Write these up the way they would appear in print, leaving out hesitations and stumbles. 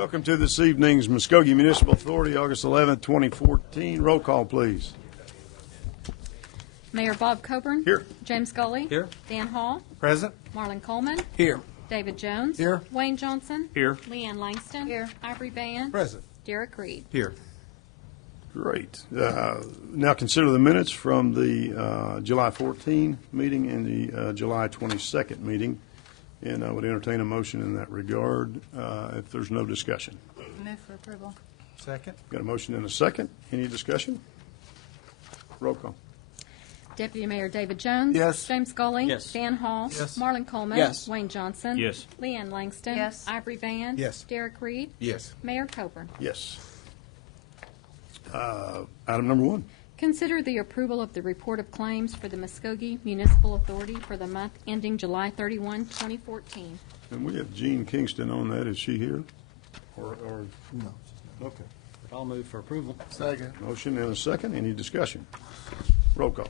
Welcome to this evening's Muskogee Municipal Authority, August 11th, 2014. Roll call, please. Mayor Bob Coburn. Here. James Scully. Here. Dan Hall. Present. Marlon Coleman. Here. David Jones. Here. Wayne Johnson. Here. Leanne Langston. Here. Ivory Van. Present. Derek Reed. Here. Great. Now consider the minutes from the July 14 meeting and the July 22nd meeting. And I would entertain a motion in that regard if there's no discussion. Move for approval. Second. Got a motion and a second. Any discussion? Roll call. Deputy Mayor David Jones. Yes. James Scully. Yes. Dan Hall. Yes. Marlon Coleman. Yes. Wayne Johnson. Yes. Leanne Langston. Yes. Ivory Van. Yes. Derek Reed. Yes. Mayor Coburn. Yes. Item number 1. Consider the approval of the report of claims for the Muskogee Municipal Authority for the month ending July 31, 2014. And we have Jean Kingston on that. Is she here? Or No. okay. I'll move for approval. Second. Motion and a second. Any discussion? Roll call.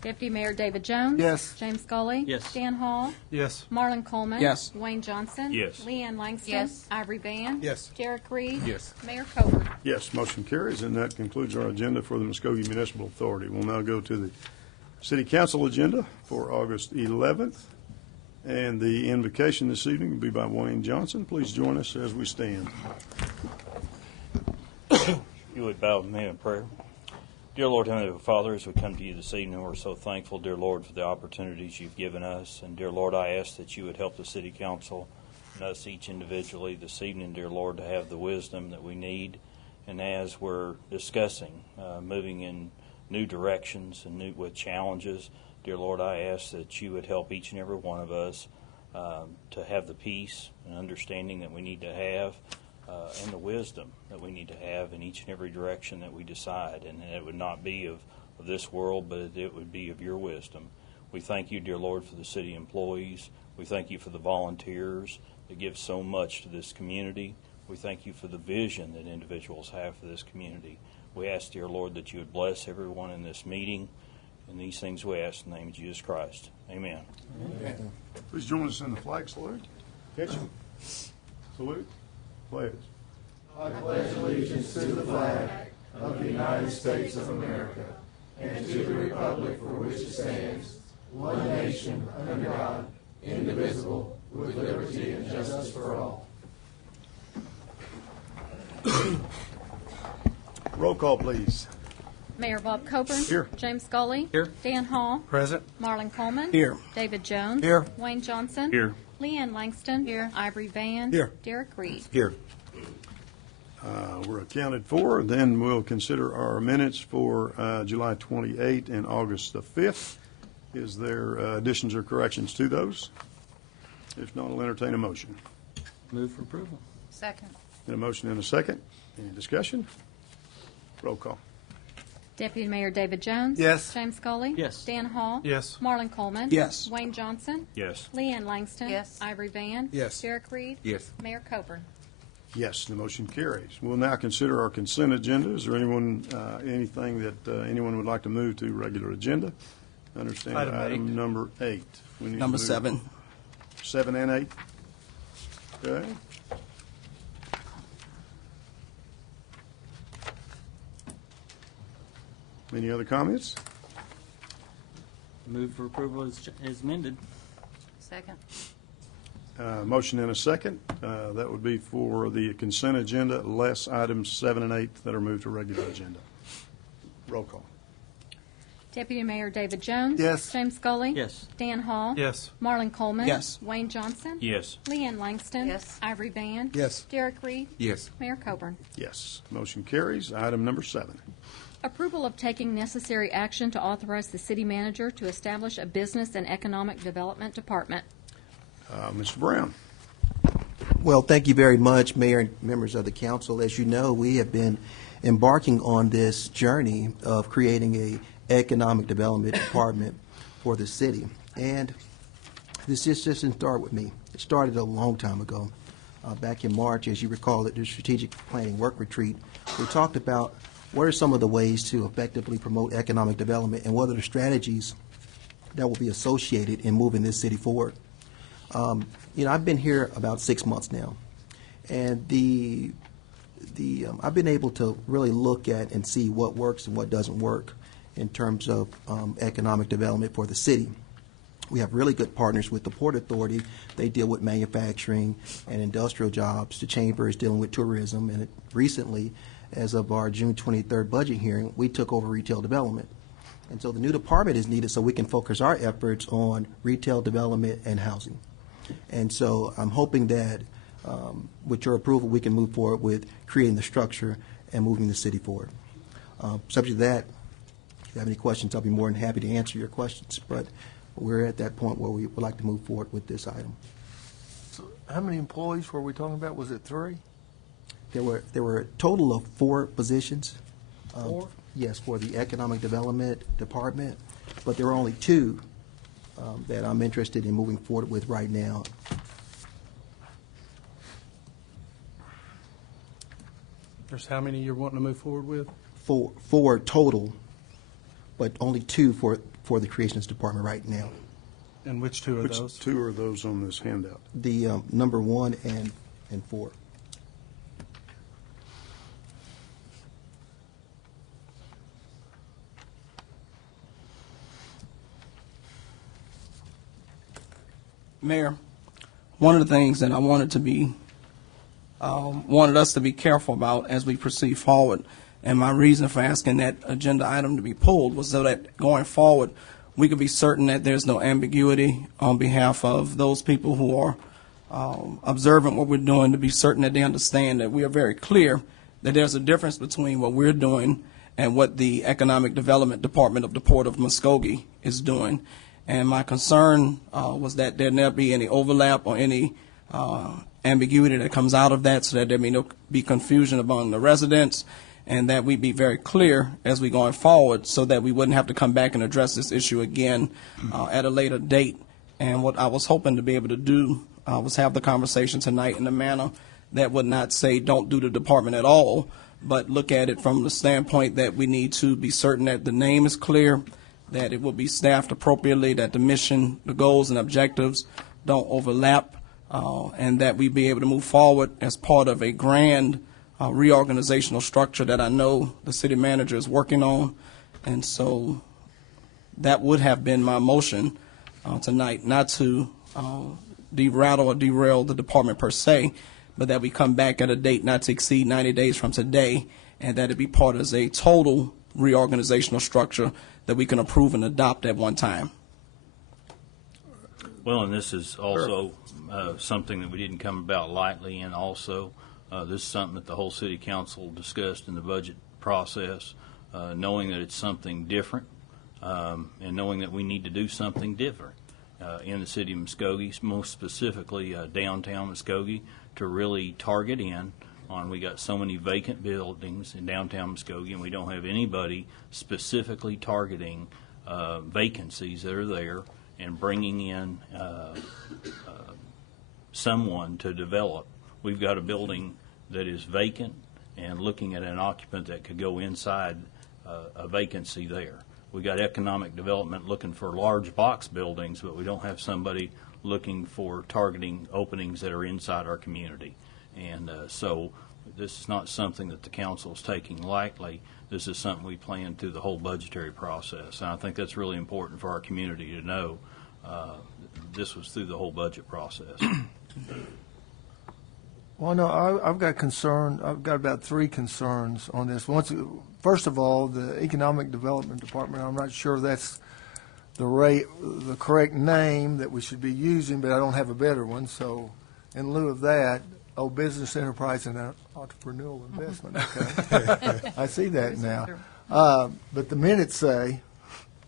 Deputy Mayor David Jones. Yes. James Scully. Yes. Dan Hall. Yes. Marlon Coleman. Yes. Wayne Johnson. Yes. Leanne Langston. Yes. Ivory Van. Yes. Derek Reed. Yes. Mayor Coburn. Yes, motion carries, and that concludes our agenda for the Muskogee Municipal Authority. We'll now go to the City Council agenda for August 11th, and the invocation this evening will be by Wayne Johnson. Please join us as we stand. You would bow with me in prayer. Dear Lord, Heavenly Father, as we come to you this evening, we're so thankful, dear Lord, for the opportunities you've given us. And, dear Lord, I ask that you would help the City Council and us each individually this evening, dear Lord, to have the wisdom that we need. And as we're discussing moving in new directions and with challenges, dear Lord, I ask that you would help each and every one of us to have the peace and understanding that we need to have. And the wisdom that we need to have in each and every direction that we decide. And it would not be of this world, but it would be of your wisdom. We thank you, dear Lord, for the city employees. We thank you for the volunteers that give so much to this community. We thank you for the vision that individuals have for this community. We ask, dear Lord, that you would bless everyone in this meeting. And these things we ask in the name of Jesus Christ. Amen. Amen. Please join us in the flag salute. Attention. Salute. Pledge. I pledge allegiance to the flag of the United States of America and to the republic for which it stands, one nation, under God, indivisible, with liberty and justice for all. Roll call, please. Mayor Bob Coburn. Here. James Scully. Here. Dan Hall. Present. Marlon Coleman. Here. David Jones. Here. Wayne Johnson. Here. Leanne Langston. Here. Ivory Van. Here. Derek Reed. Here. We're accounted for. Then we'll consider our minutes for July 28 and August the 5th. Is there additions or corrections to those? If not, I'll entertain a motion. Move for approval. Second. And a motion and a second. Any discussion? Roll call. Deputy Mayor David Jones. Yes. James Scully. Yes. Dan Hall. Yes. Marlon Coleman. Yes. Wayne Johnson. Yes. Leanne Langston. Yes. Ivory Van. Yes. Derek Reed. Yes. Mayor Coburn. Yes, the motion carries. We'll now consider our consent agenda. Is there anything that anyone would like to move to regular agenda? I understand item number 8. We need Number to move 7. 7 and 8. Okay. Any other comments? Move for approval as amended. Second. Motion and a second. That would be for the consent agenda, less items 7 and 8 that are moved to regular agenda. Roll call. Deputy Mayor David Jones. Yes. James Scully. Yes. Dan Hall. Yes. Marlon Coleman. Yes. Wayne Johnson. Yes. Leanne Langston. Yes. Ivory Van. Yes. Derek Reed. Yes. Mayor Coburn. Yes. Motion carries. Item number 7. Approval of taking necessary action to authorize the city manager to establish a business and economic development department. Mr. Brown. Well, thank you very much, Mayor and members of the council. As you know, we have been embarking on this journey of creating a economic development department for the city. And this just didn't start with me. It started a long time ago. Back in March, as you recall, at the Strategic Planning Work Retreat, we talked about what are some of the ways to effectively promote economic development and what are the strategies that will be associated in moving this city forward. I've been here about 6 months now, And I've been able to really look at and see what works and what doesn't work in terms of economic development for the city. We have really good partners with the Port Authority. They deal with manufacturing and industrial jobs. The Chamber is dealing with tourism. And recently, as of our June 23rd budget hearing, we took over retail development. And so the new department is needed so we can focus our efforts on retail development and housing. And so I'm hoping that with your approval, we can move forward with creating the structure and moving the city forward. Subject to that, if you have any questions, I'll be more than happy to answer your questions. But we're at that point where we would like to move forward with this item. So how many employees were we talking about? Was it 3? There were a total of 4 positions. 4? Yes, for the Economic Development Department, but there are only 2 that I'm interested in moving forward with right now. There's how many you're wanting to move forward with? 4 total, but only 2 for the Creations Department right now. And which 2 are Which those? 2 are those on this handout? The number 1 and 4. Mayor, one of the things that I wanted us to be careful about as we proceed forward, and my reason for asking that agenda item to be pulled was so that going forward, we could be certain that there's no ambiguity on behalf of those people who are observant what we're doing, to be certain that they understand that we are very clear that there's a difference between what we're doing and what the Economic Development Department of the Port of Muskogee is doing. And my concern was that there never be any overlap or any ambiguity that comes out of that, so that there may no be confusion among the residents, and that we be very clear as we going forward, so that we wouldn't have to come back and address this issue again at a later date. And what I was hoping to be able to do was have the conversation tonight in a manner that would not say don't do the department at all, but look at it from the standpoint that we need to be certain that the name is clear, that it will be staffed appropriately, that the mission, the goals and objectives don't overlap, and that we be able to move forward as part of a grand reorganizational structure that I know the city manager is working on. And so that would have been my motion tonight, not to rattle or derail the department per se, but that we come back at a date not to exceed 90 days from today, and that it be part as a total reorganizational structure that we can approve and adopt at one time. Well, and this is also something that we didn't come about lightly, and also this is something that the whole city council discussed in the budget process, knowing that it's something different, and knowing that we need to do something different in the city of Muskogee, most specifically downtown Muskogee, to really target in on. We got so many vacant buildings in downtown Muskogee, and we don't have anybody specifically targeting vacancies that are there and bringing in someone to develop. We've got a building that is vacant and looking at an occupant that could go inside a vacancy there. We got economic development looking for large box buildings, but we don't have somebody looking for targeting openings that are inside our community. And so this is not something that the council is taking lightly. This is something we plan through the whole budgetary process. And I think that's really important for our community to know. This was through the whole budget process. Well, no, I've got concern. I've got about 3 concerns on this. First of all, the Economic Development Department, I'm not sure that's the correct name that we should be using, but I don't have a better one. So in lieu of that, business enterprise and entrepreneurial investment. Okay. I see that now. But the minutes say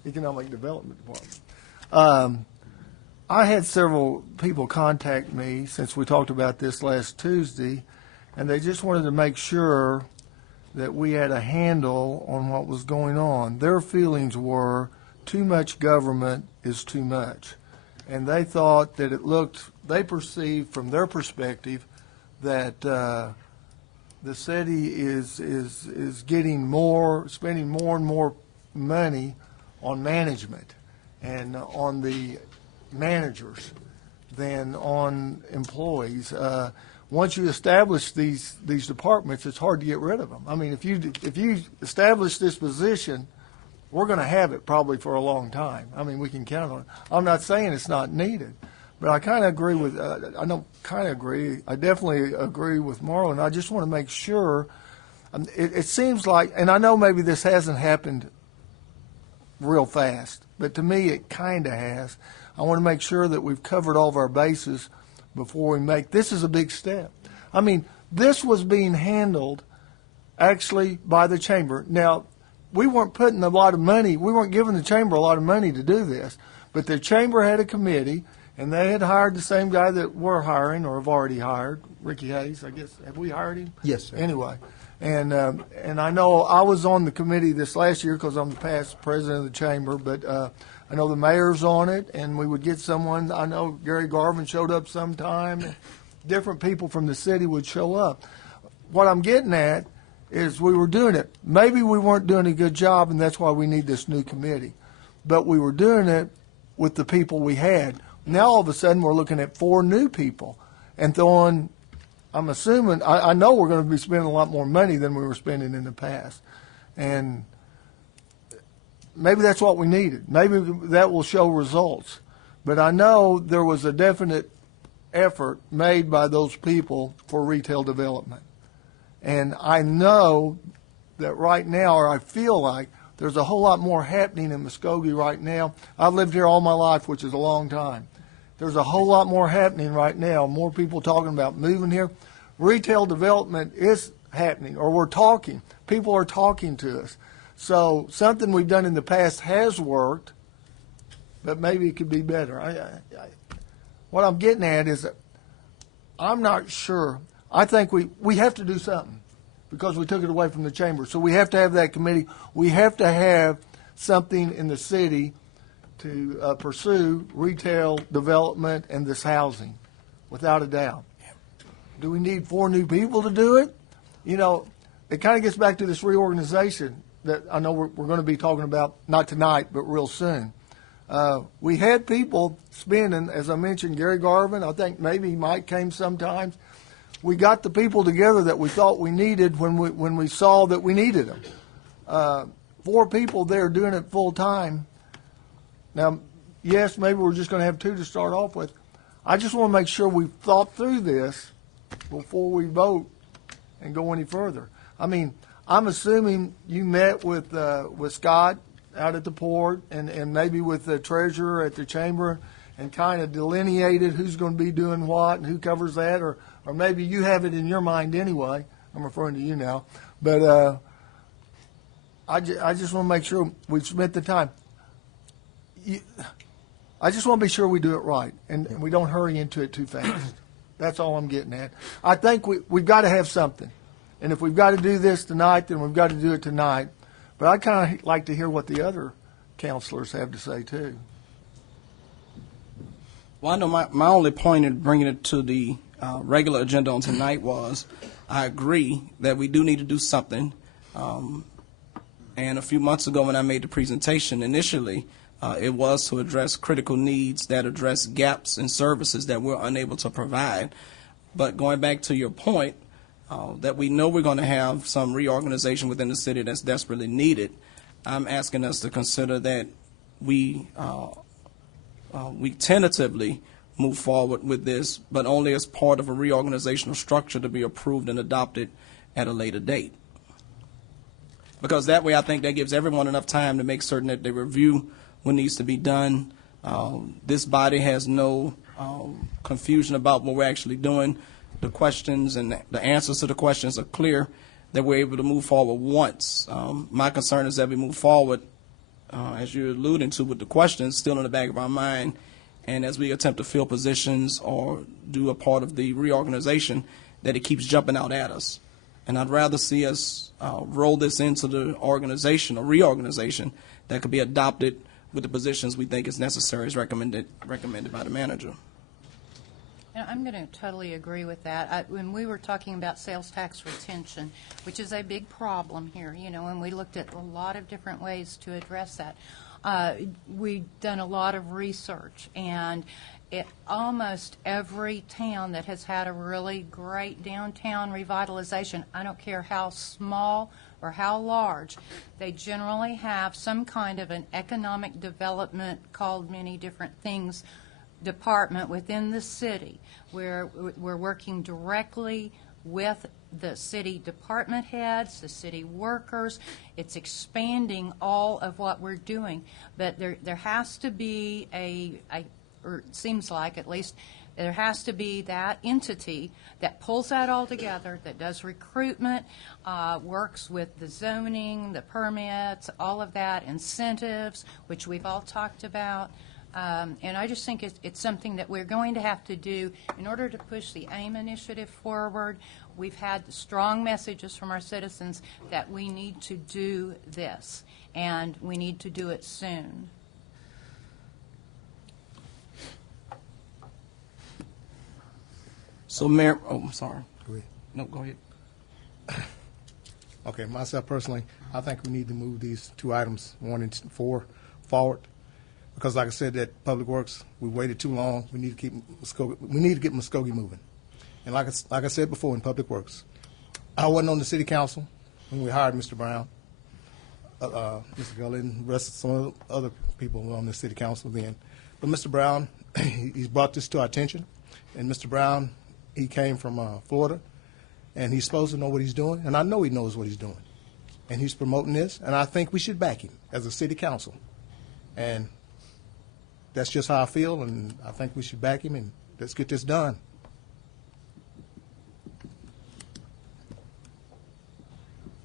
Economic Development Department. I had several people contact me since we talked about this last Tuesday, and they just wanted to make sure that we had a handle on what was going on. Their feelings were too much government is too much. And they thought that they perceived from their perspective that the city is getting spending more and more money on management and on the managers than on employees. once you establish these departments, it's hard to get rid of them. I mean, if you establish this position, we're going to have it probably for a long time. I mean, we can count on it. I'm not saying it's not needed, but I kind of agree with. I don't kind of agree. I definitely agree with Marlon. I just want to make sure. It seems like, and I know maybe this hasn't happened real fast, but to me it kind of has. I want to make sure that we've covered all of our bases before we make, this is a big step. I mean, this was being handled actually by the chamber. Now, we weren't putting a lot of money, we weren't giving the chamber a lot of money to do this, but the chamber had a committee, and they had hired the same guy that we're hiring or have already hired, Ricky Hayes, I guess. Have we hired him? Yes, sir. Anyway, and I know I was on the committee this last year because I'm the past president of the chamber, but I know the mayor's on it, and we would get someone. I know Gary Garvin showed up sometime. Different people from the city would show up. What I'm getting at is we were doing it. Maybe we weren't doing a good job, and that's why we need this new committee. But we were doing it with the people we had. Now all of a sudden we're looking at 4 new people and throwing, I'm assuming, I know we're going to be spending a lot more money than we were spending in the past. And maybe that's what we needed. Maybe that will show results. But I know there was a definite effort made by those people for retail development. And I know that right now, or I feel like, there's a whole lot more happening in Muskogee right now. I've lived here all my life, which is a long time. There's a whole lot more happening right now, more people talking about moving here. Retail development is happening, or we're talking. People are talking to us. So something we've done in the past has worked, but maybe it could be better. What I'm getting at is that I'm not sure. I think we have to do something because we took it away from the chamber. So we have to have that committee. We have to have something in the city to pursue retail development and this housing, without a doubt. Do we need 4 new people to do it? You know, it kind of gets back to this reorganization that I know we're going to be talking about, not tonight, but real soon. We had people spending, as I mentioned, Gary Garvin, I think maybe Mike came sometimes. We got the people together that we thought we needed when we saw that we needed them. 4 people there doing it full time. Now, yes, maybe we're just going to have 2 to start off with. I just want to make sure we've thought through this before we vote and go any further. I mean, I'm assuming you met with Scott out at the port and maybe with the treasurer at the chamber and kind of delineated who's going to be doing what and who covers that, or maybe you have it in your mind anyway. I'm referring to you now. But I just want to make sure we've spent the time. I just want to be sure we do it right and we don't hurry into it too fast. That's all I'm getting at. I think we've got to have something. And if we've got to do this tonight, then we've got to do it tonight. But I'd kind of like to hear what the other counselors have to say, too. Well, I know my only point in bringing it to the regular agenda on tonight was I agree that we do need to do something. And a few months ago when I made the presentation initially, it was to address critical needs that address gaps in services that we're unable to provide. But going back to your point, that we know we're going to have some reorganization within the city that's desperately needed, I'm asking us to consider that we tentatively move forward with this, but only as part of a reorganizational structure to be approved and adopted at a later date. Because that way I think that gives everyone enough time to make certain that they review what needs to be done. This body has no confusion about what we're actually doing. The questions and the answers to the questions are clear, that we're able to move forward once. My concern is that we move forward, as you're alluding to, with the questions still in the back of our mind, and as we attempt to fill positions or do a part of the reorganization, that it keeps jumping out at us. And I'd rather see us roll this into the organization or reorganization that could be adopted with the positions we think is necessary as recommended by the manager. And I'm going to totally agree with that. When we were talking about sales tax retention, which is a big problem here, and we looked at a lot of different ways to address that. We've done a lot of research, and almost every town that has had a really great downtown revitalization, I don't care how small or how large, they generally have some kind of an economic development, called many different things, department within the city, where we're working directly with the city department heads, the city workers. It's expanding all of what we're doing. But there has to be or it seems like at least, there has to be that entity that pulls that all together, that does recruitment, works with the zoning, the permits, all of that, incentives, which we've all talked about. And I just think it's something that we're going to have to do in order to push the AIM initiative forward. We've had strong messages from our citizens that we need to do this, and we need to do it soon. So, Mayor, I'm sorry. Go ahead. No, go ahead. Okay, myself personally, I think we need to move these two items, 1 and 4, forward. Because like I said, that Public Works, we waited too long. We need to keep get Muskogee moving. And like I said before in Public Works, I wasn't on the City Council when we hired Mr. Brown, Mr. Gully, and the rest of some of the other people were on the City Council then. But Mr. Brown, he's brought this to our attention. And Mr. Brown, he came from Florida, and he's supposed to know what he's doing, and I know he knows what he's doing. And he's promoting this, and I think we should back him as a City Council. And that's just how I feel, and I think we should back him, and let's get this done.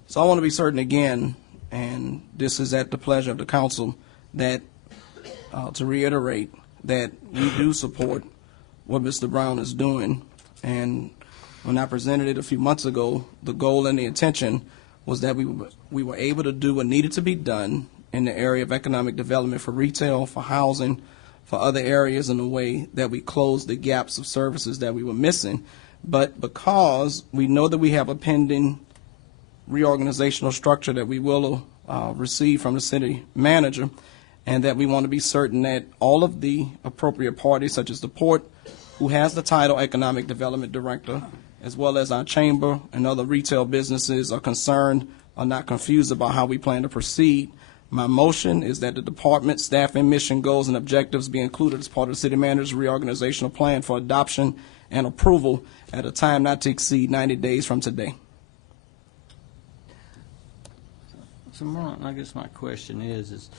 So I want to be certain again, and this is at the pleasure of the council, that to reiterate that we do support what Mr. Brown is doing. And when I presented it a few months ago, the goal and the intention was that we were able to do what needed to be done in the area of economic development for retail, for housing, for other areas, in a way that we closed the gaps of services that we were missing. But because we know that we have a pending reorganizational structure that we will receive from the city manager, and that we want to be certain that all of the appropriate parties, such as the port, who has the title Economic Development Director, as well as our chamber and other retail businesses, are concerned, are not confused about how we plan to proceed. My motion is that the department, staff, and mission goals and objectives be included as part of the city manager's reorganizational plan for adoption and approval at a time not to exceed 90 days from today. So, I guess my question is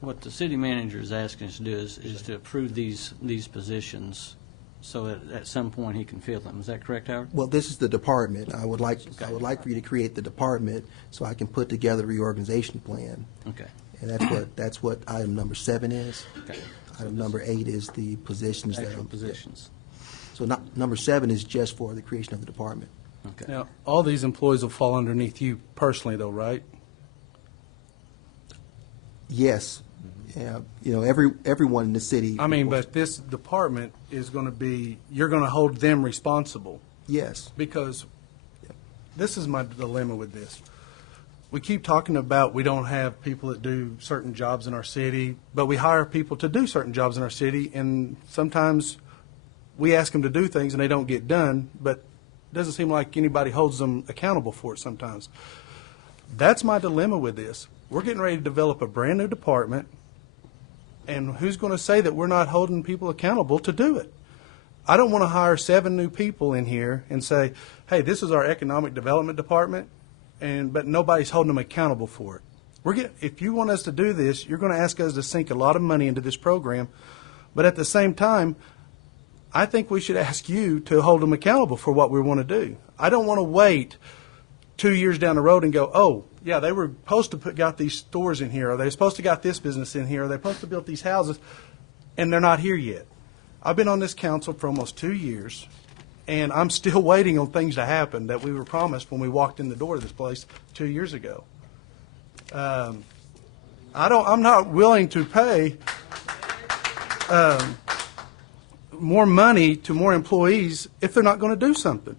what the city manager is asking us to do is to approve these positions so that at some point he can fill them. Is that correct, Howard? Well, this is the department. I would like for you to create the department so I can put together a reorganization plan. Okay. And that's what item number 7 is. Okay. Item number 8 is the positions. Actual positions. So number 7 is just for the creation of the department. Okay. Now, all these employees will fall underneath you personally, though, right? Yes. Yeah, everyone in the city. I mean, but this department is going to be, you're going to hold them responsible. Yes. Because this is my dilemma with this. We keep talking about we don't have people that do certain jobs in our city, but we hire people to do certain jobs in our city, and sometimes we ask them to do things and they don't get done, but it doesn't seem like anybody holds them accountable for it sometimes. That's my dilemma with this. We're getting ready to develop a brand new department, and who's going to say that we're not holding people accountable to do it? I don't want to hire 7 new people in here and say, hey, this is our economic development department, but nobody's holding them accountable for it. If you want us to do this, you're going to ask us to sink a lot of money into this program, but at the same time, I think we should ask you to hold them accountable for what we want to do. I don't want to wait 2 years down the road and go, oh, yeah, they were supposed to got these stores in here, or they're supposed to got this business in here, or they're supposed to build these houses, and they're not here yet. I've been on this council for almost 2 years, and I'm still waiting on things to happen that we were promised when we walked in the door of this place 2 years ago. I'm not willing to pay more money to more employees if they're not going to do something.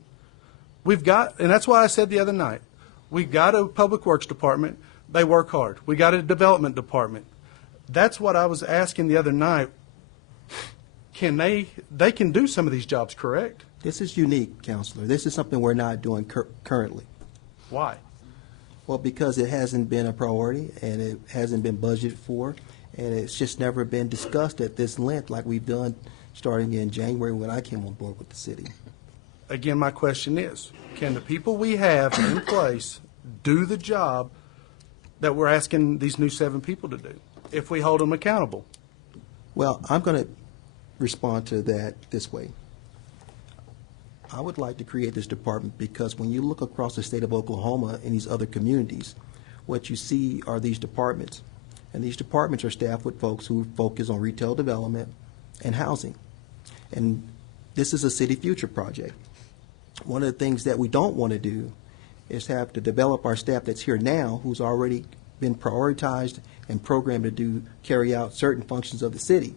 And that's why I said the other night, we've got a public works department. They work hard. We got a development department. That's what I was asking the other night. they can do some of these jobs, correct? This is unique, Counselor. This is something we're not doing currently. Why? Well, because it hasn't been a priority and it hasn't been budgeted for, and it's just never been discussed at this length like we've done starting in January when I came on board with the city. Again, my question is, can the people we have in place do the job that we're asking these new 7 people to do, if we hold them accountable? Well, I'm going to respond to that this way. I would like to create this department because when you look across the state of Oklahoma and these other communities, what you see are these departments. And these departments are staffed with folks who focus on retail development and housing. And this is a city future project. One of the things that we don't want to do is have to develop our staff that's here now, who's already been prioritized and programmed to carry out certain functions of the city,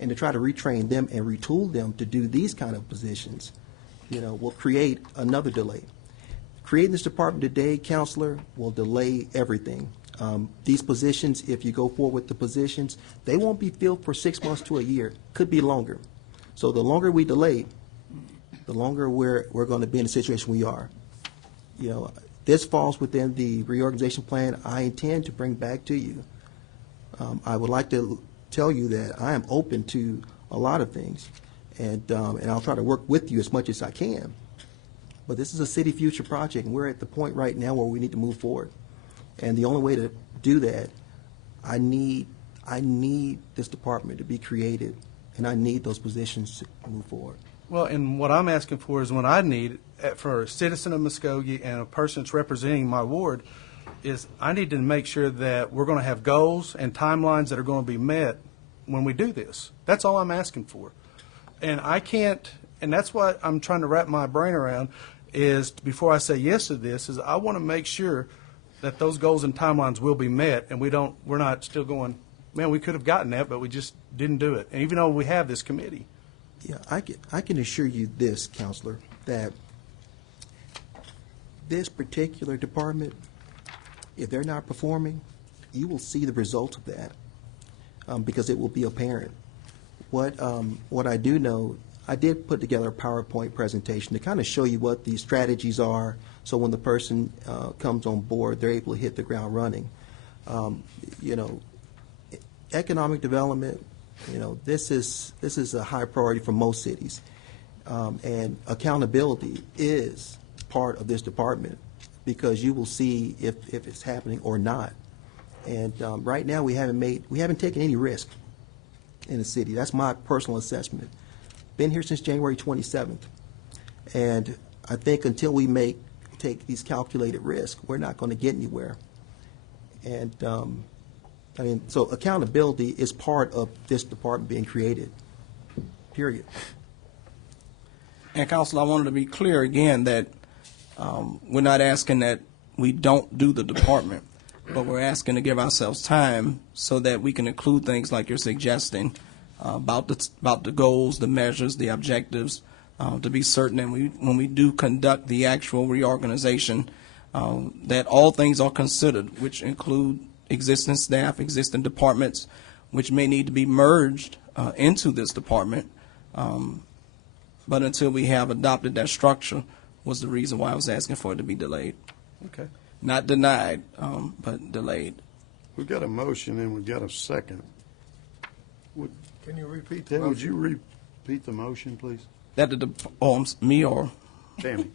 and to try to retrain them and retool them to do these kind of positions, will create another delay. Creating this department today, Counselor, will delay everything. These positions, if you go forward with the positions, they won't be filled for 6 months to a year. Could be longer. So the longer we delay, the longer we're going to be in the situation we are. This falls within the reorganization plan I intend to bring back to you. I would like to tell you that I am open to a lot of things, and I'll try to work with you as much as I can. But this is a city future project, and we're at the point right now where we need to move forward. And the only way to do that, I need this department to be created, and I need those positions to move forward. Well, and what I'm asking for is what I need for a citizen of Muskogee and a person that's representing my ward is I need to make sure that we're going to have goals and timelines that are going to be met when we do this. That's all I'm asking for. And I can't, and that's what I'm trying to wrap my brain around is before I say yes to this is I want to make sure that those goals and timelines will be met and we're not still going, man, we could have gotten that, but we just didn't do it. And even though we have this committee. Yeah, I can assure you this, Counselor, that this particular department, if they're not performing, you will see the results of that because it will be apparent. What I do know, I did put together a PowerPoint presentation to kind of show you what the strategies are so when the person comes on board, they're able to hit the ground running. Economic development, this is a high priority for most cities. And accountability is part of this department because you will see if it's happening or not. And right now we haven't taken any risk in the city. That's my personal assessment. Been here since January 27th. And I think until we take these calculated risks, we're not going to get anywhere. And so accountability is part of this department being created, period. And Council, I wanted to be clear again that we're not asking that we don't do the department, but we're asking to give ourselves time so that we can include things like you're suggesting about the goals, the measures, the objectives, to be certain that when we do conduct the actual reorganization, that all things are considered, which include existing staff, existing departments, which may need to be merged into this department. But until we have adopted that structure was the reason why I was asking for it to be delayed. Okay. Not denied, but delayed. We've got a motion and we've got a second. Can you repeat Ted, the would you motion? repeat the motion, please? That me or Tammy,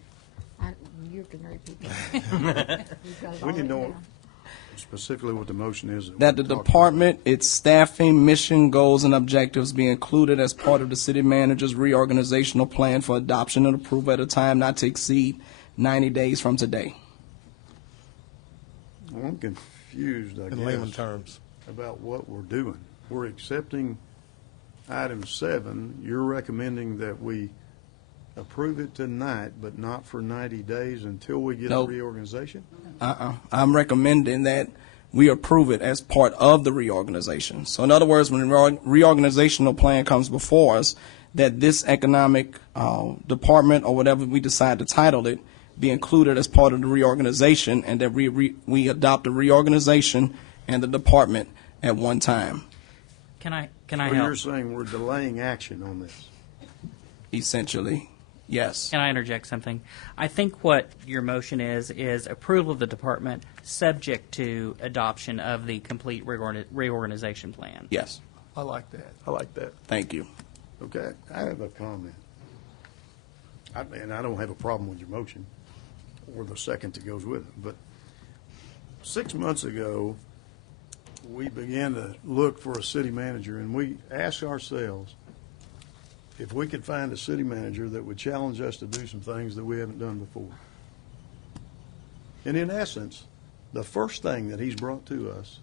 You can repeat that. You've got it we all need to know written down. specifically what the motion is. that the we're talking department, its staffing, mission, goals, and objectives be included as part of the city manager's reorganizational plan for adoption and approval at a time not to exceed 90 days from today. about. Well, I'm confused, I In layman guess, terms. about what we're doing. We're accepting item 7. You're recommending that we approve it tonight, but not for 90 days until we get Nope. a reorganization? I'm recommending that we approve it as part of the reorganization. So in other words, when the reorganizational plan comes before us, that this economic department or whatever we decide to title it be included as part of the reorganization, and that we adopt the reorganization and the department at one time. Can Can I Or help? you're saying we're delaying action on this? Essentially, yes. Can I interject something? I think what your motion is approval of the department subject to adoption of the complete reorganization plan. Yes. I like that. I like that. Thank you. Okay, I have a comment. And I don't have a problem with your motion or the second that goes with it, but 6 months ago, we began to look for a city manager, and we asked ourselves if we could find a city manager that would challenge us to do some things that we haven't done before. And in essence, the first thing that he's brought to us,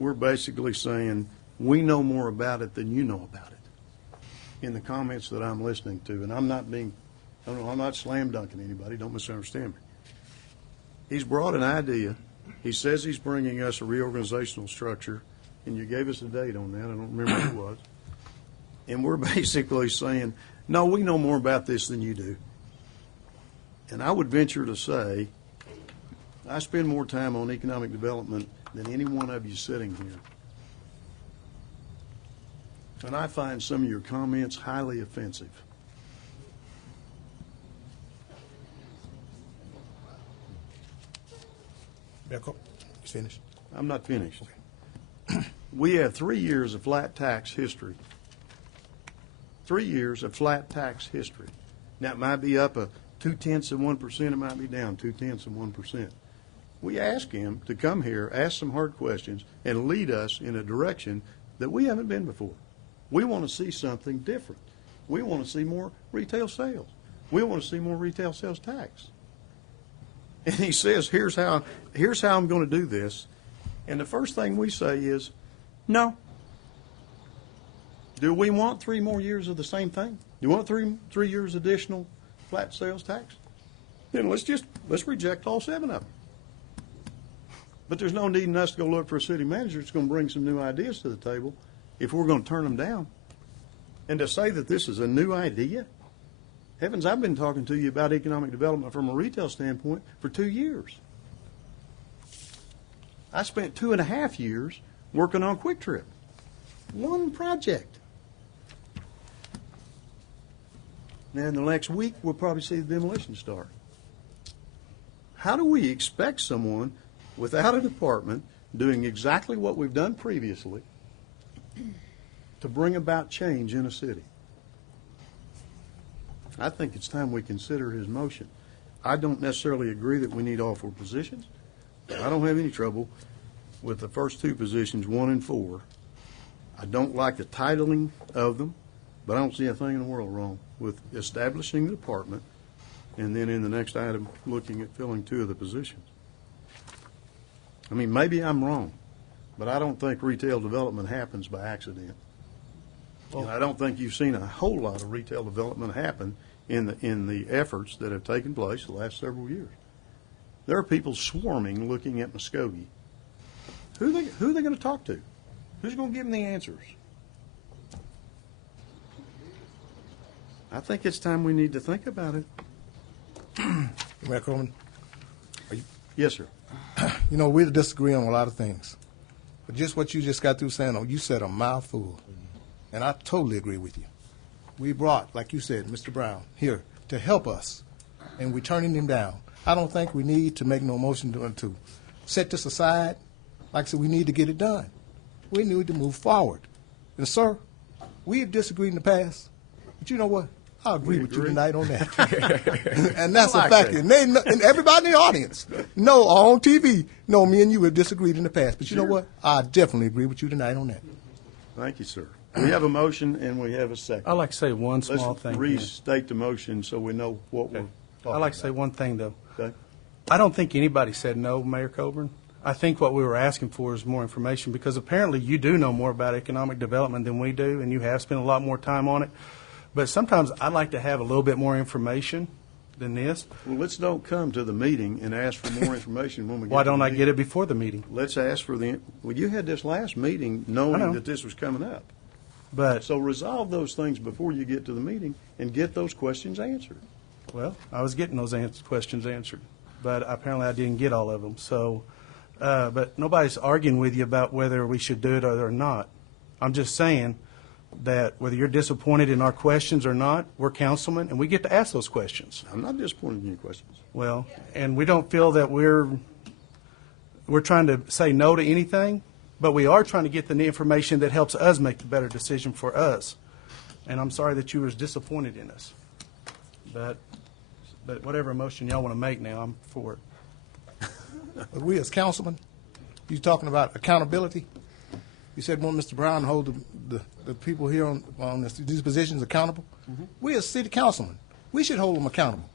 we're basically saying, we know more about it than you know about it, in the comments that I'm listening to. And I'm not slam dunking anybody, don't misunderstand me. He's brought an idea. He says he's bringing us a reorganizational structure, and you gave us a date on that. I don't remember who it was. And we're basically saying, no, we know more about this than you do. And I would venture to say, I spend more time on economic development than any one of you sitting here. And I find some of your comments highly offensive. Mayor Copeland, you finished? I'm not finished. We have 3 years of flat tax history. 3 years of flat tax history. Now, it might be up 0.2%, it might be down 0.2%. We ask him to come here, ask some hard questions, and lead us in a direction that we haven't been before. We want to see something different. We want to see more retail sales. We want to see more retail sales tax. And he says, here's how I'm going to do this. And the first thing we say is, no. Do we want 3 more years of the same thing? Do you want three years additional flat sales tax? Then let's reject all 7 of them. But there's no need in us to go look for a city manager that's going to bring some new ideas to the table if we're going to turn them down. And to say that this is a new idea? Heavens, I've been talking to you about economic development from a retail standpoint for 2 years. I spent 2.5 years working on Quick Trip. One project. Now, in the next week, we'll probably see the demolition start. How do we expect someone without a department doing exactly what we've done previously to bring about change in a city? I think it's time we consider his motion. I don't necessarily agree that we need all 4 positions. I don't have any trouble with the first 2 positions, 1 and 4. I don't like the titling of them, but I don't see a thing in the world wrong with establishing the department and then in the next item looking at filling 2 of the positions. I mean, maybe I'm wrong, but I don't think retail development happens by accident. And I don't think you've seen a whole lot of retail development happen in the efforts that have taken place the last several years. There are people swarming looking at Muskogee. Who are they going to talk to? Who's going to give them the answers? I think it's time we need to think about it. Mayor Coleman, Yes, sir. you know, we disagree on a lot of things. But just what you just got through saying, you said a mouthful. And I totally agree with you. We brought, like you said, Mr. Brown here to help us, and we're turning him down. I don't think we need to make no motion to set this aside. Like I said, we need to get it done. We need to move forward. And, sir, we have disagreed in the past, but you know what? I agree with you tonight on that. And that's a fact. And everybody in the audience know, or on TV, know me and you have disagreed in the past. But you know what? I definitely agree with you tonight on that. Thank you, sir. We have a motion and we have a second. I'd like to say one small Let's thing. restate the motion so we know what we're talking I'd like to say about. one thing, though. Okay. I don't think anybody said no, Mayor Coburn. I think what we were asking for is more information, because apparently you do know more about economic development than we do, and you have spent a lot more time on it. But sometimes I'd like to have a little bit more information than this. Well, let's don't come to the meeting and ask for more information when we get Why to the don't I meeting. get it before the meeting? Let's ask for well, you had this last meeting knowing that this was coming up. But, So resolve those things before you get to the meeting and get those questions answered. well, I was getting those questions answered, but apparently I didn't get all of them. So, but nobody's arguing with you about whether we should do it or not. I'm just saying that whether you're disappointed in our questions or not, we're councilmen, and we get to ask those questions. I'm not disappointed in your questions. Well, and we don't feel that we're trying to say no to anything, but we are trying to get the information that helps us make the better decision for us. And I'm sorry that you were disappointed in us. But whatever motion y'all want to make now, I'm for it. But we as councilmen, you talking about accountability? You said want Mr. Brown to hold the people here on these positions accountable. We as city councilmen, we should hold them accountable.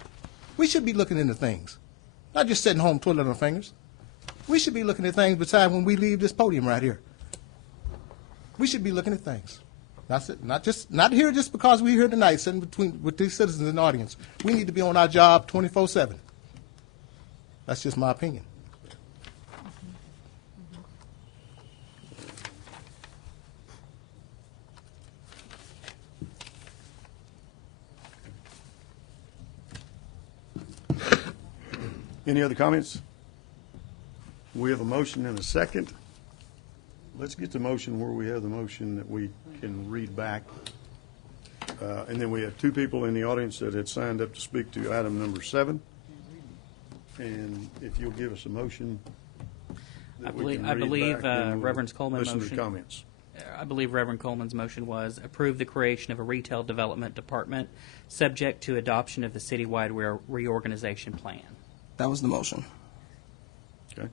We should be looking into things, not just sitting home twiddling our fingers. We should be looking at things besides when we leave this podium right here. We should be looking at things. Not here just because we're here tonight sitting with these citizens in the audience. We need to be on our job 24/7. That's just my opinion. Any other comments? We have a motion and a second. Let's get the motion where we have the motion that we can read back. And then we have two people in the audience that had signed up to speak to item number 7. And if you'll give us a motion that we can I read believe back, then we'll Reverend Coleman's listen to motion. comments. I believe Reverend Coleman's motion was approve the creation of a retail development department subject to adoption of the citywide reorganization plan. That was the motion. Okay.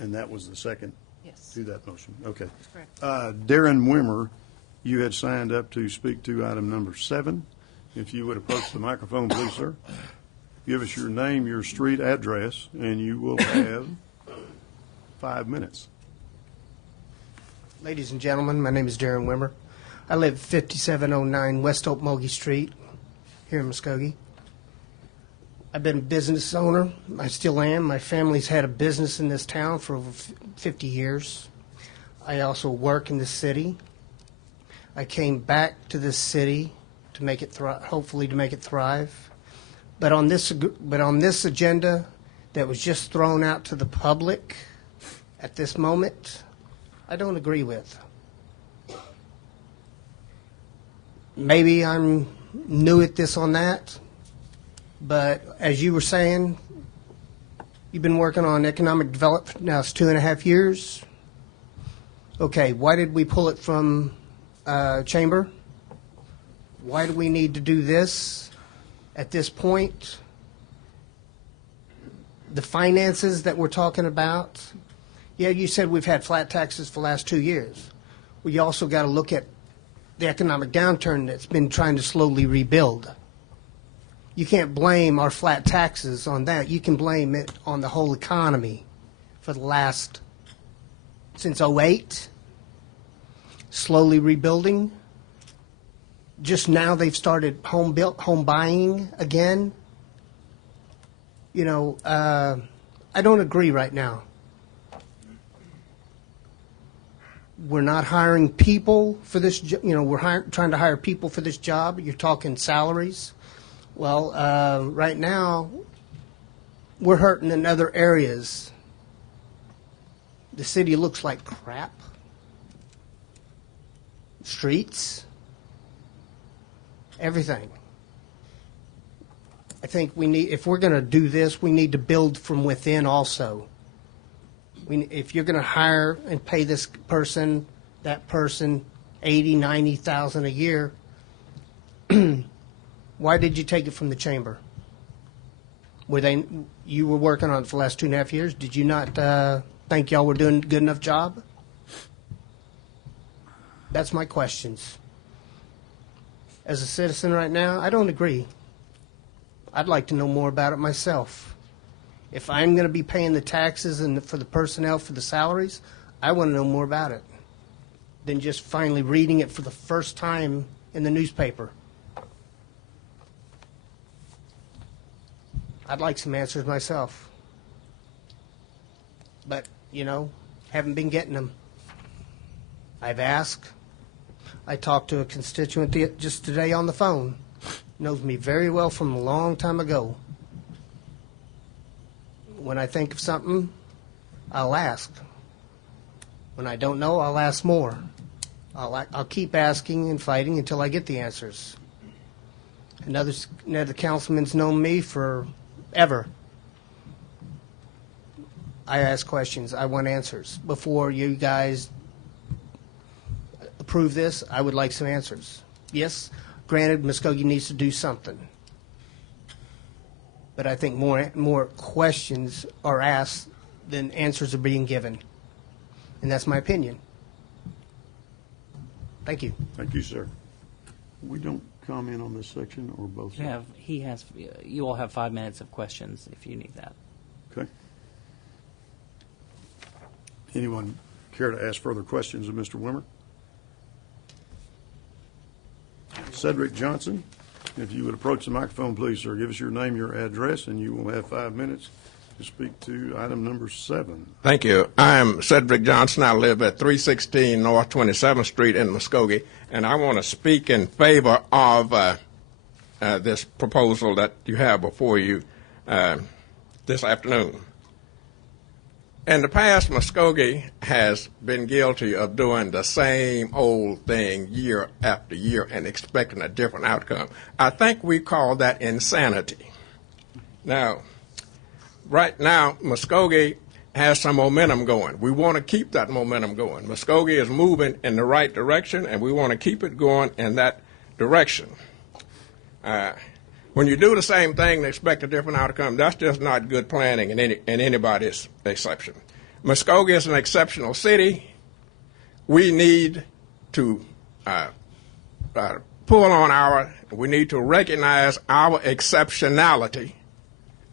And that was the second Yes. to that motion. Okay. Correct. Darren Wimmer, you had signed up to speak to item number 7. If you would approach the microphone, please, sir. Give us your name, your street address, and you will have 5 minutes. Ladies and gentlemen, my name is Darren Wimmer. I live at 5709 West Muskogee Street here in Muskogee. I've been a business owner. I still am. My family's had a business in this town for over 50 years. I also work in the city. I came back to this city to make it hopefully to make it thrive. But on this agenda that was just thrown out to the public at this moment, I don't agree with. Maybe I'm new at this on that, but as you were saying, you've been working on economic development now it's 2.5 years. Okay, why did we pull it from chamber? Why do we need to do this at this point? The finances that we're talking about, yeah, you said we've had flat taxes for the last 2 years. Well, you also got to look at the economic downturn that's been trying to slowly rebuild. You can't blame our flat taxes on that. You can blame it on the whole economy for the last, since 2008, slowly rebuilding. Just now they've started home buying again. You know, I don't agree right now. We're not hiring people for this, we're trying to hire people for this job. You're talking salaries. Well, right now, we're hurting in other areas. The city looks like crap. Streets, everything. I think if we're going to do this, we need to build from within also. If you're going to hire and pay this person, that person, $80,000, $90,000 a year, why did you take it from the chamber? You were working on it for the last 2.5 years. Did you not think y'all were doing a good enough job? That's my questions. As a citizen right now, I don't agree. I'd like to know more about it myself. If I'm going to be paying the taxes and for the personnel, for the salaries, I want to know more about it than just finally reading it for the first time in the newspaper. I'd like some answers myself. But, haven't been getting them. I've asked. I talked to a constituent just today on the phone. Knows me very well from a long time ago. When I think of something, I'll ask. When I don't know, I'll ask more. I'll keep asking and fighting until I get the answers. Another councilman's known me forever. I ask questions. I want answers. Before you guys approve this, I would like some answers. Yes, granted, Muskogee needs to do something. But I think more questions are asked than answers are being given. And that's my opinion. Thank you. Thank you, sir. We don't comment on this section or both sides? You all have 5 minutes of questions if you need that. Okay. Anyone care to ask further questions of Mr. Wimmer? Cedric Johnson, if you would approach the microphone, please, sir. Give us your name, your address, and you will have 5 minutes to speak to item number 7. Thank you. I'm Cedric Johnson. I live at 316 North 27th Street in Muskogee, and I want to speak in favor of this proposal that you have before you this afternoon. In the past, Muskogee has been guilty of doing the same old thing year after year and expecting a different outcome. I think we call that insanity. Now, right now, Muskogee has some momentum going. We want to keep that momentum going. Muskogee is moving in the right direction, and we want to keep it going in that direction. When you do the same thing and expect a different outcome, that's just not good planning in anybody's exception. Muskogee is an exceptional city. We need to we need to recognize our exceptionality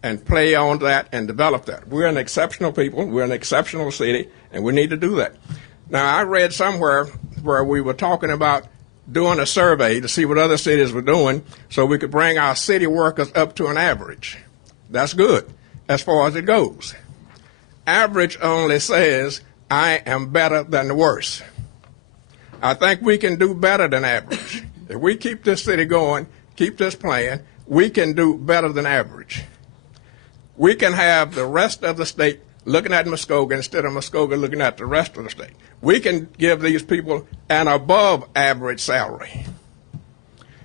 and play on that and develop that. We're an exceptional people, we're an exceptional city, and we need to do that. Now, I read somewhere where we were talking about doing a survey to see what other cities were doing so we could bring our city workers up to an average. That's good as far as it goes. Average only says, I am better than the worst. I think we can do better than average. If we keep this city going, keep this plan, we can do better than average. We can have the rest of the state looking at Muskogee instead of Muskogee looking at the rest of the state. We can give these people an above average salary.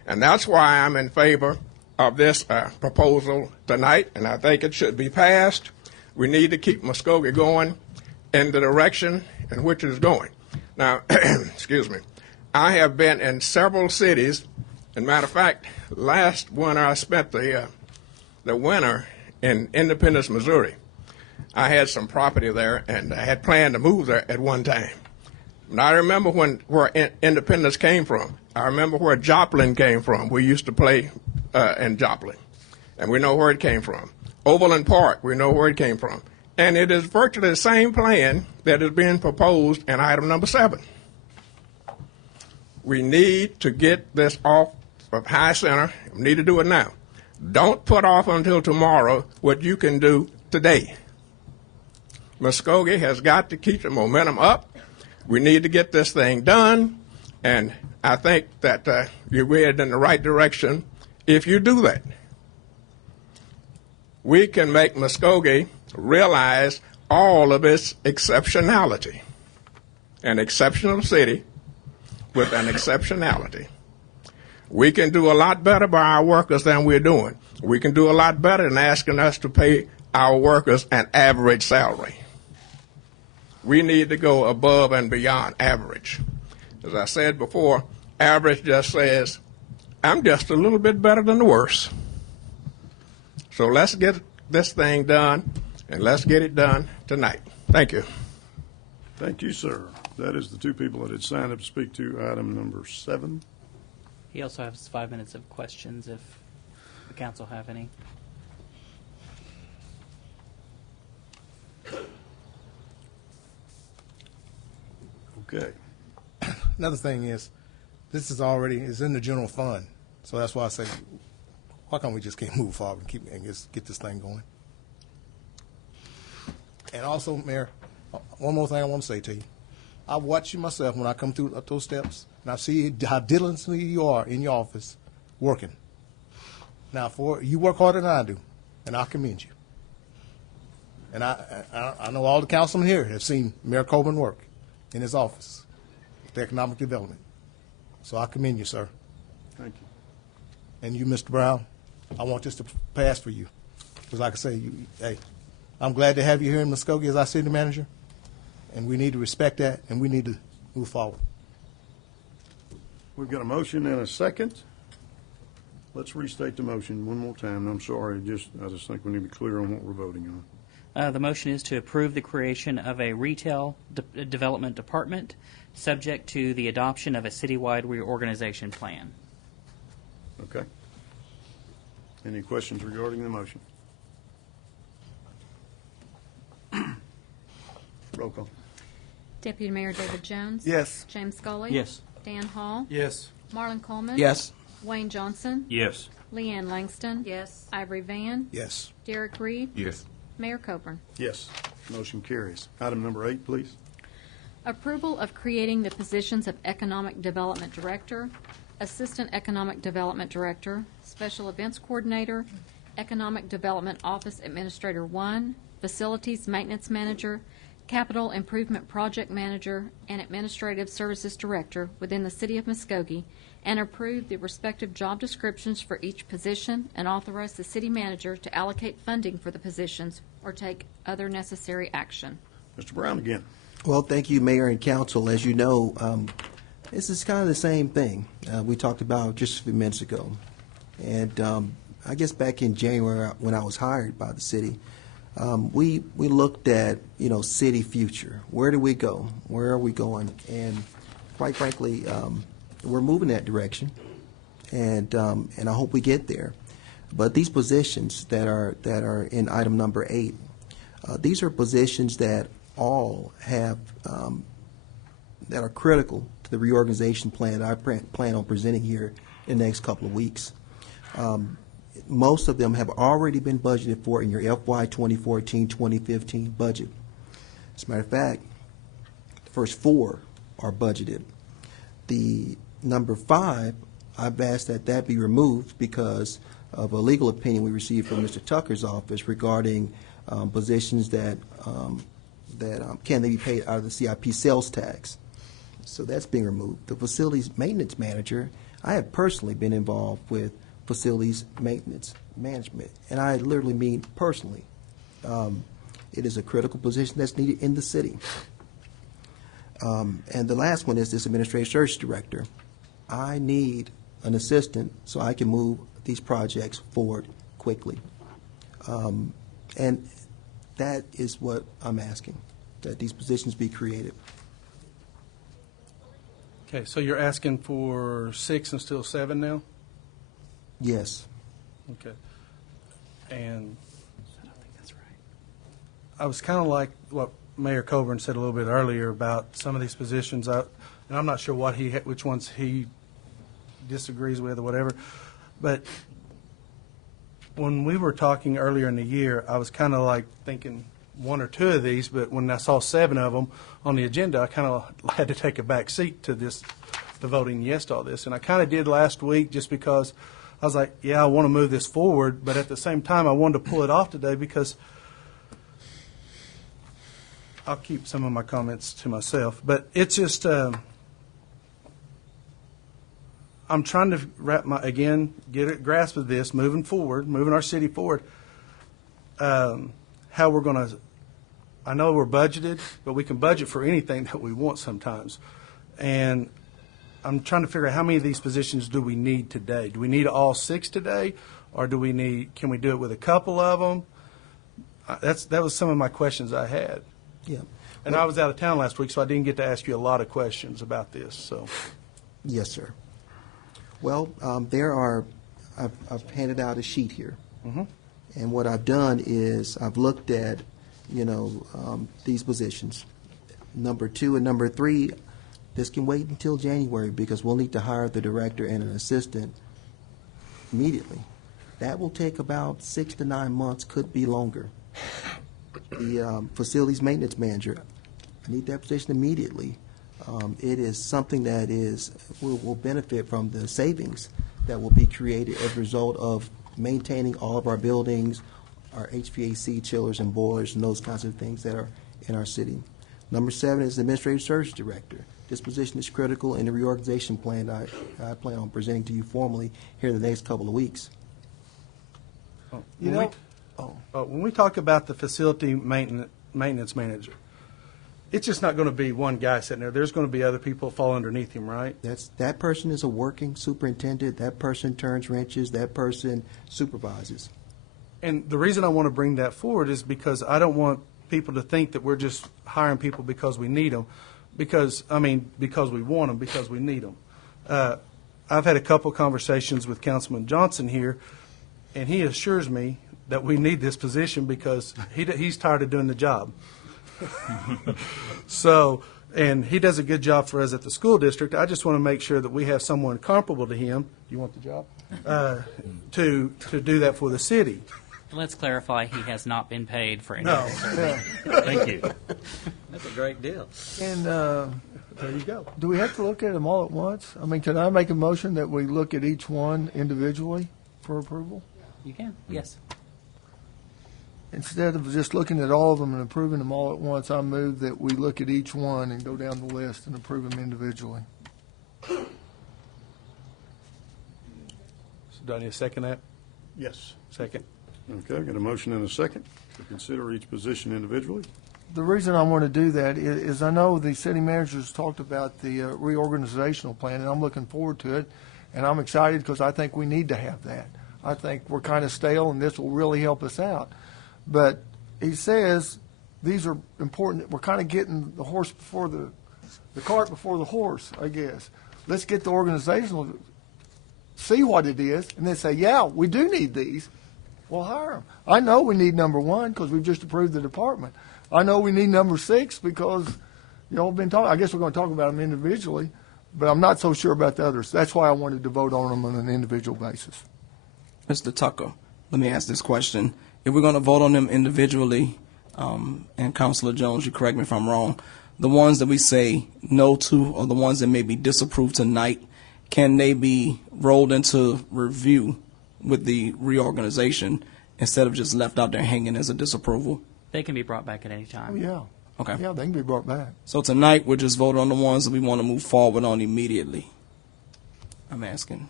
And that's why I'm in favor of this proposal tonight, and I think it should be passed. We need to keep Muskogee going in the direction in which it is going. Now, excuse me, I have been in several cities. As a matter of fact, last winter I spent the winter in Independence, Missouri. I had some property there, and I had planned to move there at one time. And I remember where Independence came from. I remember where Joplin came from. We used to play in Joplin, and we know where it came from. Overland Park, we know where it came from. And it is virtually the same plan that is being proposed in item number 7. We need to get this off of High Center. We need to do it now. Don't put off until tomorrow what you can do today. Muskogee has got to keep the momentum up. We need to get this thing done, and I think that you're headed in the right direction if you do that. We can make Muskogee realize all of its exceptionality. An exceptional city with an exceptionality. We can do a lot better by our workers than we're doing. We can do a lot better than asking us to pay our workers an average salary. We need to go above and beyond average. As I said before, average just says, I'm just a little bit better than the worst. So let's get this thing done, and let's get it done tonight. Thank you. Thank you, sir. That is the two people that had signed up to speak to item number 7. He also has 5 minutes of questions if the council have any. Okay. Another thing is, this is in the general fund. So that's why I say, why can't we just keep move forward and just get this thing going? And also, Mayor, one more thing I want to say to you. I watch you myself when I come through up those steps, and I see how diligently you are in your office working. Now, you work harder than I do, and I commend you. And I know all the councilmen here have seen Mayor Coburn work in his office with economic development. So I commend you, sir. Thank you. And you, Mr. Brown, I want this to pass for you. Because like I say, hey, I'm glad to have you here in Muskogee as our city manager, and we need to respect that, and we need to move forward. We've got a motion and a second. Let's restate the motion one more time. I'm sorry, I just think we need to be clear on what we're voting on. The motion is to approve the creation of a retail development department, subject to the adoption of a citywide reorganization plan. Okay. Any questions regarding the motion? Roll call. Deputy Mayor David Jones. Yes. James Scully. Yes. Dan Hall. Yes. Marlon Coleman. Yes. Wayne Johnson. Yes. Leanne Langston. Yes. Ivory Van. Yes. Derek Reed. Yes. Mayor Coburn. Yes. Motion carries. Item number 8, please. Approval of creating the positions of Economic Development Director, Assistant Economic Development Director, Special Events Coordinator, Economic Development Office Administrator 1, Facilities Maintenance Manager, Capital Improvement Project Manager, and Administrative Services Director within the City of Muskogee, and approve the respective job descriptions for each position and authorize the city manager to allocate funding for the positions or take other necessary action. Mr. Brown again. Well, thank you, Mayor and Council. As you know, this is kind of the same thing we talked about just a few minutes ago. And I guess back in January when I was hired by the city, we looked at, city future. Where do we go? Where are we going? And quite frankly, we're moving that direction, and I hope we get there. But these positions that are in item number 8, these are positions that all have that are critical to the reorganization plan that I plan on presenting here in the next couple of weeks. Most of them have already been budgeted for in your FY 2014-2015 budget. As a matter of fact, the first 4 are budgeted. The number 5, I've asked that be removed because of a legal opinion we received from Mr. Tucker's office regarding positions that can they be paid out of the CIP sales tax. So that's being removed. The facilities maintenance manager, I have personally been involved with facilities maintenance management, and I literally mean personally. It is a critical position that's needed in the city. And the last one is this administrative service director. I need an assistant so I can move these projects forward quickly. And that is what I'm asking, that these positions be created. Okay, so you're asking for 6 and still 7 now? Yes. Okay. And I was kind of like what Mayor Coburn said a little bit earlier about some of these positions. And I'm not sure which ones he disagrees with or whatever. But when we were talking earlier in the year, I was kind of like thinking 1 or 2 of these. But when I saw 7 of them on the agenda, I kind of had to take a back seat to voting yes to all this. And I kind of did last week just because I was like, yeah, I want to move this forward. But at the same time, I wanted to pull it off today because I'll keep some of my comments to myself. But it's just, I'm trying to get a grasp of this, moving our city forward, how we're going to, I know we're budgeted, but we can budget for anything that we want sometimes. And I'm trying to figure out how many of these positions do we need today? Do we need all 6 today? Or can we do it with a couple of them? That was some of my questions I had. Yeah. And I was out of town last week, so I didn't get to ask you a lot of questions about this. So, yes, sir. Well, I've handed out a sheet here. Mm-hmm. And what I've done is I've looked at, these positions. Number 2 and number 3, this can wait until January because we'll need to hire the director and an assistant immediately. That will take about 6 to 9 months, could be longer. The facilities maintenance manager, I need that position immediately. It is something that will benefit from the savings that will be created as a result of maintaining all of our buildings, our HVAC chillers and boilers and those kinds of things that are in our city. Number 7 is the Administrative Services Director. This position is critical in the reorganization plan I plan on presenting to you formally here in the next couple of weeks. When we talk about the facility maintenance manager, it's just not going to be one guy sitting there. There's going to be other people fall underneath him, right? That person is a working superintendent. That person turns wrenches. That person supervises. And the reason I want to bring that forward is because I don't want people to think that we're just hiring people because we need them, because we want them, because we need them. I've had a couple conversations with Councilman Johnson here, and he assures me that we need this position because he's tired of doing the job. So, and he does a good job for us at the school district. I just want to make sure that we have someone comparable to him. You want the job? To do that for the city. Let's clarify, he has not been paid for any No. of this. Thank you. That's a great deal. And There you go. do we have to look at them all at once? I mean, can I make a motion that we look at each one individually for approval? You can, yes. Instead of just looking at all of them and approving them all at once, I move that we look at each one and go down the list and approve them individually. So do I need to second that? Yes. Second. Okay, got a motion and a second to consider each position individually. The reason I want to do that is I know the city managers talked about the reorganizational plan, and I'm looking forward to it, and I'm excited because I think we need to have that. I think we're kind of stale, and this will really help us out. But he says these are important. We're kind of getting the horse before the cart before the horse, I guess. Let's get the organizational, see what it is, and then say, yeah, we do need these. We'll hire them. I know we need number 1 because we've just approved the department. I know we need number 6 because y'all have been talking. I guess we're going to talk about them individually, but I'm not so sure about the others. That's why I wanted to vote on them on an individual basis. Mr. Tucker, let me ask this question. If we're going to vote on them individually, and Councilor Jones, you correct me if I'm wrong, the ones that we say no to or the ones that may be disapproved tonight, can they be rolled into review with the reorganization instead of just left out there hanging as a disapproval? They can be brought back at any Oh, time. yeah. Okay. Yeah, they can be brought back. So tonight, we're just voting on the ones that we want to move forward on immediately. I'm asking.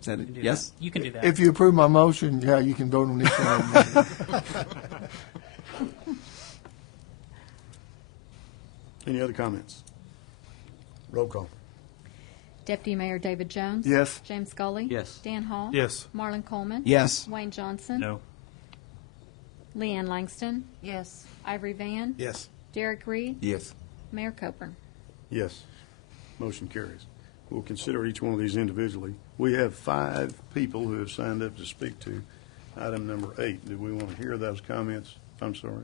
Is that it? You can do Yes? that. You can do that. If you approve my motion, yeah, you can vote on each one. Any other comments? Roll call. Deputy Mayor David Jones. Yes. James Scully. Yes. Dan Hall. Yes. Marlon Coleman. Yes. Wayne Johnson. No. Leanne Langston. Yes. Ivory Van. Yes. Derek Reed. Yes. Mayor Coburn. Yes. Motion carries. We'll consider each one of these individually. We have 5 people who have signed up to speak to item number 8. Do we want to hear those comments? I'm sorry.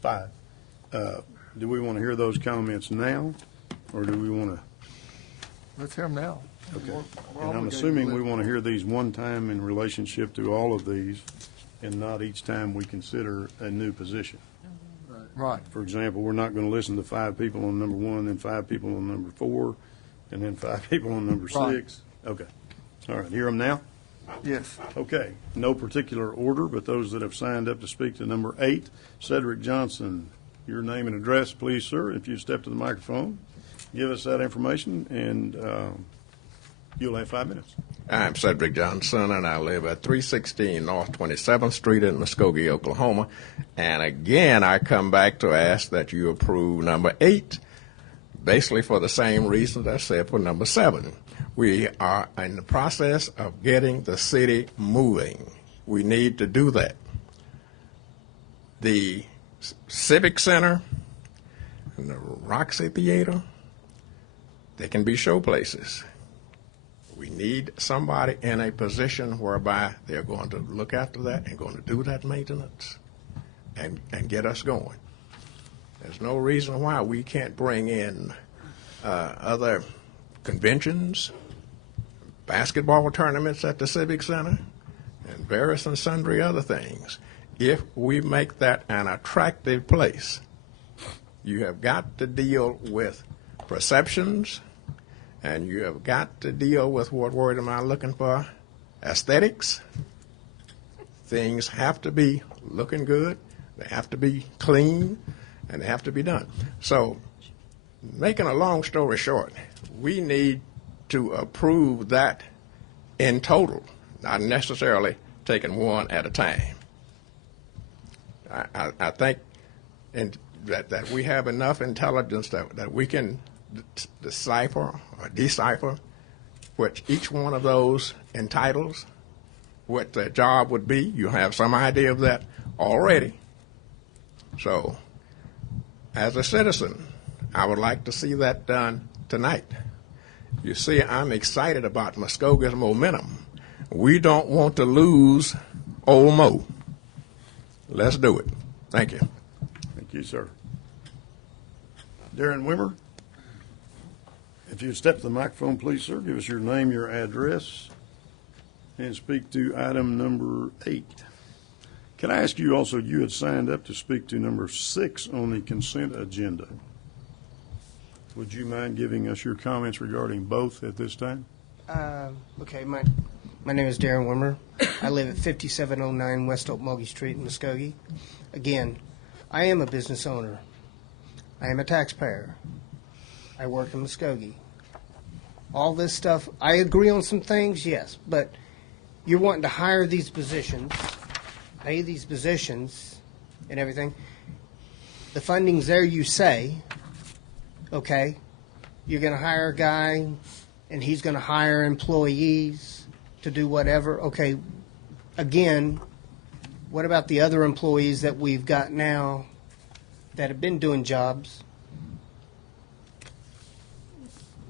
5. Do we want to hear those comments now, or do we want to? Let's hear them now. Okay. We're And I'm obligated to assuming we live. want to hear these one time in relationship to all of these, and not each time we consider a new position. Right. For example, we're not going to listen to 5 people on number 1, then 5 people on number 4, and then 5 people on number 6. Right. Okay. All right. Hear them now? Yes. Okay. No particular order, but those that have signed up to speak to number 8, Cedric Johnson. Your name and address, please, sir. If you step to the microphone, give us that information, and you'll have 5 minutes. I'm Cedric Johnson, and I live at 316 North 27th Street in Muskogee, Oklahoma. And again, I come back to ask that you approve number 8, basically for the same reasons I said for number 7. We are in the process of getting the city moving. We need to do that. The Civic Center and the Roxy Theater, they can be show places. We need somebody in a position whereby they're going to look after that and going to do that maintenance and get us going. There's no reason why we can't bring in other conventions, basketball tournaments at the Civic Center, and various and sundry other things. If we make that an attractive place, you have got to deal with perceptions, and you have got to deal with, what word am I looking for? Aesthetics. things have to be looking good, they have to be clean, and they have to be done. So, making a long story short, we need to approve that in total, not necessarily taking one at a time. I think that we have enough intelligence that we can decipher or decipher which each one of those entitles, what the job would be. You have some idea of that already. So, as a citizen, I would like to see that done tonight. You see, I'm excited about Muskogee's momentum. We don't want to lose Old Mo. Let's do it. Thank you. Thank you, sir. Darren Wimmer, if you would step to the microphone, please, sir. Give us your name, your address, and speak to item number 8. Can I ask you also, you had signed up to speak to number 6 on the consent agenda. Would you mind giving us your comments regarding both at this time? Okay, my name is Darren Wimmer. I live at 5709 West Okmulgee Street in Muskogee. Again, I am a business owner. I am a taxpayer. I work in Muskogee. All this stuff, I agree on some things, yes, but you're wanting to hire these positions, pay these positions and everything. The funding's there, you say. Okay, you're going to hire a guy, and he's going to hire employees to do whatever. Okay, again, what about the other employees that we've got now that have been doing jobs?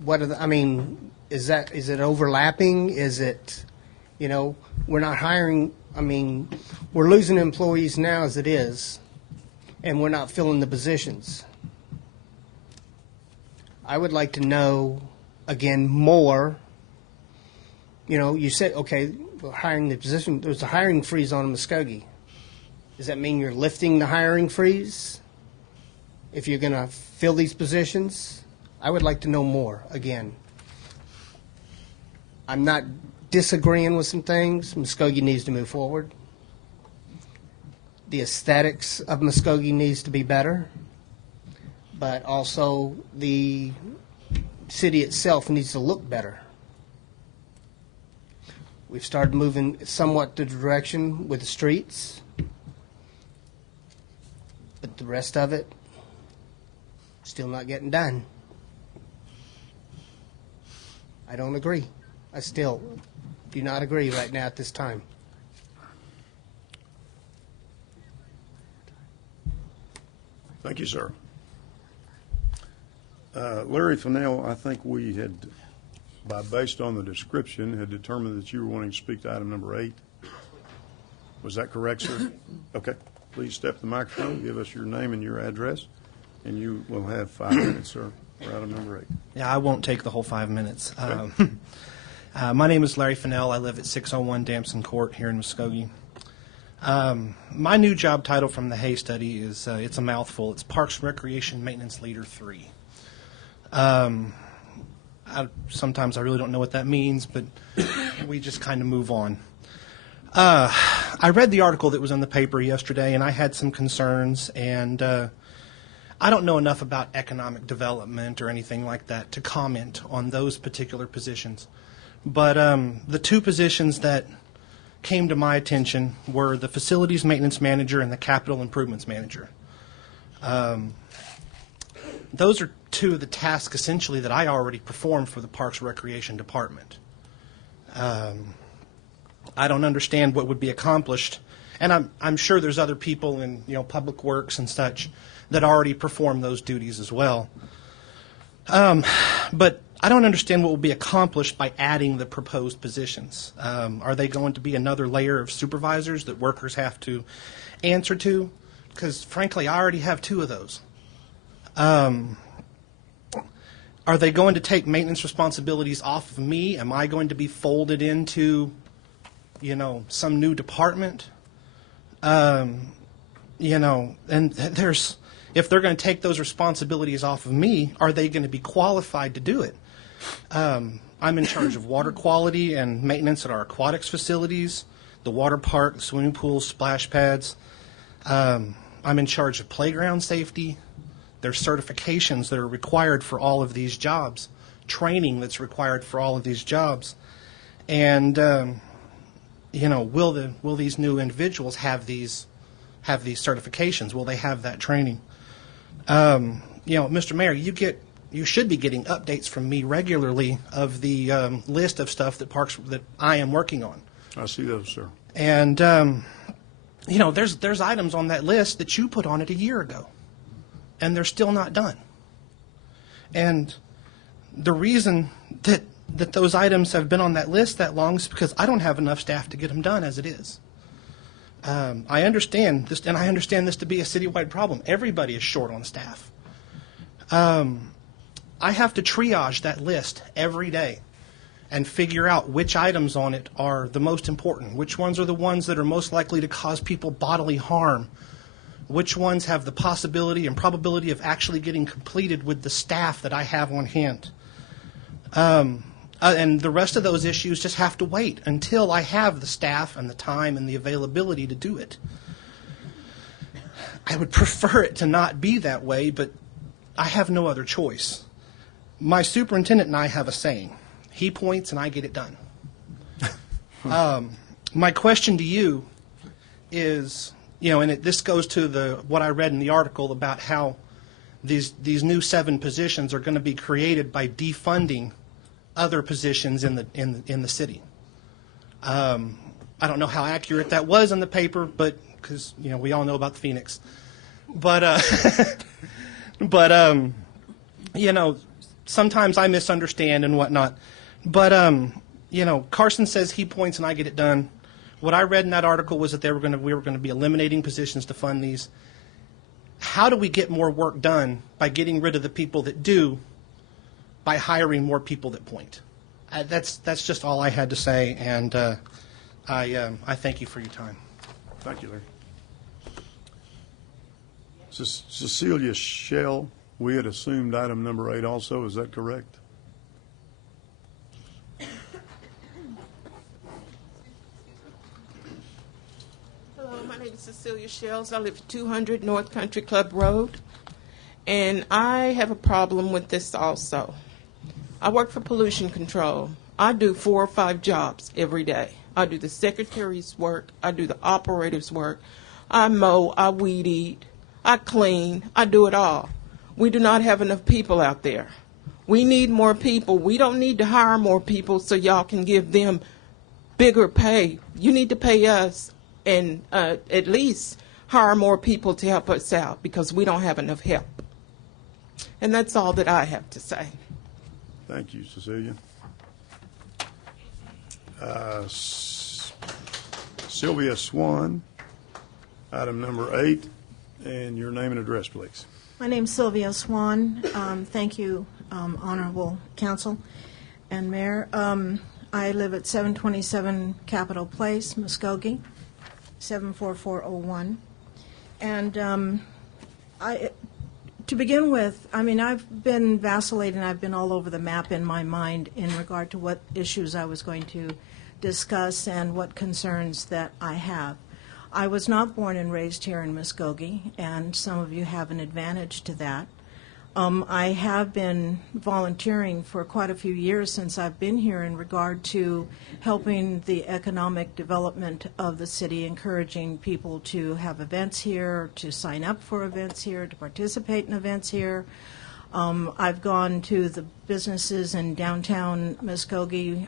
What are is it overlapping? Is it, we're not hiring, we're losing employees now as it is, and we're not filling the positions. I would like to know, again, more. You said, okay, we're hiring the position. There's a hiring freeze on Muskogee. Does that mean you're lifting the hiring freeze if you're going to fill these positions? I would like to know more, again. I'm not disagreeing with some things. Muskogee needs to move forward. The aesthetics of Muskogee needs to be better. But also the city itself needs to look better. We've started moving somewhat the direction with the streets, but the rest of it, still not getting done. I don't agree. I still do not agree right now at this time. Thank you, sir. Larry Fennell, I think we had, based on the description, had determined that you were wanting to speak to item number 8. Was that correct, sir? Okay. Please step to the microphone, give us your name and your address, and you will have 5 minutes, sir, for item number 8. Yeah, I won't take the whole 5 minutes. Okay. My name is Larry Fennell. I live at 601 Damson Court here in Muskogee. My new job title from the Hay study is, it's a mouthful. It's Parks Recreation Maintenance Leader 3. Sometimes I really don't know what that means, but we just kind of move on. I read the article that was in the paper yesterday, and I had some concerns, and I don't know enough about economic development or anything like that to comment on those particular positions. But the 2 positions that came to my attention were the Facilities Maintenance Manager and the Capital Improvements Manager. Those are 2 of the tasks, essentially, that I already perform for the Parks Recreation Department. I don't understand what would be accomplished, and I'm sure there's other people in Public Works and such that already perform those duties as well. But I don't understand what will be accomplished by adding the proposed positions. Are they going to be another layer of supervisors that workers have to answer to? Because, frankly, I already have 2 of those. Are they going to take maintenance responsibilities off of me? Am I going to be folded into, some new department? And if they're going to take those responsibilities off of me, are they going to be qualified to do it? I'm in charge of water quality and maintenance at our aquatics facilities. the water park, swimming pools, splash pads. I'm in charge of playground safety. There's certifications that are required for all of these jobs, training that's required for all of these jobs. And, will these new individuals have these certifications? Will they have that training? Mr. Mayor, you should be getting updates from me regularly of the list of stuff that I am working on. I see those, sir. And there's items on that list that you put on it a year ago, and they're still not done. And the reason that those items have been on that list that long is because I don't have enough staff to get them done as it is. I understand this, and I understand this to be a citywide problem. Everybody is short on staff. I have to triage that list every day and figure out which items on it are the most important, which ones are the ones that are most likely to cause people bodily harm, which ones have the possibility and probability of actually getting completed with the staff that I have on hand. And the rest of those issues just have to wait until I have the staff and the time and the availability to do it. I would prefer it to not be that way, but I have no other choice. My superintendent and I have a saying. He points and I get it done. My question to you is, this goes to what I read in the article about how these new 7 positions are going to be created by defunding other positions in the city. I don't know how accurate that was in the paper, but because we all know about the Phoenix, but sometimes I misunderstand and whatnot. But Carson says he points and I get it done. What I read in that article was that we were going to be eliminating positions to fund these. How do we get more work done by getting rid of the people that do? By hiring more people that point. That's just all I had to say, and I thank you for your time. Thank you, Larry. Cecilia Shell, we had assumed item number 8 also. Is that correct? Hello, my name is Cecilia Shells. I live at 200 North Country Club Road, and I have a problem with this also. I work for pollution control. I do 4 or 5 jobs every day. I do the secretary's work. I do the operator's work. I mow. I weed eat. I clean. I do it all. We do not have enough people out there. We need more people. We don't need to hire more people so y'all can give them bigger pay. You need to pay us and at least hire more people to help us out because we don't have enough help. And that's all that I have to say. Thank you, Cecilia. Sylvia Swan, item number 8, and your name and address, please. My name's Sylvia Swan. Thank you, Honorable Council and Mayor. I live at 727 Capitol Place, Muskogee, 74401. And to begin with, I've been vacillating. I've been all over the map in my mind in regard to what issues I was going to discuss and what concerns that I have. I was not born and raised here in Muskogee, and some of you have an advantage to that. I have been volunteering for quite a few years since I've been here in regard to helping the economic development of the city, encouraging people to have events here, to sign up for events here, to participate in events here. I've gone to the businesses in downtown Muskogee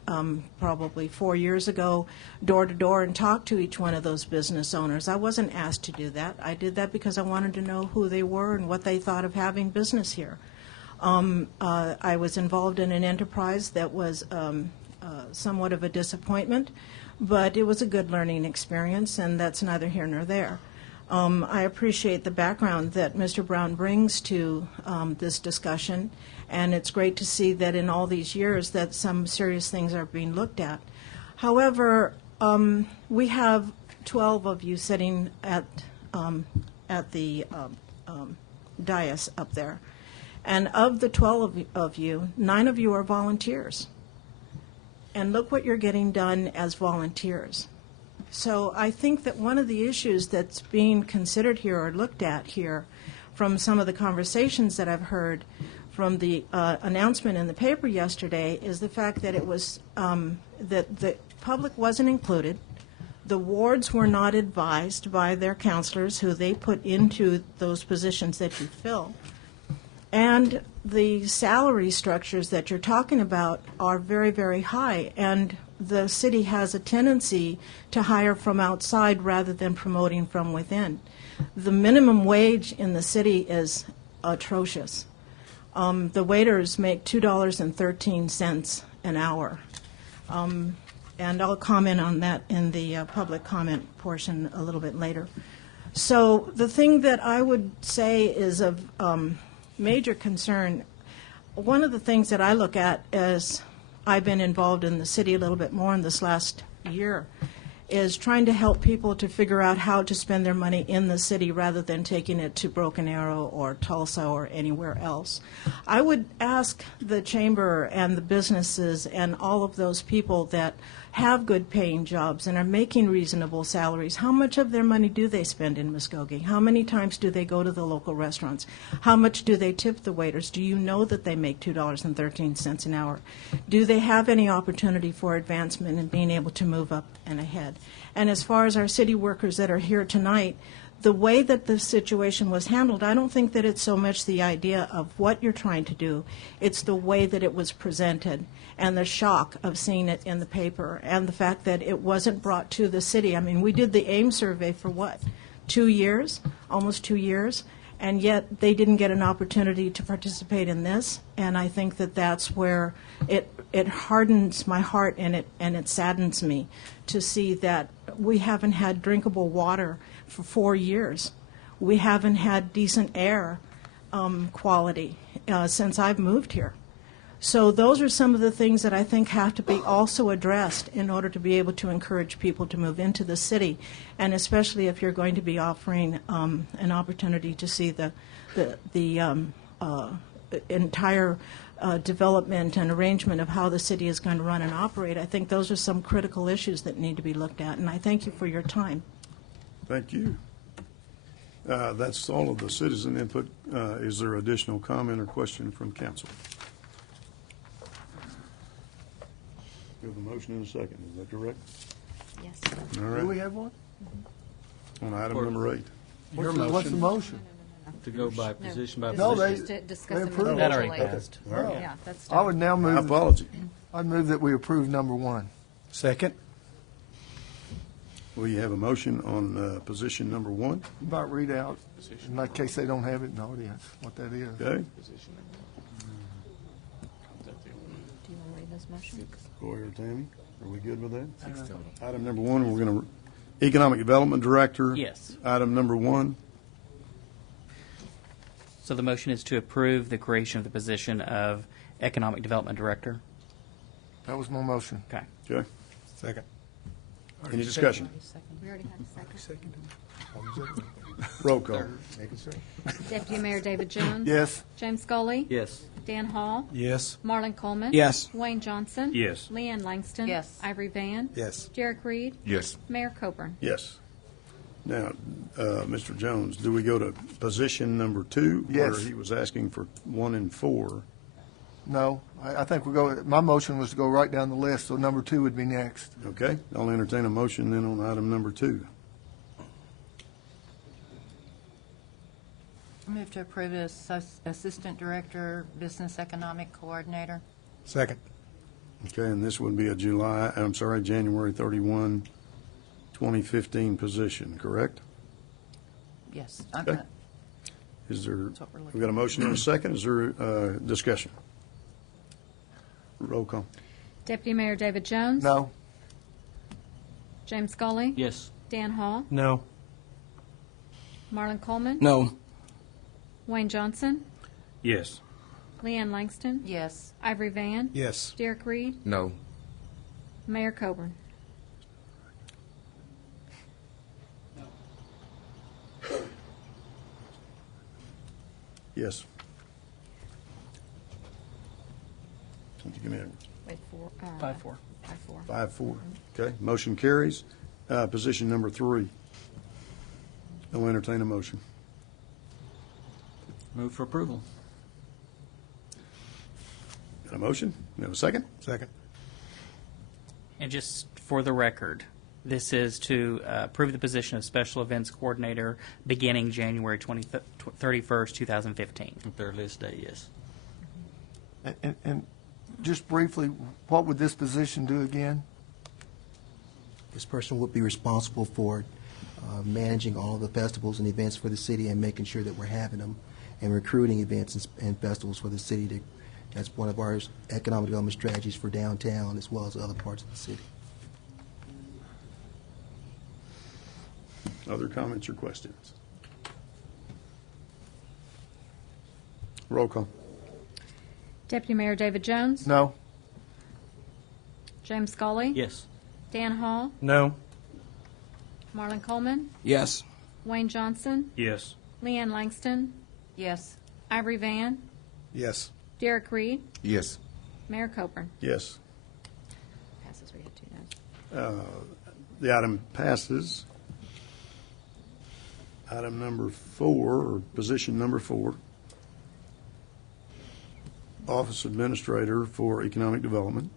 probably 4 years ago, door to door, and talked to each one of those business owners. I wasn't asked to do that. I did that because I wanted to know who they were and what they thought of having business here. I was involved in an enterprise that was somewhat of a disappointment, but it was a good learning experience, and that's neither here nor there. I appreciate the background that Mr. Brown brings to this discussion, and it's great to see that in all these years that some serious things are being looked at. However, we have 12 of you sitting at the dais up there, and of the 12 of you, 9 of you are volunteers. And look what you're getting done as volunteers. So I think that one of the issues that's being considered here or looked at here from some of the conversations that I've heard from the announcement in the paper yesterday is the fact that it was that the public wasn't included. The wards were not advised by their counselors who they put into those positions that you fill. And the salary structures that you're talking about are very, very high. And the city has a tendency to hire from outside rather than promoting from within. The minimum wage in the city is atrocious. The waiters make $2.13 an hour. And I'll comment on that in the public comment portion a little bit later. So the thing that I would say is of major concern, one of the things that I look at as I've been involved in the city a little bit more in this last year is trying to help people to figure out how to spend their money in the city rather than taking it to Broken Arrow or Tulsa or anywhere else. I would ask the chamber and the businesses and all of those people that have good paying jobs and are making reasonable salaries, how much of their money do they spend in Muskogee? How many times do they go to the local restaurants? How much do they tip the waiters? Do you know that they make $2.13 an hour? Do they have any opportunity for advancement and being able to move up and ahead? And as far as our city workers that are here tonight, the way that the situation was handled, I don't think that it's so much the idea of what you're trying to do, it's the way that it was presented and the shock of seeing it in the paper and the fact that it wasn't brought to the city. I mean, we did the AIM survey for what, 2 years, almost 2 years, and yet they didn't get an opportunity to participate in this, and I think that that's where it hardens my heart and it saddens me to see that we haven't had drinkable water for 4 years. We haven't had decent air quality since I've moved here. So those are some of the things that I think have to be also addressed in order to be able to encourage people to move into the city, and especially if you're going to be offering an opportunity to see the entire development and arrangement of how the city is going to run and operate. I think those are some critical issues that need to be looked at, and I thank you for your time. Thank you. That's all of the citizen input. Is there additional comment or question from council? We have a motion and a second. Is that correct? Yes. All right. Do we have one? On item number 8. What's the motion? To go by position by No, position. they- Just to discuss they them approved it. That already individually. passed. All right. Yeah, that's I done. would now My move. apology. I'd move that we approve number 1. Second. We have a motion on position number 1. You might read out, in case they don't have it in the audience, what that is. Okay. Do you want to read this motion? Corey or Tammy, are we good with that? Item number 1, we're going to, Economic Development Director. Yes. Item number 1. So the motion is to approve the creation of the position of Economic Development Director. That was my motion. Okay. Okay. Second. Any discussion? We already had a second. Roll call. Deputy Mayor David Jones. Yes. James Scully. Yes. Dan Hall. Yes. Marlon Coleman. Yes. Wayne Johnson. Yes. Leanne Langston. Yes. Ivory Van. Yes. Derek Reed. Yes. Mayor Coburn. Yes. Now, Mr. Jones, do we go to position number 2? Yes. Where he was asking for 1 and 4. No, I think we go, my motion was to go right down the list, so number 2 would be next. Okay, I'll entertain a motion then on item number 2. I move to approve as Assistant Director, Business Economic Coordinator. Second. Okay, and this would be a January 31, 2015 position, correct? Yes. Okay. Is there, That's what we're looking we've got a motion and a second. Is there discussion? Roll call. Deputy Mayor David Jones. No. James Scully. Yes. Dan Hall. No. Marlon Coleman. No. Wayne Johnson. Yes. Leanne Langston. Yes. Ivory Van. Yes. Derek Reed. No. Mayor Coburn. Yes. Won't you give me a Wait for. 5-4. 5-4. 5-4? Okay, motion carries. Position number 3. I'll entertain a motion. Move for approval. Got a motion? We have a second? Second. And just for the record, this is to approve the position of Special Events Coordinator beginning January 31st, 2015. Their list day, yes. And just briefly, what would this position do again? This person would be responsible for managing all of the festivals and events for the city and making sure that we're having them and recruiting events and festivals for the city. That's one of our economic development strategies for downtown as well as other parts of the city. Other comments or questions? Roll call. Deputy Mayor David Jones? No. James Scully? Yes. Dan Hall? No. Marlon Coleman? Yes. Wayne Johnson? Yes. Leanne Langston? Yes. Ivory Van? Yes. Derek Reed? Yes. Mayor Coburn? Yes. Passes. We had 2 noes. The item passes. Item number 4, or position number 4, Office Administrator for Economic Development.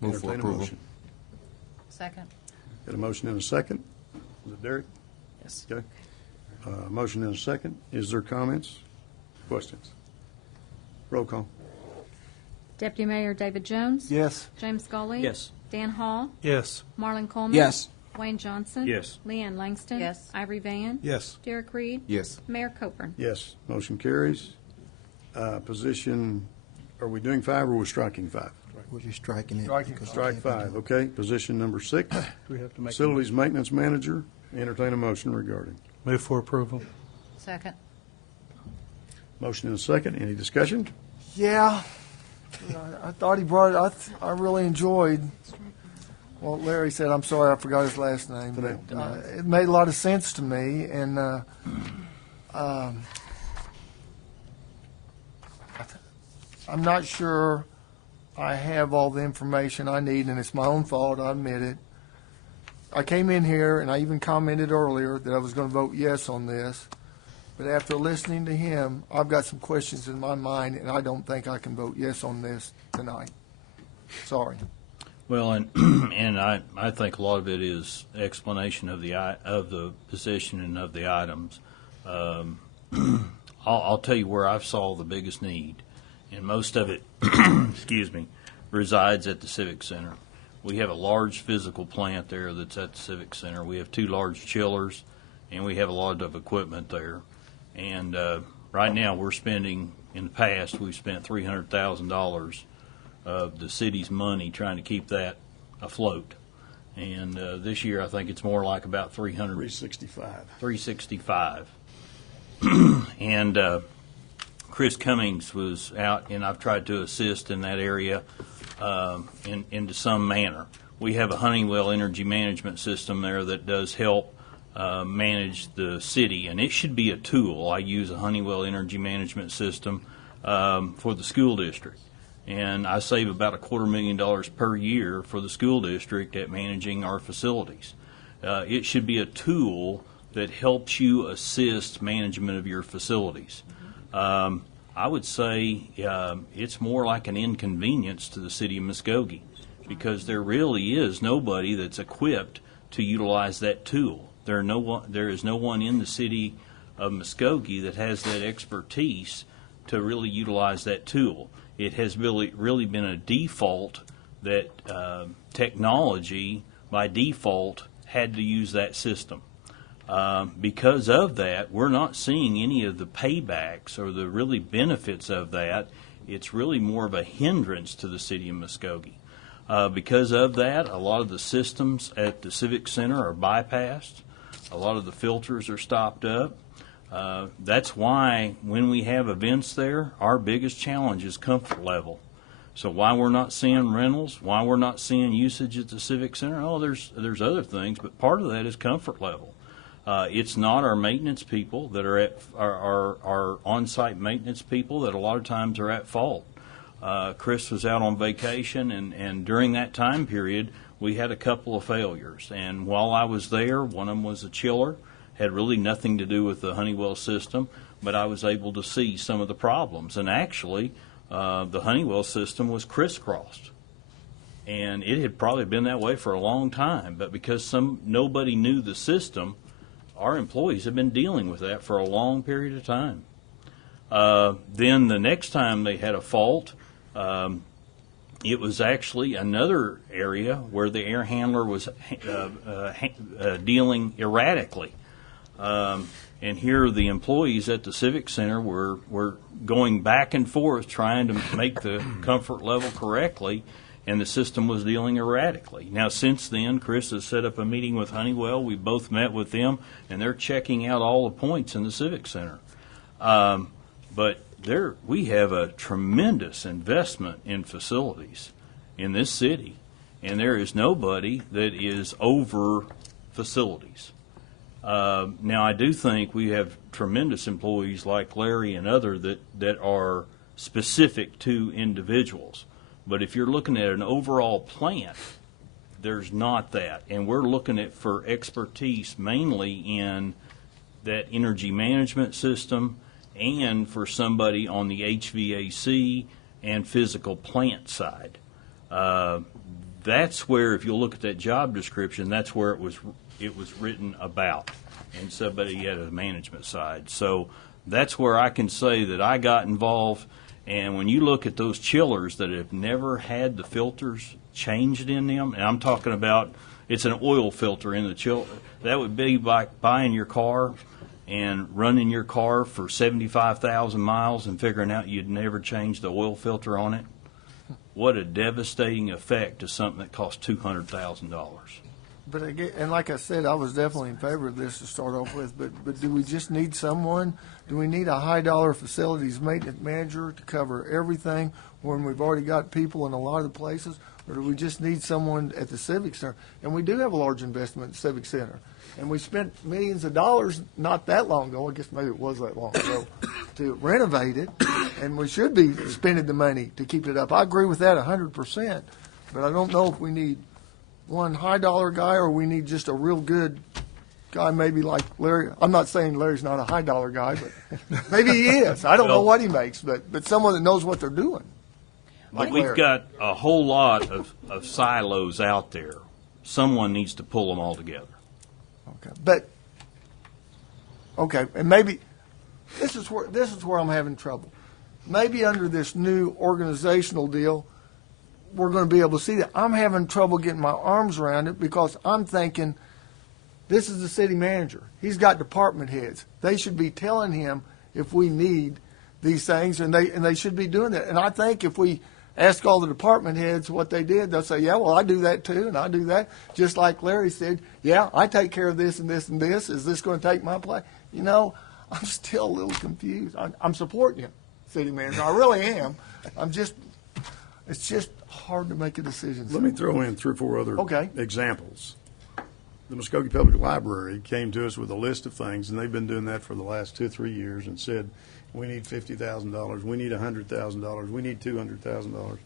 Move for Entertain a approval. motion. Second. Got a motion and a second. Is it Derek? Yes. Okay. Motion and a second. Is there comments? Questions? Roll call. Deputy Mayor David Jones? Yes. James Scully? Yes. Dan Hall? Yes. Marlon Coleman? Yes. Wayne Johnson? Yes. Leanne Langston? Yes. Ivory Van? Yes. Derek Reed? Yes. Mayor Coburn? Yes. Motion carries. Position, are we doing 5 or we're striking 5? We're just striking it. Striking. because we Strike can't be 5, doing- okay. Position number 6, Do we have to make Facilities Maintenance Manager. Entertain a motion regarding. Move for approval. Second. Motion and a second. Any discussion? Yeah. I thought he brought it. I really enjoyed what Larry said. I'm sorry I forgot his last name. But, it made a lot of sense to me, and I'm not sure I have all the information I need, and it's my own fault, I admit it. I came in here, and I even commented earlier that I was going to vote yes on this, but after listening to him, I've got some questions in my mind, and I don't think I can vote yes on this tonight. Sorry. Well, and and I think a lot of it is explanation of the position and of the items. I'll tell you where I saw the biggest need, and most of it, excuse me, resides at the Civic Center. We have a large physical plant there that's at the Civic Center. We have 2 large chillers, and we have a lot of equipment there. And right now, we're spending. In the past, we've spent $300,000 of the city's money trying to keep that afloat. And this year, I think it's more like about 365. 365. And Chris Cummings was out, and I've tried to assist in that area into some manner. We have a Honeywell energy management system there that does help manage the city, and it should be a tool. I use a Honeywell energy management system for the school district, and I save about $250,000 per year for the school district at managing our facilities. It should be a tool that helps you assist management of your facilities. I would say it's more like an inconvenience to the city of Muskogee, because there really is nobody that's equipped to utilize that tool. There is no one in the city of Muskogee that has that expertise to really utilize that tool. It has really been a default that technology, by default, had to use that system. Because of that, we're not seeing any of the paybacks or the really benefits of that. It's really more of a hindrance to the city of Muskogee. Because of that, a lot of the systems at the Civic Center are bypassed. A lot of the filters are stopped up. That's why when we have events there, our biggest challenge is comfort level. So why we're not seeing rentals, why we're not seeing usage at the Civic Center, there's other things, but part of that is comfort level. It's not our maintenance people that are at our on-site maintenance people that a lot of times are at fault. Chris was out on vacation, and during that time period, we had a couple of failures. And while I was there, one of them was a chiller, had really nothing to do with the Honeywell system, but I was able to see some of the problems. And actually, the Honeywell system was crisscrossed. And it had probably been that way for a long time, but because nobody knew the system, our employees have been dealing with that for a long period of time. Then the next time they had a fault, it was actually another area where the air handler was dealing erratically. And here the employees at the Civic Center were going back and forth trying to make the comfort level correctly, and the system was dealing erratically. Now, since then, Chris has set up a meeting with Honeywell. We both met with them, and they're checking out all the points in the Civic Center. But we have a tremendous investment in facilities in this city, and there is nobody that is over facilities. Now, I do think we have tremendous employees like Larry and others that are specific to individuals. But if you're looking at an overall plant, there's not that. And we're looking at for expertise mainly in that energy management system and for somebody on the HVAC and physical plant side. That's where, if you'll look at that job description, that's where it was written about, and somebody at a management side. So that's where I can say that I got involved. And when you look at those chillers that have never had the filters changed in them, and I'm talking about it's an oil filter in the chiller, that would be like buying your car and running your car for 75,000 miles and figuring out you'd never change the oil filter on it. What a devastating effect to something that costs $200,000. But again, and like I said, I was definitely in favor of this to start off with, but do we just need someone? Do we need a high-dollar facilities maintenance manager to cover everything when we've already got people in a lot of the places? Or do we just need someone at the Civic Center? And we do have a large investment at the Civic Center. And we spent millions of dollars not that long ago, I guess maybe it was that long ago, to renovate it. And we should be spending the money to keep it up. I agree with that 100%, but I don't know if we need one high-dollar guy or we need just a real good guy, maybe like Larry. I'm not saying Larry's not a high-dollar guy, but maybe he is. I don't know what he makes, but someone that knows what they're doing. But we've got a whole lot of silos out there. Someone needs to pull them all together. Okay, and maybe this is where I'm having trouble. Maybe under this new organizational deal, we're going to be able to see that. I'm having trouble getting my arms around it because I'm thinking, this is the city manager. He's got department heads. They should be telling him if we need these things, and they should be doing that. And I think if we ask all the department heads what they did, they'll say, yeah, well, I do that too, and I do that. Just like Larry said, yeah, I take care of this and this and this. Is this going to take my place? You know, I'm still a little confused. I'm supporting you, city manager. I really am. It's just hard to make a decision. Let me throw in 3 or 4 other examples. The Muskogee Public Library came to us with a list of things, and they've been doing that for the last 2 or 3 years, and said, we need $50,000, we need $100,000, we need $200,000.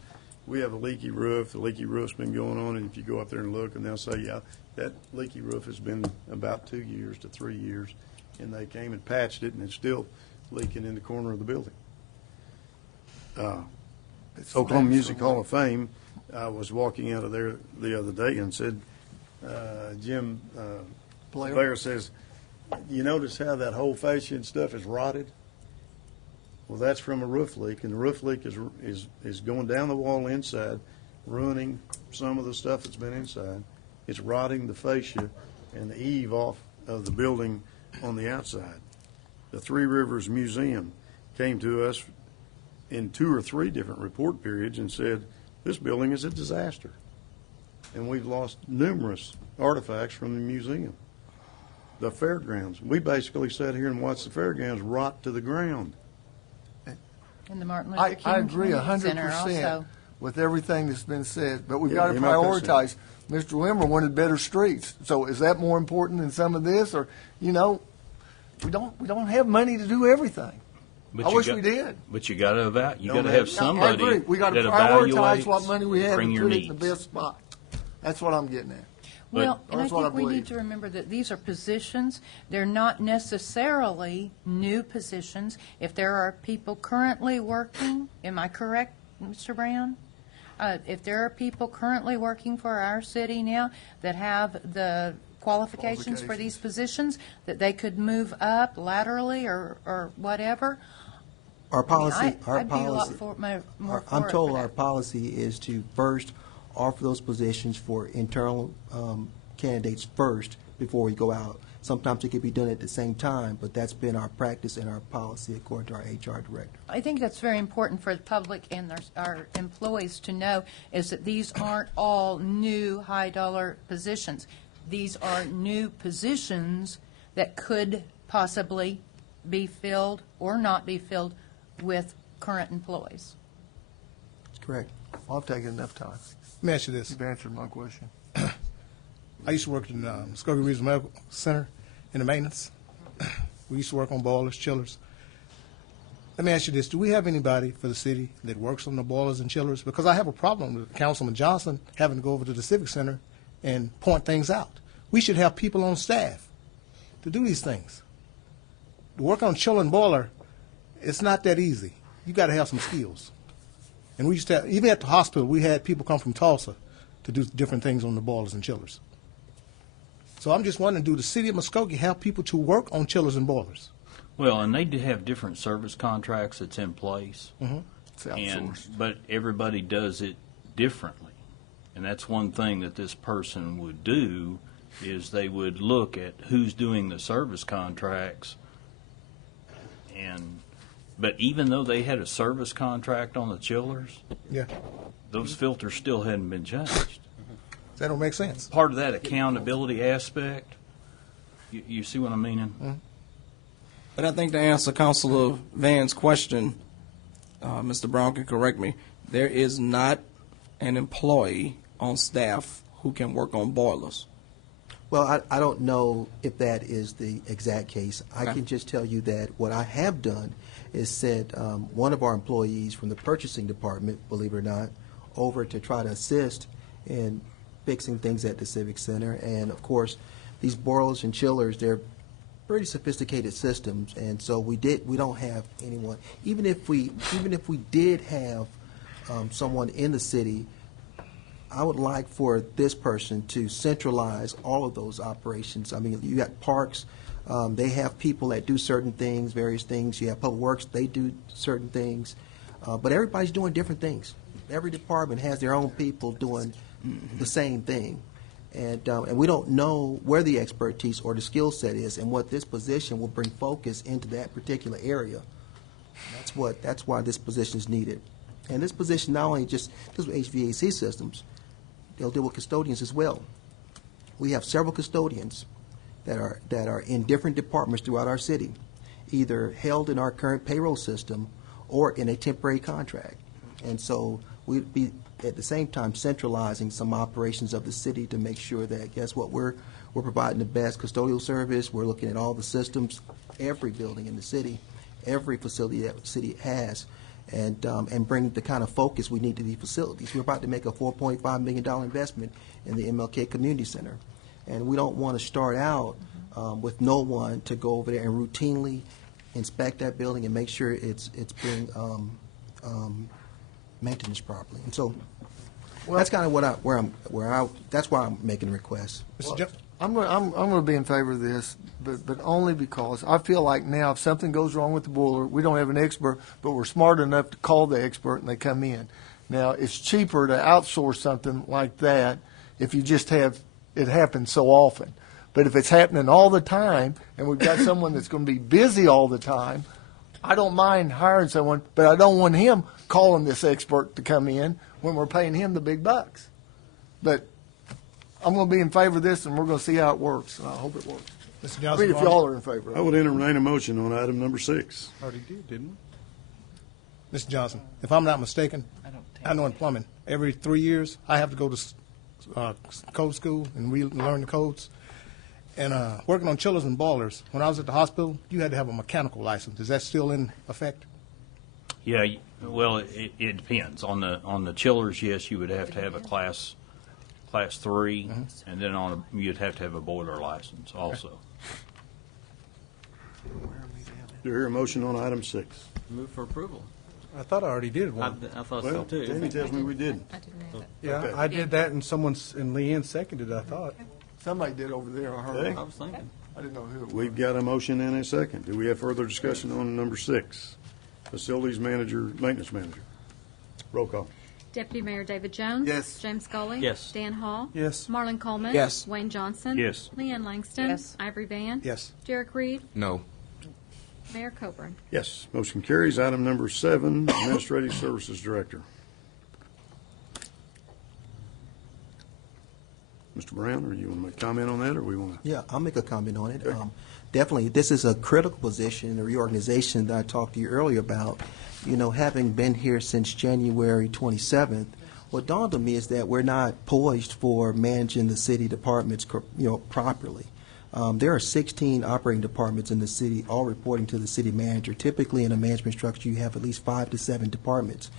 We have a leaky roof. The leaky roof's been going on, and if you go up there and look, and they'll say, yeah, that leaky roof has been about 2 years to 3 years, and they came and patched it, and it's still leaking in the corner of the building. Oklahoma Music Hall of Fame, I was walking out of there the other day and said, Jim Blair says, you notice how that whole fascia and stuff is rotted? Well, that's from a roof leak, and the roof leak is going down the wall inside, ruining some of the stuff that's been inside. It's rotting the fascia and the eave off of the building on the outside. The Three Rivers Museum came to us in 2 or 3 different report periods and said, this building is a disaster. And we've lost numerous artifacts from the museum. The fairgrounds, we basically sat here and watched the fairgrounds rot to the ground. And the Martin Luther King I agree Community Center 100% also. with everything that's been said, but we've got to prioritize. Mr. Wimmer wanted better streets, so is that more important than some of this? Or, you know, we don't have money to do everything. But I wish we did. But you got to have somebody I agree. We got to that prioritize evaluates, what money we have bring and your put it in the needs. best spot. That's what I'm getting at. Well, and I That's what I think we need believe. to remember that these are positions. They're not necessarily new positions. If there are people currently working, am I correct, Mr. Brown? If there are people currently working for our city now that have the qualifications for these positions, that they could move up laterally or whatever. Our policy, I'd be a lot more for I'm it told for our that. policy is to first offer those positions for internal candidates first before we go out. Sometimes it could be done at the same time, but that's been our practice and our policy according to our HR director. I think that's very important for the public and our employees to know, is that these aren't all new high-dollar positions. These are new positions that could possibly be filled or not be filled with current employees. That's correct. I'll take enough time. Let me ask you this. You've answered my question. I used to work in Muskogee Regional Medical Center in the maintenance. We used to work on boilers, chillers. Let me ask you this. Do we have anybody for the city that works on the boilers and chillers? Because I have a problem with Councilman Johnson having to go over to the Civic Center and point things out. We should have people on staff to do these things. To work on chiller and boiler, it's not that easy. You got to have some skills. And we used to have, even at the hospital, we had people come from Tulsa to do different things on the boilers and chillers. So I'm just wondering, do the city of Muskogee have people to work on chillers and boilers? Well, and they do have different service contracts that's in place. It's outsourced. But everybody does it differently. And that's one thing that this person would do, is they would look at who's doing the service contracts. But even though they had a service contract on the chillers, Yeah. those filters still hadn't been changed. That don't make sense. Part of that accountability aspect, you see what I'm meaning? But I think to answer Councilor Van's question, Mr. Brown can correct me, there is not an employee on staff who can work on boilers. Well, I don't know if that is the exact case. I can just tell you that what I have done is sent one of our employees from the purchasing department, believe it or not, over to try to assist in fixing things at the Civic Center. And of course, these boilers and chillers, they're pretty sophisticated systems, and so we don't have anyone. Even if we did have someone in the city, I would like for this person to centralize all of those operations. I mean, you got parks, they have people that do certain things, various things. You have public works, they do certain things, but everybody's doing different things. Every department has their own people doing the same thing, and we don't know where the expertise or the skill set is, and what this position will bring focus into that particular area. That's why this position is needed. And this position not only just deals with HVAC systems, they'll deal with custodians as well. We have several custodians that are in different departments throughout our city, either held in our current payroll system or in a temporary contract. And so we'd be at the same time centralizing some operations of the city to make sure that, guess what, we're providing the best custodial service. We're looking at all the systems, every building in the city, every facility that the city has, and bring the kind of focus we need to these facilities. We're about to make a $4.5 million investment in the MLK Community Center, and we don't want to start out with no one to go over there and routinely inspect that building and make sure it's being maintenance properly. And so that's kind of that's why I'm making a request. I'm going to be in favor of this, but only because I feel like now if something goes wrong with the boiler, we don't have an expert, but we're smart enough to call the expert and they come in. Now, it's cheaper to outsource something like that if you just have it happen so often. But if it's happening all the time and we've got someone that's going to be busy all the time, I don't mind hiring someone, but I don't want him calling this expert to come in when we're paying him the big bucks. But I'm going to be in favor of this, and we're going to see how it works, and I hope it works. Mr. I Johnson, mean, if y'all are in favor of it. I would entertain a motion on item number 6. Already did, didn't we? Mr. Johnson, if I'm not mistaken, I know in plumbing, every 3 years, I have to go to code school and learn the codes. And working on chillers and boilers, when I was at the hospital, you had to have a mechanical license. Is that still in effect? Yeah, well, it depends. On the chillers, yes, you would have to have a class Class 3, and then you'd have to have a boiler license also. Do you hear a motion on item 6? Move for approval. I thought I already did I, one. I thought Well, so too. Tammy tells me we didn't. I didn't have it. Yeah, Okay. I did that, and and Leanne seconded, I thought. Somebody did over there, I heard. Okay. I was thinking. I didn't know who it was. We've got a motion and a second. Do we have further discussion on number 6? Facilities manager, maintenance manager. Roll call. Deputy Mayor David Jones. Yes. James Scully. Yes. Dan Hall. Yes. Marlon Coleman. Yes. Wayne Johnson. Yes. Leanne Langston. Yes. Ivory Van. Yes. Derek Reed. No. Mayor Coburn. Yes, motion carries. Item number 7, Administrative Services Director. Mr. Brown, or you want to make a comment on that, or we want to? Yeah, I'll make a comment on it. Okay. Definitely, this is a critical position in the reorganization that I talked to you earlier about. You know, having been here since January 27th, what dawned on me is that we're not poised for managing the city departments, properly. There are 16 operating departments in the city, all reporting to the city manager. Typically, in a management structure, you have at least 5 to 7 departments.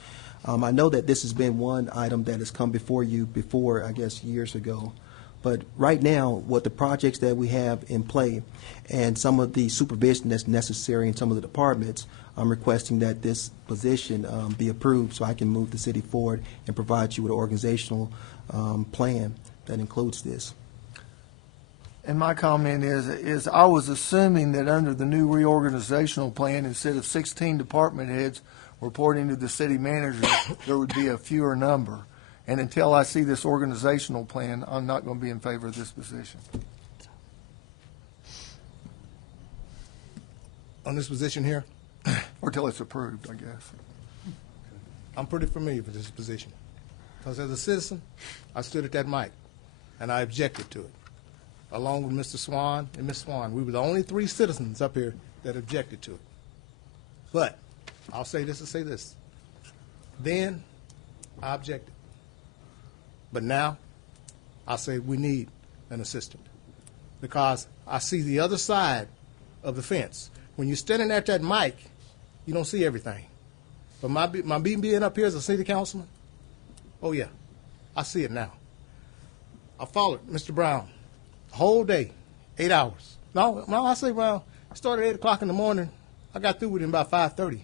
I know that this has been one item that has come before you before, I guess, years ago. But right now, what the projects that we have in play and some of the supervision that's necessary in some of the departments, I'm requesting that this position be approved so I can move the city forward and provide you with an organizational that includes this. And my comment is I was assuming that under the new reorganizational plan, instead of 16 department heads reporting to the city manager, there would be a fewer number. And until I see this organizational plan, I'm not going to be in favor of this position. On this position here, Or till it's approved, I guess. I'm pretty familiar with this position. Because as a citizen, I stood at that mic, and I objected to it. Along with Mr. Swan and Ms. Swan, we were the only 3 citizens up here that objected to it. But, I'll say this and say this. Then, I objected. But now, I say we need an assistant. Because I see the other side of the fence. When you're standing at that mic, you don't see everything. But my being up here as a city councilman, oh yeah, I see it now. I followed Mr. Brown the whole day, 8 hours. No, I say Brown, it started at 8 o'clock in the morning. I got through with him about 5:30.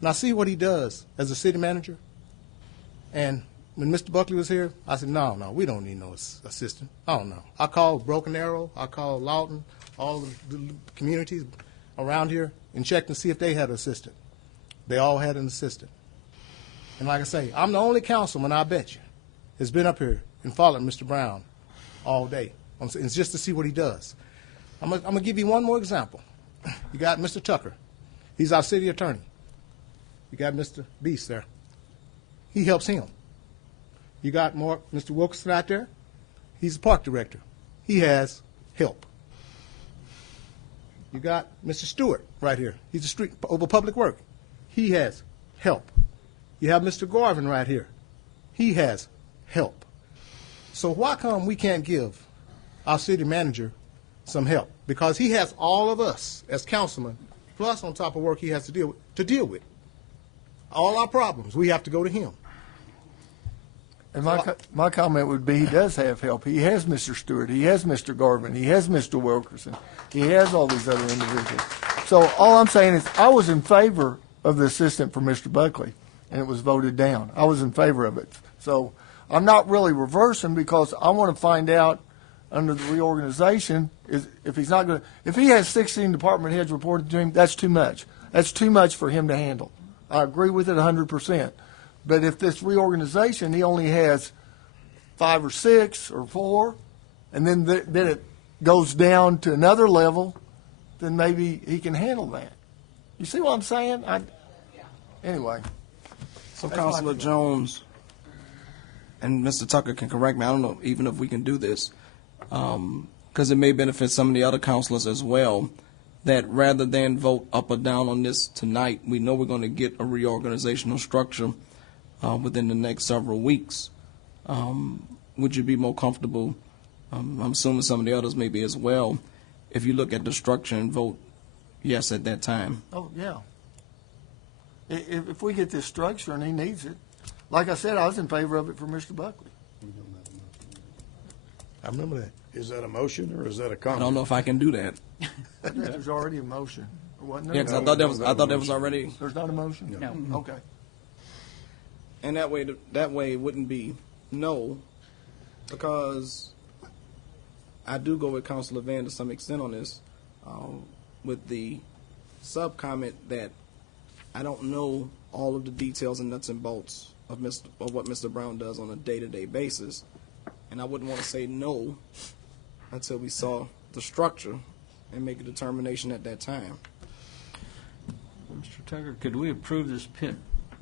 And I see what he does as a city manager. And when Mr. Buckley was here, I said, no, we don't need no assistant. I don't know. I called Broken Arrow, I called Lawton, all the communities around here, and checked to see if they had an assistant. They all had an assistant. And like I say, I'm the only councilman, I bet you, has been up here and followed Mr. Brown all day. It's just to see what he does. I'm going to give you one more example. You got Mr. Tucker. He's our city attorney. You got Mr. Beast there. He helps him. You got Mr. Wilkerson out there. He's the park director. He has help. You got Mr. Stewart right here. He's the street over public work. He has help. You have Mr. Garvin right here. He has help. So why come we can't give our city manager some help? Because he has all of us as councilmen, plus on top of work he has to deal with. All our problems, we have to go to him. And my comment would be he does have help. He has Mr. Stewart. He has Mr. Garvin. He has Mr. Wilkerson. He has all these other individuals. So all I'm saying is I was in favor of the assistant for Mr. Buckley, and it was voted down. I was in favor of it. So I'm not really reversing because I want to find out under the reorganization is if he's not going to, if he has 16 department heads reported to him, that's too much. That's too much for him to handle. I agree with it 100%. But if this reorganization, he only has 5 or 6 or 4, and then it goes down to another level, then maybe he can handle that. You see what I'm saying? Anyway. So Councilor Jones and Mr. Tucker can correct me. I don't know even if we can do this, because it may benefit some of the other councilors as well, that rather than vote up or down on this tonight, we know we're going to get a reorganizational structure within the next several weeks. Would you be more comfortable, I'm assuming some of the others may be as well, if you look at the structure and vote yes at that time? Oh, yeah. If we get this structure and he needs it, like I said, I was in favor of it for Mr. Buckley. I remember that. Is that a motion or is that a I comment? don't know if I can do that. I think there's already a motion, wasn't there? Yeah, 'cause I thought that was already. There's not a motion? No. Okay. And that way it wouldn't be no, because I do go with Councilor Van to some extent on this, with the sub comment that I don't know all of the details and nuts and bolts of what Mr. Brown does on a day-to-day basis, and I wouldn't want to say no until we saw the structure and make a determination at that time. Mr. Tucker, could we approve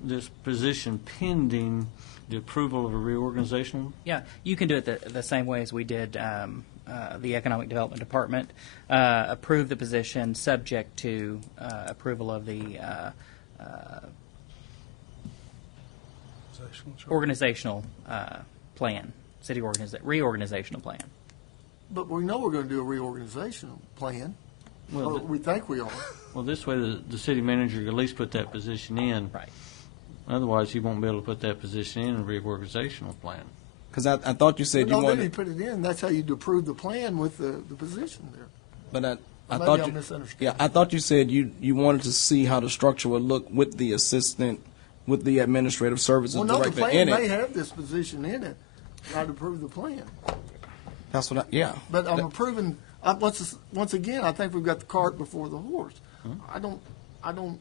this position pending the approval of a reorganization? Yeah, you can do it the same way as we did the Economic Development Department. Approve the position subject to approval of the organizational plan, city reorganizational plan. But we know we're going to do a reorganizational plan, Well, or we think we are. Well, this way the city manager could at least put that position in. Right. Otherwise, he won't be able to put that position in a reorganizational plan. Because I thought you said No, you then wanted. you put it in, that's how you approve the plan with the position there. But I Maybe thought I you, misunderstood. yeah, I thought you said you wanted to see how the structure would look with the assistant, with the administrative services Well, no, the director plan in may it. have this position in it. I'd approve the plan. That's what yeah. But I'm approving, once again, I think we've got the cart before the horse. I don't Well,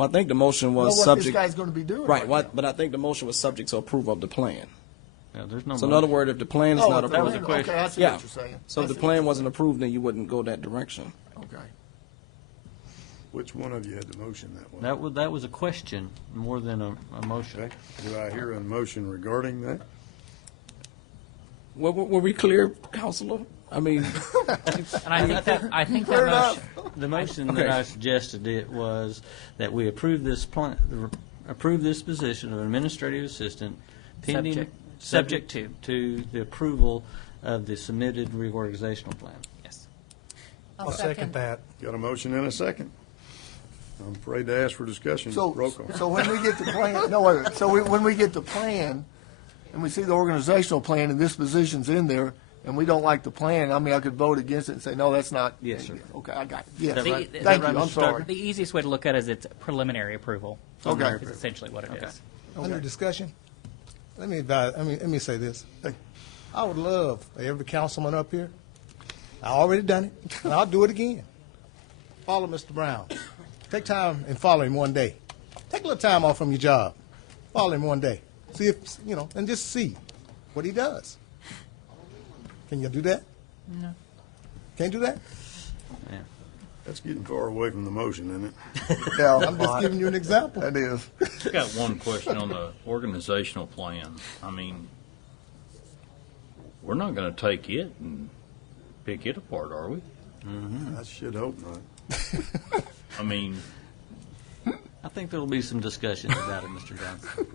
I think the motion know was what subject. this guy's going to be doing. Right, but I think the motion was subject to approval of the plan. Yeah, there's no. So in other words, if the plan is Oh, not the approved, plan, okay, I see yeah. what you're saying. So I if the see plan what wasn't approved, then you wouldn't go that direction. Okay. Which one of you had the motion that way? That was a question more than a motion. Okay. Do I hear a motion regarding that? Were we clear, Counselor? I mean, And I think Clear it that up. The motion Okay. that I suggested it was that we approve this plan, approve this position of administrative assistant pending, Subject to the approval of the submitted reorganizational plan. yes. I'll second that. Got a motion and a second. I'm afraid to ask for discussion. So, Roll call. so when we get the plan, no, wait a minute. So when we get the plan, and we see the organizational plan, and this position's in there, and we don't like the plan, I mean, I could vote against it and say, no, that's not. Yes, sir. Okay, I got it. Yes, Is that right? thank Is that you, right, I'm Mr. sorry. Tucker? The easiest way to look at it is it's preliminary approval. Okay. Is essentially what it is. Under discussion, let me say this. I would love for every councilman up here, I already done it, and I'll do it again. Follow Mr. Brown. Take time and follow him one day. Take a little time off from your job. Follow him one day. See if, and just see what he does. Can you do that? No. Can't do that? That's getting far away from the motion, isn't it? Yeah, I'm just giving you an example. that is. I've got one question on the organizational plan. I mean, we're not going to take it and pick it apart, are we? I should hope not. I mean, I think there will be some discussions about it, Mr. Johnson.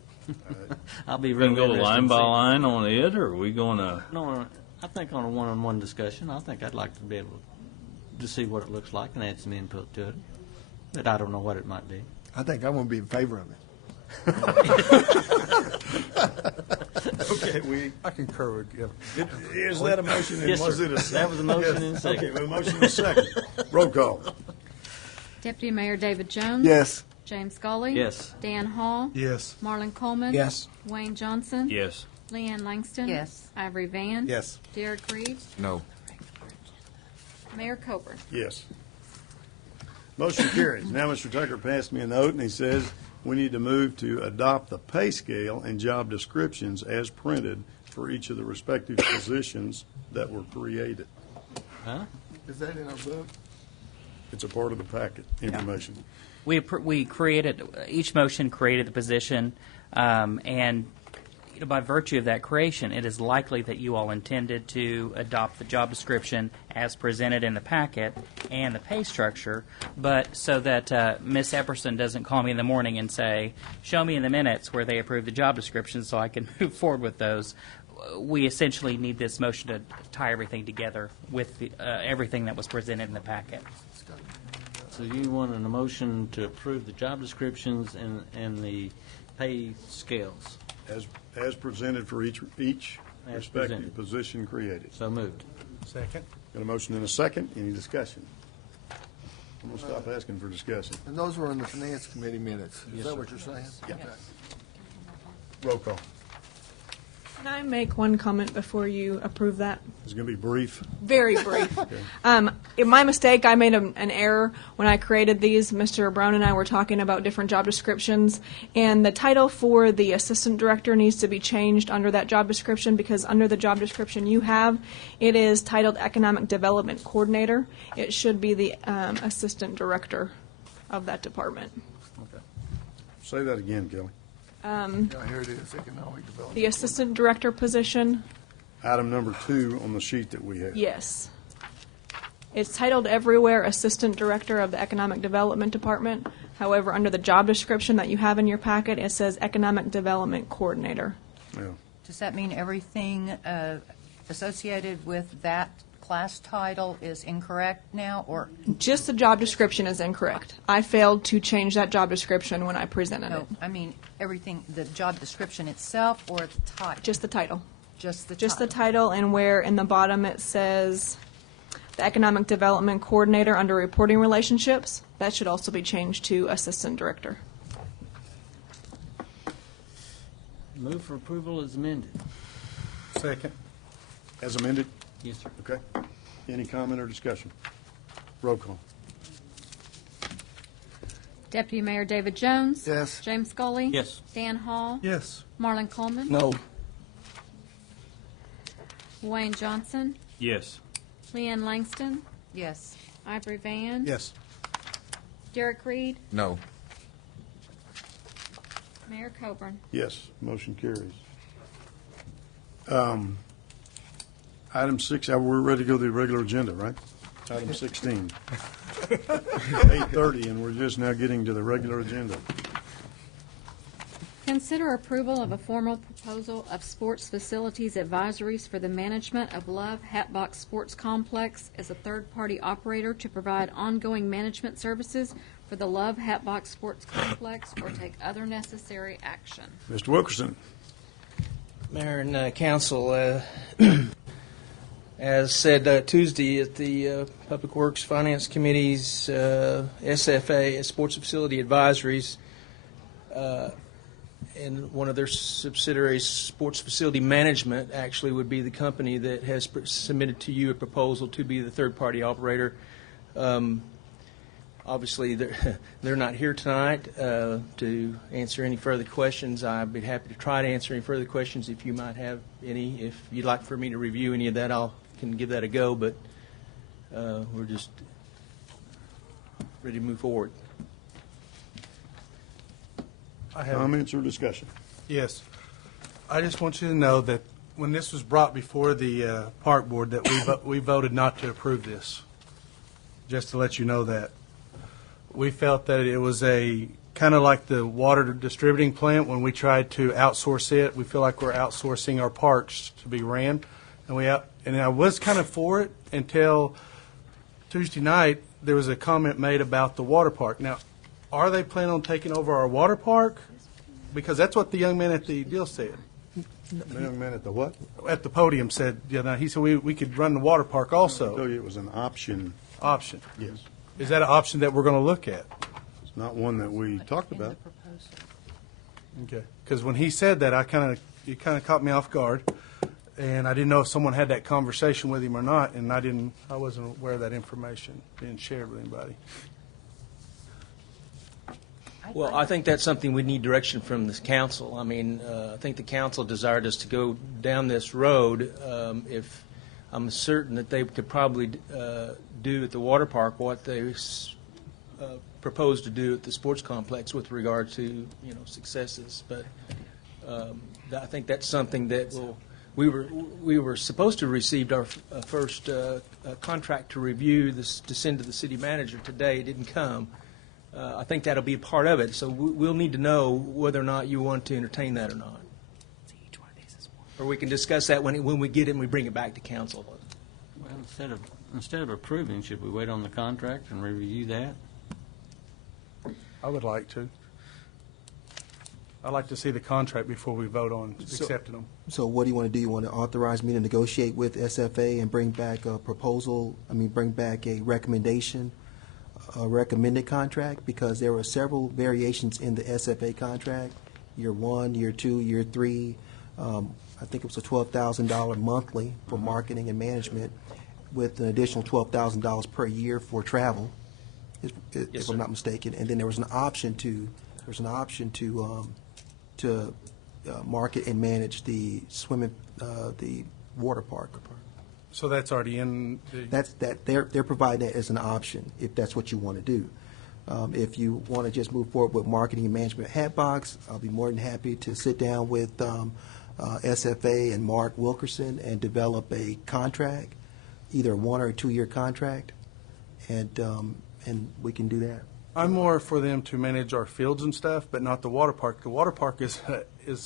I'll be we're going really to go interested line in by seeing- line on it, or are we going to? No, I think on a one-on-one discussion, I think I'd like to be able to see what it looks like and add some input to it. But I don't know what it might be. I think I'm going to be in favor of it. Okay, I concur with you. is that a motion and Yes, was sir. it a second? That was a motion Yes. and a second. Okay, we have a motion and a second. Roll call. Deputy Mayor David Jones. Yes. James Scully. Yes. Dan Hall. Yes. Marlon Coleman. Yes. Wayne Johnson. Yes. Leanne Langston. Yes. Ivory Van. Yes. Derek Reeves. No. Mayor Coburn. Yes. Motion carries. Now, Mr. Tucker passed me a note, and he says we need to move to adopt the pay scale and job descriptions as printed for each of the respective positions that were created. Huh? Is that in our book? It's a part of the packet information. We created, each motion created the position, and by virtue of that creation, it is likely that you all intended to adopt the job description as presented in the packet and the pay structure, but so that Ms. Epperson doesn't call me in the morning and say, show me in the minutes where they approved the job description so I can move forward with those. We essentially need this motion to tie everything together with everything that was presented in the packet. So you want a motion to approve the job descriptions and the pay scales? As presented for each as respective presented. position created. So moved. Second. Got a motion and a second. Any discussion? I'm going to stop asking for discussion. And those were in the Finance Committee minutes. Is that what you're saying? Yeah. Okay. Roll call. Can I make one comment before you approve that? It's going to be brief. Very brief. Okay. My mistake, I made an error when I created these. Mr. Brown and I were talking about different job descriptions, and the title for the assistant director needs to be changed under that job description, because under the job description you have, it is titled Economic Development Coordinator. It should be the assistant director of that department. Say that again, Kelly. Yeah, here it is, Economic Development. The assistant director position, Item number 2 on the sheet that we have. yes. It's titled everywhere Assistant Director of the Economic Development Department. However, under the job description that you have in your packet, it says Economic Development Coordinator. Yeah. Does that mean everything associated with that class title is incorrect now, or? Just the job description is incorrect. I failed to change that job description when I presented No, it. I mean everything, the job description itself or the title? Just the title. Just the Just the title. title, and where in the bottom it says the Economic Development Coordinator under Reporting Relationships, that should also be changed to Assistant Director. Move for approval as amended. Second. As amended? Yes, sir. Okay. Any comment or discussion? Roll call. Deputy Mayor David Jones. Yes. James Scully. Yes. Dan Hall. Yes. Marlon Coleman. No. Wayne Johnson. Yes. Leanne Langston. Yes. Ivory Van. Yes. Derek Reed. No. Mayor Coburn. Yes, motion carries. Item 6, we're ready to go to the regular agenda, right? Item 16. 8:30, and we're just now getting to the regular agenda. Consider approval of a formal proposal of sports facilities advisories for the management of Love Hatbox Sports Complex as a third-party operator to provide ongoing management services for the Love Hatbox Sports Complex or take other necessary action. Mr. Wilkerson. Mayor and Council, as said Tuesday at the Public Works Finance Committee's SFA, Sports Facility Advisories, and one of their subsidiaries, Sports Facility Management, actually would be the company that has submitted to you a proposal to be the third-party operator. Obviously, they're not here tonight to answer any further questions. I'd be happy to try to answer any further questions if you might have any. If you'd like for me to review any of that, I can give that a go, but we're just ready to move forward. Comments or discussion? Yes. I just want you to know that when this was brought before the Park Board, that we voted not to approve this, just to let you know that. We felt that it was a kind of like the water distributing plant when we tried to outsource it. We feel like we're outsourcing our parks to be ran. And I was kind of for it until Tuesday night. There was a comment made about the water park. Now, are they planning on taking over our water park? Because that's what the young man at the deal said. The young man at the what? At the podium said, he said we could run the water park also. I told you it was an option. Option. Yes. Is that an option that we're going to look at? It's not one that we talked about. Okay. Because when he said that, it kind of caught me off guard, and I didn't know if someone had that conversation with him or not, and I wasn't aware of that information being shared with anybody. Well, I think that's something we need direction from this council. I mean, I think the council desired us to go down this road. If I'm certain that they could probably do at the water park what they proposed to do at the sports complex with regard to successes. But I think that's something that we were supposed to have received our first contract to review this to send to the city manager today. It didn't come. I think that'll be a part of it. So we'll need to know whether or not you want to entertain that or not. Or we can discuss that when we get it and we bring it back to council. Well, instead of approving, should we wait on the contract and review that? I would like to. I'd like to see the contract before we vote on accepting them. So what do you want to do? You want to authorize me to negotiate with SFA and bring back a bring back a recommendation, a recommended contract? Because there were several variations in the SFA contract, year 1, year 2, year 3. I think it was a $12,000 monthly for marketing and management with an additional $12,000 per year for travel, if I'm not mistaken. And then there was an option to market and manage the the water park. So that's already in the... They're providing that as an option if that's what you want to do. If you want to just move forward with marketing and management Hatbox, I'll be more than happy to sit down with SFA and Mark Wilkerson and develop a contract, either a 1 or 2 year contract, and we can do that. I'm more for them to manage our fields and stuff, but not the water park. The water park is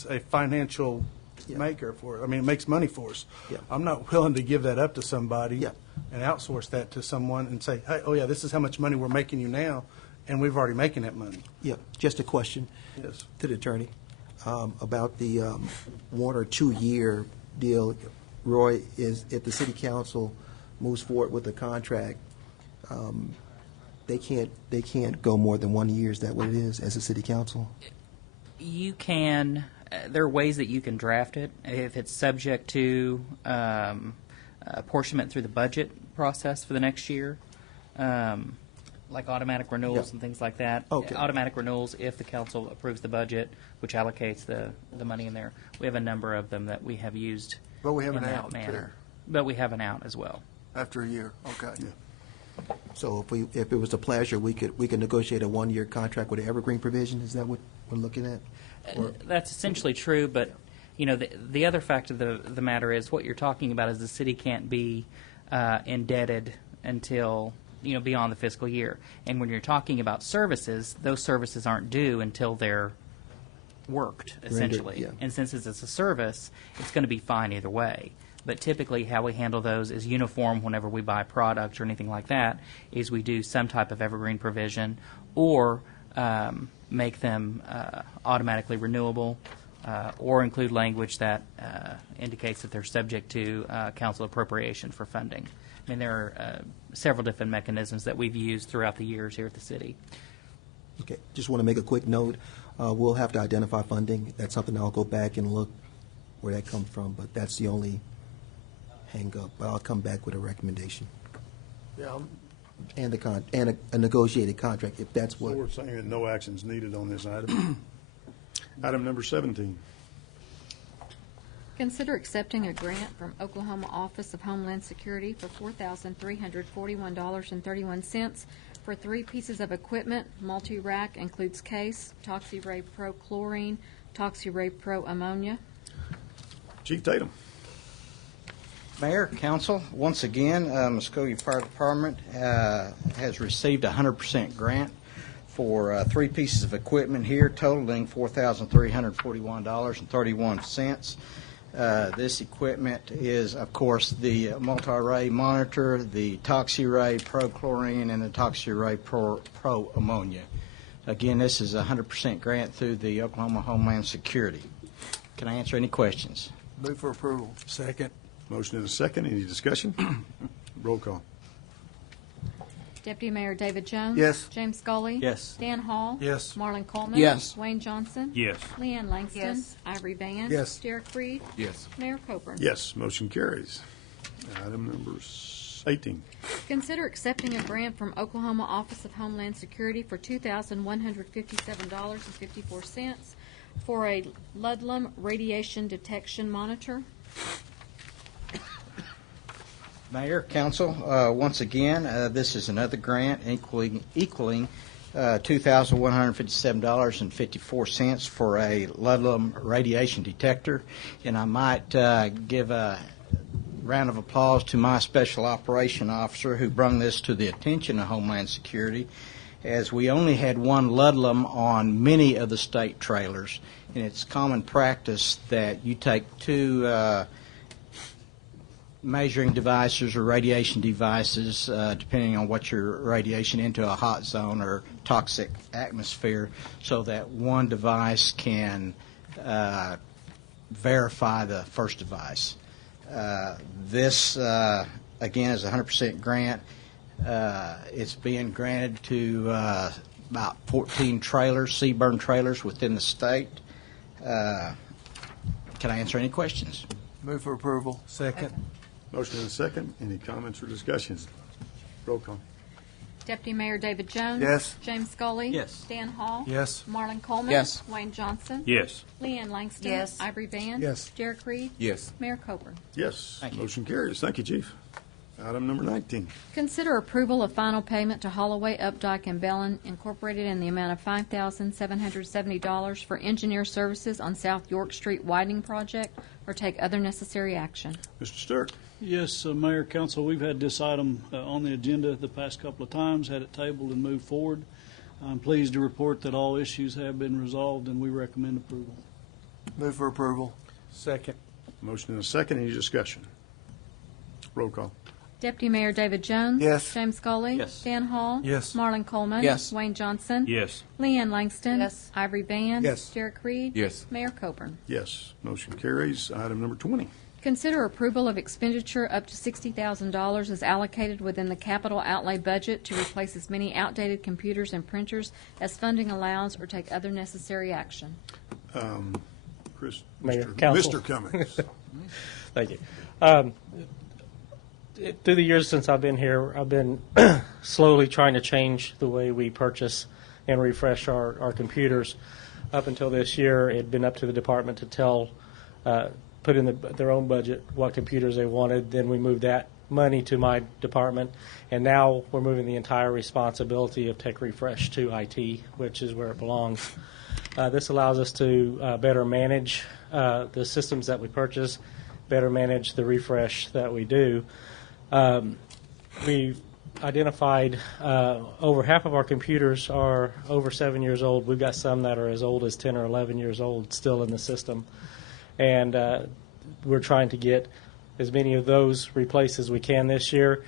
a financial maker for it. I mean, it makes money for us. Yeah. I'm not willing to give that up to somebody and outsource that to someone and say, hey, oh yeah, this is how much money we're making you now, and we've already making that money. Yeah, just a question to the attorney about the 1 or 2 year deal. Roy, is if the city council moves forward with a contract, they can't go more than 1 year. Is that what it is as a city council? You can. There are ways that you can draft it if it's subject to apportionment through the budget process for the next year, like automatic renewals and things like that. Okay. Automatic renewals if the council approves the budget, which allocates the money in there. We have a number of them that we have used But we have in an that out manner. there. But we have an out as well. After a year, okay. So if it was a pleasure, we could negotiate a 1 year contract with an evergreen provision. Is that what we're looking at? That's essentially true, but you know the other fact of the matter is what you're talking about is the city can't be indebted until beyond the fiscal year. And when you're talking about services, those services aren't due until they're worked, essentially. Rendered, And since it's a service, it's going to be fine either way. But typically how we handle those is uniform whenever we buy products or anything like that, is we do some type of evergreen provision or make them automatically renewable or include language that indicates that they're subject to council appropriation for funding. I mean, there are several different mechanisms that we've used throughout the years here at the city. Okay, just want to make a quick note. We'll have to identify funding. That's something I'll go back and look where that comes from, but that's the only hang up. But I'll come back with a recommendation. Yeah, And a negotiated contract, if that's So what. we're saying that no action's needed on this item. Item number 17. Consider accepting a grant from Oklahoma Office of Homeland Security for $4,341.31 for 3 pieces of equipment. Multi-rack includes case, ToxyRay Pro Chlorine, ToxyRay Pro Ammonia. Chief Tatum. Mayor, Council, once again, Muskogee Fire Department has received a 100% grant for 3 pieces of equipment here, totaling $4,341.31. This equipment is, of course, the multi-ray monitor, the ToxyRay Pro Chlorine, and the ToxyRay Pro Ammonia. Again, this is a 100% grant through the Oklahoma Homeland Security. Can I answer any questions? move for approval. Second. Motion and a second. Any discussion? Roll call. Deputy Mayor David Jones. Yes. James Scully. Yes. Dan Hall. Yes. Marlon Coleman. Yes. Wayne Johnson. Yes. Leanne Langston. Yes. Ivory Van. Yes. Derek Reed. Yes. Mayor Coburn. Yes, motion carries. Item number 18. Consider accepting a grant from Oklahoma Office of Homeland Security for $2,157.54 for a Ludlam radiation detection monitor. Mayor, Council, once again, this is another grant equaling $2,157.54 for a Ludlam radiation detector. And I might give a round of applause to my special operation officer who brought this to the attention of Homeland Security, as we only had one Ludlam on many of the state trailers. And it's common practice that you take two measuring devices or radiation devices, depending on what your radiation into a hot zone or toxic atmosphere, so that one device can verify the first device. This, again, is a 100% grant. It's being granted to about 14 trailers, Seaburn trailers within the state. Can I answer any questions? Move for approval. Second. Motion and a second. Any comments or discussions? Roll call. Deputy Mayor David Jones. Yes. James Scully. Yes. Dan Hall. Yes. Marlon Coleman. Yes. Wayne Johnson. Yes. Leanne Langston. Yes. Ivory Van. Yes. Derek Reed. Yes. Mayor Coburn. Yes. Thank you. Motion carries. Thank you, Chief. Item number 19. Consider approval of final payment to Holloway, Updike, and Bellin Incorporated in the amount of $5,770 for engineer services on South York Street widening project, or take other necessary action. Mr. Stewart. Yes, Mayor, Council, we've had this item on the agenda the past couple of times, had it tabled and moved forward. I'm pleased to report that all issues have been resolved, and we recommend approval. Move for approval. Second. Motion and a second. Any discussion? Roll call. Deputy Mayor David Jones. Yes. James Scully. Yes. Dan Hall. Yes. Marlon Coleman. Yes. Wayne Johnson. Yes. Leanne Langston. Yes. Ivory Van. Yes. Derek Reed. Yes. Mayor Coburn. Yes. Motion carries. Item number 20. Consider approval of expenditure up to $60,000 is allocated within the capital outlay budget to replace as many outdated computers and printers as funding allows, or take other necessary action. Chris. Mayor, Mr. Council. Mr. Cummings. Thank you. Through the years since I've been here, I've been slowly trying to change the way we purchase and refresh our computers. Up until this year, it had been up to the department to put in their own budget what computers they wanted. Then we moved that money to my department, and now we're moving the entire responsibility of tech refresh to IT, which is where it belongs. This allows us to better manage the systems that we purchase, better manage the refresh that we do. We've identified over half of our computers are over 7 years old. We've got some that are as old as 10 or 11 years old still in the system. And we're trying to get as many of those replaced as we can this year,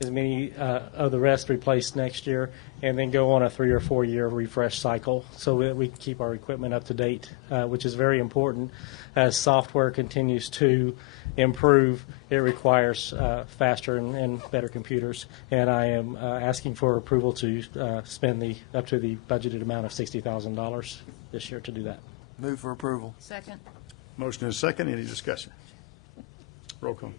as many of the rest replaced next year, and then go on a 3 or 4 year refresh cycle so that we can keep our equipment up to date, which is very important. As software continues to improve, it requires faster and better computers, and I am asking for approval to spend up to the budgeted amount of $60,000 this year to do that. Move for approval. Second. Motion and a second. Any discussion? Roll call.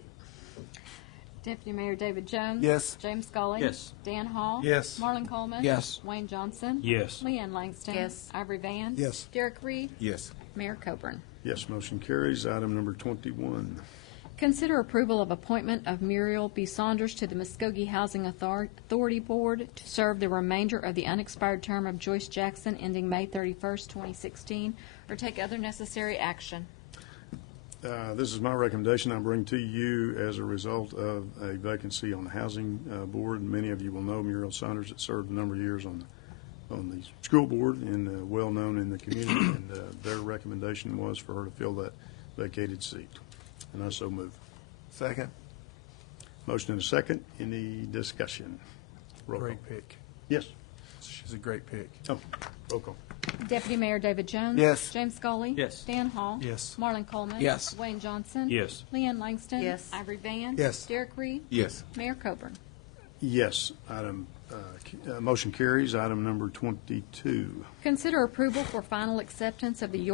Deputy Mayor David Jones. Yes. James Scully. Yes. Dan Hall. Yes. Marlon Coleman. Yes. Wayne Johnson. Yes. Leanne Langston. Yes. Ivory Van. Yes. Derek Reed. Yes. Mayor Coburn. Yes. Motion carries. Item number 21. Consider approval of appointment of Muriel B. Saunders to the Muskogee Housing Authority Board to serve the remainder of the unexpired term of Joyce Jackson ending May 31st, 2016, or take other necessary action. This is my recommendation I bring to you as a result of a vacancy on the Housing Board. And many of you will know Muriel Saunders that served a number of years on the school board and well-known in the community. And their recommendation was for her to fill that vacated seat. And I so move. Second. Motion and a second. Any discussion? Roll call. Great pick. Yes. She's a great pick. Oh, roll call. Deputy Mayor David Jones. Yes. James Scully. Yes. Dan Hall. Yes. Marlon Coleman. Yes. Wayne Johnson. Yes. Leanne Langston. Yes. Ivory Van. Yes. Derek Reed. Yes. Mayor Coburn. Yes. Motion carries. Item number 22. Consider approval for final acceptance of the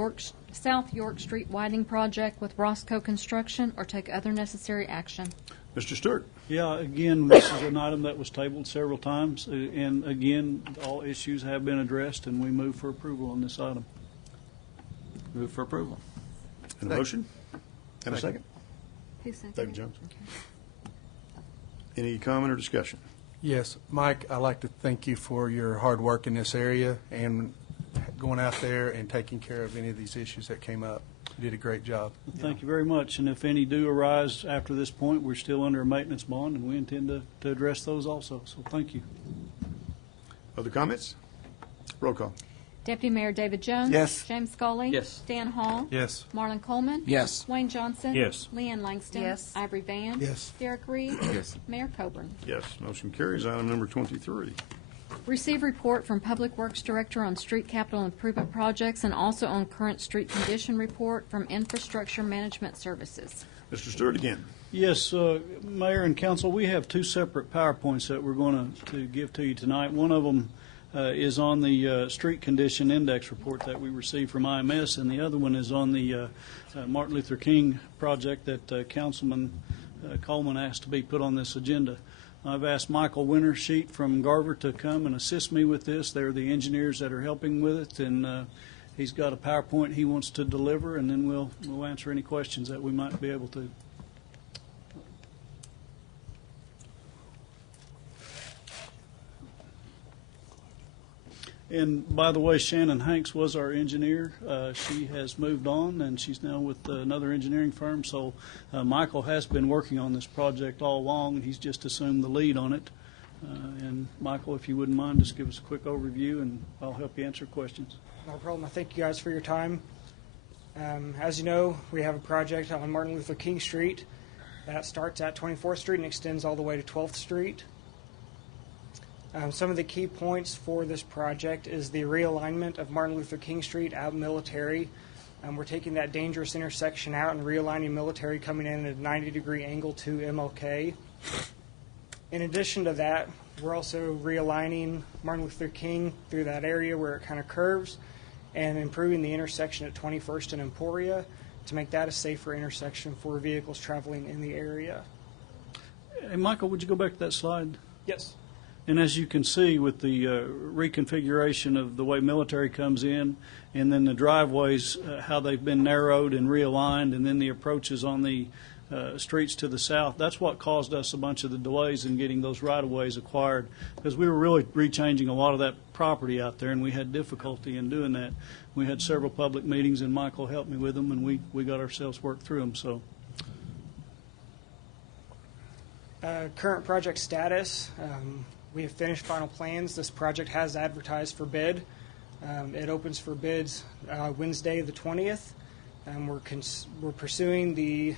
South York Street widening project with Roscoe Construction, or take other necessary action. Mr. Stewart. Yeah, again, this is an item that was tabled several times, and again, all issues have been addressed, and we move for approval on this item. Move for approval. And a motion? And a second? Who seconded? David Jones. Any comment or discussion? Yes, Mike, I'd like to thank you for your hard work in this area and going out there and taking care of any of these issues that came up. You did a great job. Thank you very much, and if any do arise after this point, we're still under a maintenance bond, and we intend to address those also, so thank you. Other comments? Roll call. Deputy Mayor David Jones. Yes. James Scully. Yes. Dan Hall. Yes. Marlon Coleman. Yes. Wayne Johnson. Yes. Leanne Langston. Yes. Ivory Van. Yes. Derek Reed. Yes. Mayor Coburn. Yes, motion carries. Item number 23. Receive report from Public Works Director on street capital improvement projects and also on current street condition report from Infrastructure Management Services. Mr. Stewart again. Yes, Mayor and Council, we have two separate PowerPoints that we're going to give to you tonight. One of them is on the street condition index report that we received from IMS, and the other one is on the Martin Luther King project that Councilman Coleman asked to be put on this agenda. I've asked Michael Wintersheet from Garver to come and assist me with this. They're the engineers that are helping with it, and he's got a PowerPoint he wants to deliver, and then we'll answer any questions that we might be able to. And by the way, Shannon Hanks was our engineer. She has moved on, and she's now with another engineering firm. So Michael has been working on this project all along, and he's just assumed the lead on it. And Michael, if you wouldn't mind, just give us a quick overview, and I'll help you answer questions. No problem. I thank you guys for your time. As you know, we have a project on Martin Luther King Street that starts at 24th Street and extends all the way to 12th Street. Some of the key points for this project is the realignment of Martin Luther King Street out Military. We're taking that dangerous intersection out and realigning Military coming in at a 90-degree angle to MLK. In addition to that, we're also realigning Martin Luther King through that area where it kind of curves and improving the intersection at 21st and Emporia to make that a safer intersection for vehicles traveling in the area. Hey, Michael, would you go back to that slide? Yes. And as you can see with the reconfiguration of the way Military comes in, and then the driveways, how they've been narrowed and realigned, and then the approaches on the streets to the south, that's what caused us a bunch of the delays in getting those right-of-ways acquired, because we were really rechanging a lot of that property out there, and we had difficulty in doing that. We had several public meetings, and Michael helped me with them, and we got ourselves worked through them. So. Current project status. We have finished final plans. This project has advertised for bid. It opens for bids Wednesday the 20th. We're pursuing the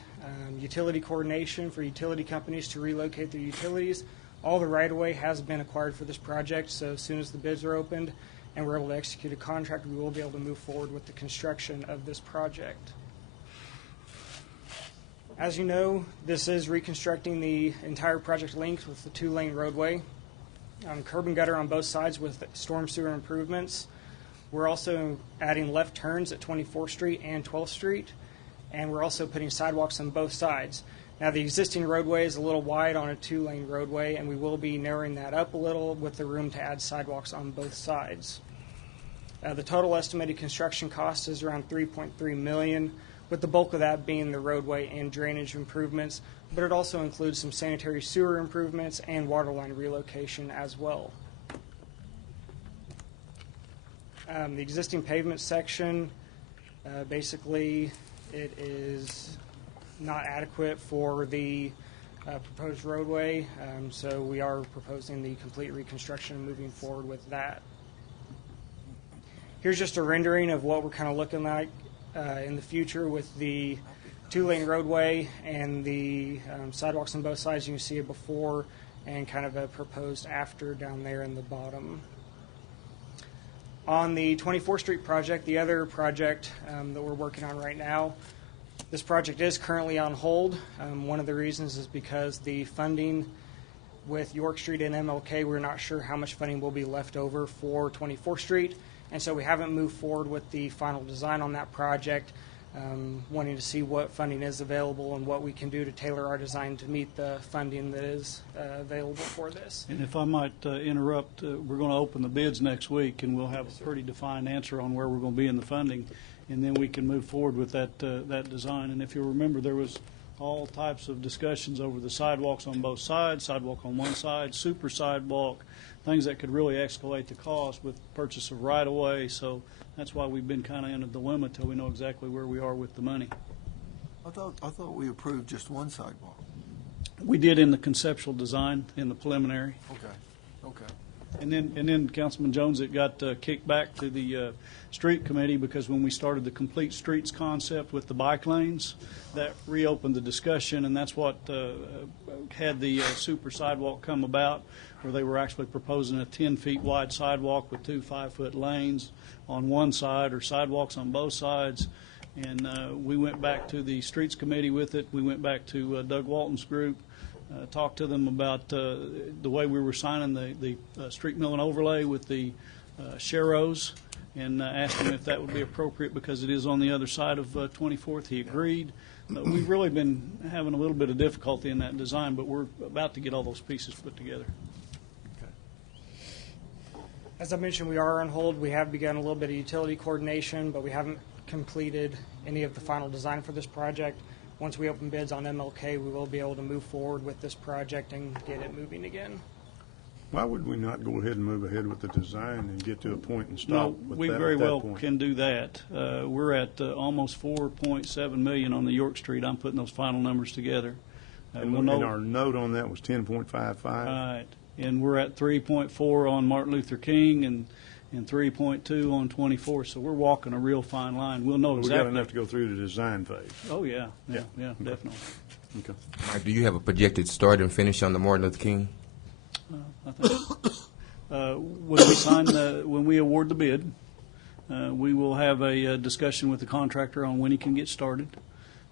utility coordination for utility companies to relocate their utilities. All the right-of-way has been acquired for this project, so as soon as the bids are opened and we're able to execute a contract, we will be able to move forward with the construction of this project. As you know, this is reconstructing the entire project length with the two-lane roadway. Curb and gutter on both sides with storm sewer improvements. We're also adding left turns at 24th Street and 12th Street, and we're also putting sidewalks on both sides. Now, the existing roadway is a little wide on a two-lane roadway, and we will be narrowing that up a little with the room to add sidewalks on both sides. The total estimated construction cost is around $3.3 million, with the bulk of that being the roadway and drainage improvements, but it also includes some sanitary sewer improvements and water line relocation as well. The existing pavement section, basically it is not adequate for the proposed roadway, so we are proposing the complete reconstruction and moving forward with that. Here's just a rendering of what we're kind of looking like in the future with the two-lane roadway and the sidewalks on both sides. You can see it before and kind of a proposed after down there in the bottom. On the 24th Street project, the other project that we're working on right now, this project is currently on hold. One of the reasons is because the funding with York Street and MLK, we're not sure how much funding will be left over for 24th Street, and so we haven't moved forward with the final design on that project, wanting to see what funding is available and what we can do to tailor our design to meet the funding that is available for this. And if I might interrupt, we're going to open the bids next week, and we'll have a pretty defined answer on where we're going to be in the funding, and then we can move forward with that design. And if you remember, there was all types of discussions over the sidewalks on both sides, sidewalk on one side, super sidewalk, things that could really escalate the cost with purchase of right-of-way. So that's why we've been kind of in a dilemma till we know exactly where we are with the money. I thought we approved just one sidewalk. We did in the conceptual design, in the preliminary. Okay. And then Councilman Jones, it got kicked back to the street committee because when we started the complete streets concept with the bike lanes, that reopened the discussion, and that's what had the super sidewalk come about, where they were actually proposing a 10 feet wide sidewalk with 2 5-foot lanes on one side or sidewalks on both sides. And we went back to the streets committee with it. We went back to Doug Walton's group. Talked to them about the way we were signing the street mill and overlay with the Sharrows, and asked him if that would be appropriate because it is on the other side of 24th. He agreed. We've really been having a little bit of difficulty in that design, but we're about to get all those pieces put together. As I mentioned, we are on hold. We have begun a little bit of utility coordination, but we haven't completed any of the final design for this project. Once we open bids on MLK, we will be able to move forward with this project and get it moving again. Why would we not go ahead and move ahead with the design and get to a point and stop No, with we that very at that well point? can do that. We're at almost $4.7 million on the York Street. I'm putting those final numbers together. And, we'll know, and our note on that was 10.55. right, and we're at 3.4 on Martin Luther King and 3.2 on 24. So we're walking a real fine line. We'll know We exactly. got enough to go through the design phase. Oh yeah, yeah, Yeah. yeah, definitely. Okay. Do you have a projected start and finish on the Martin Luther King? I think when we award the bid, we will have a discussion with the contractor on when he can get started.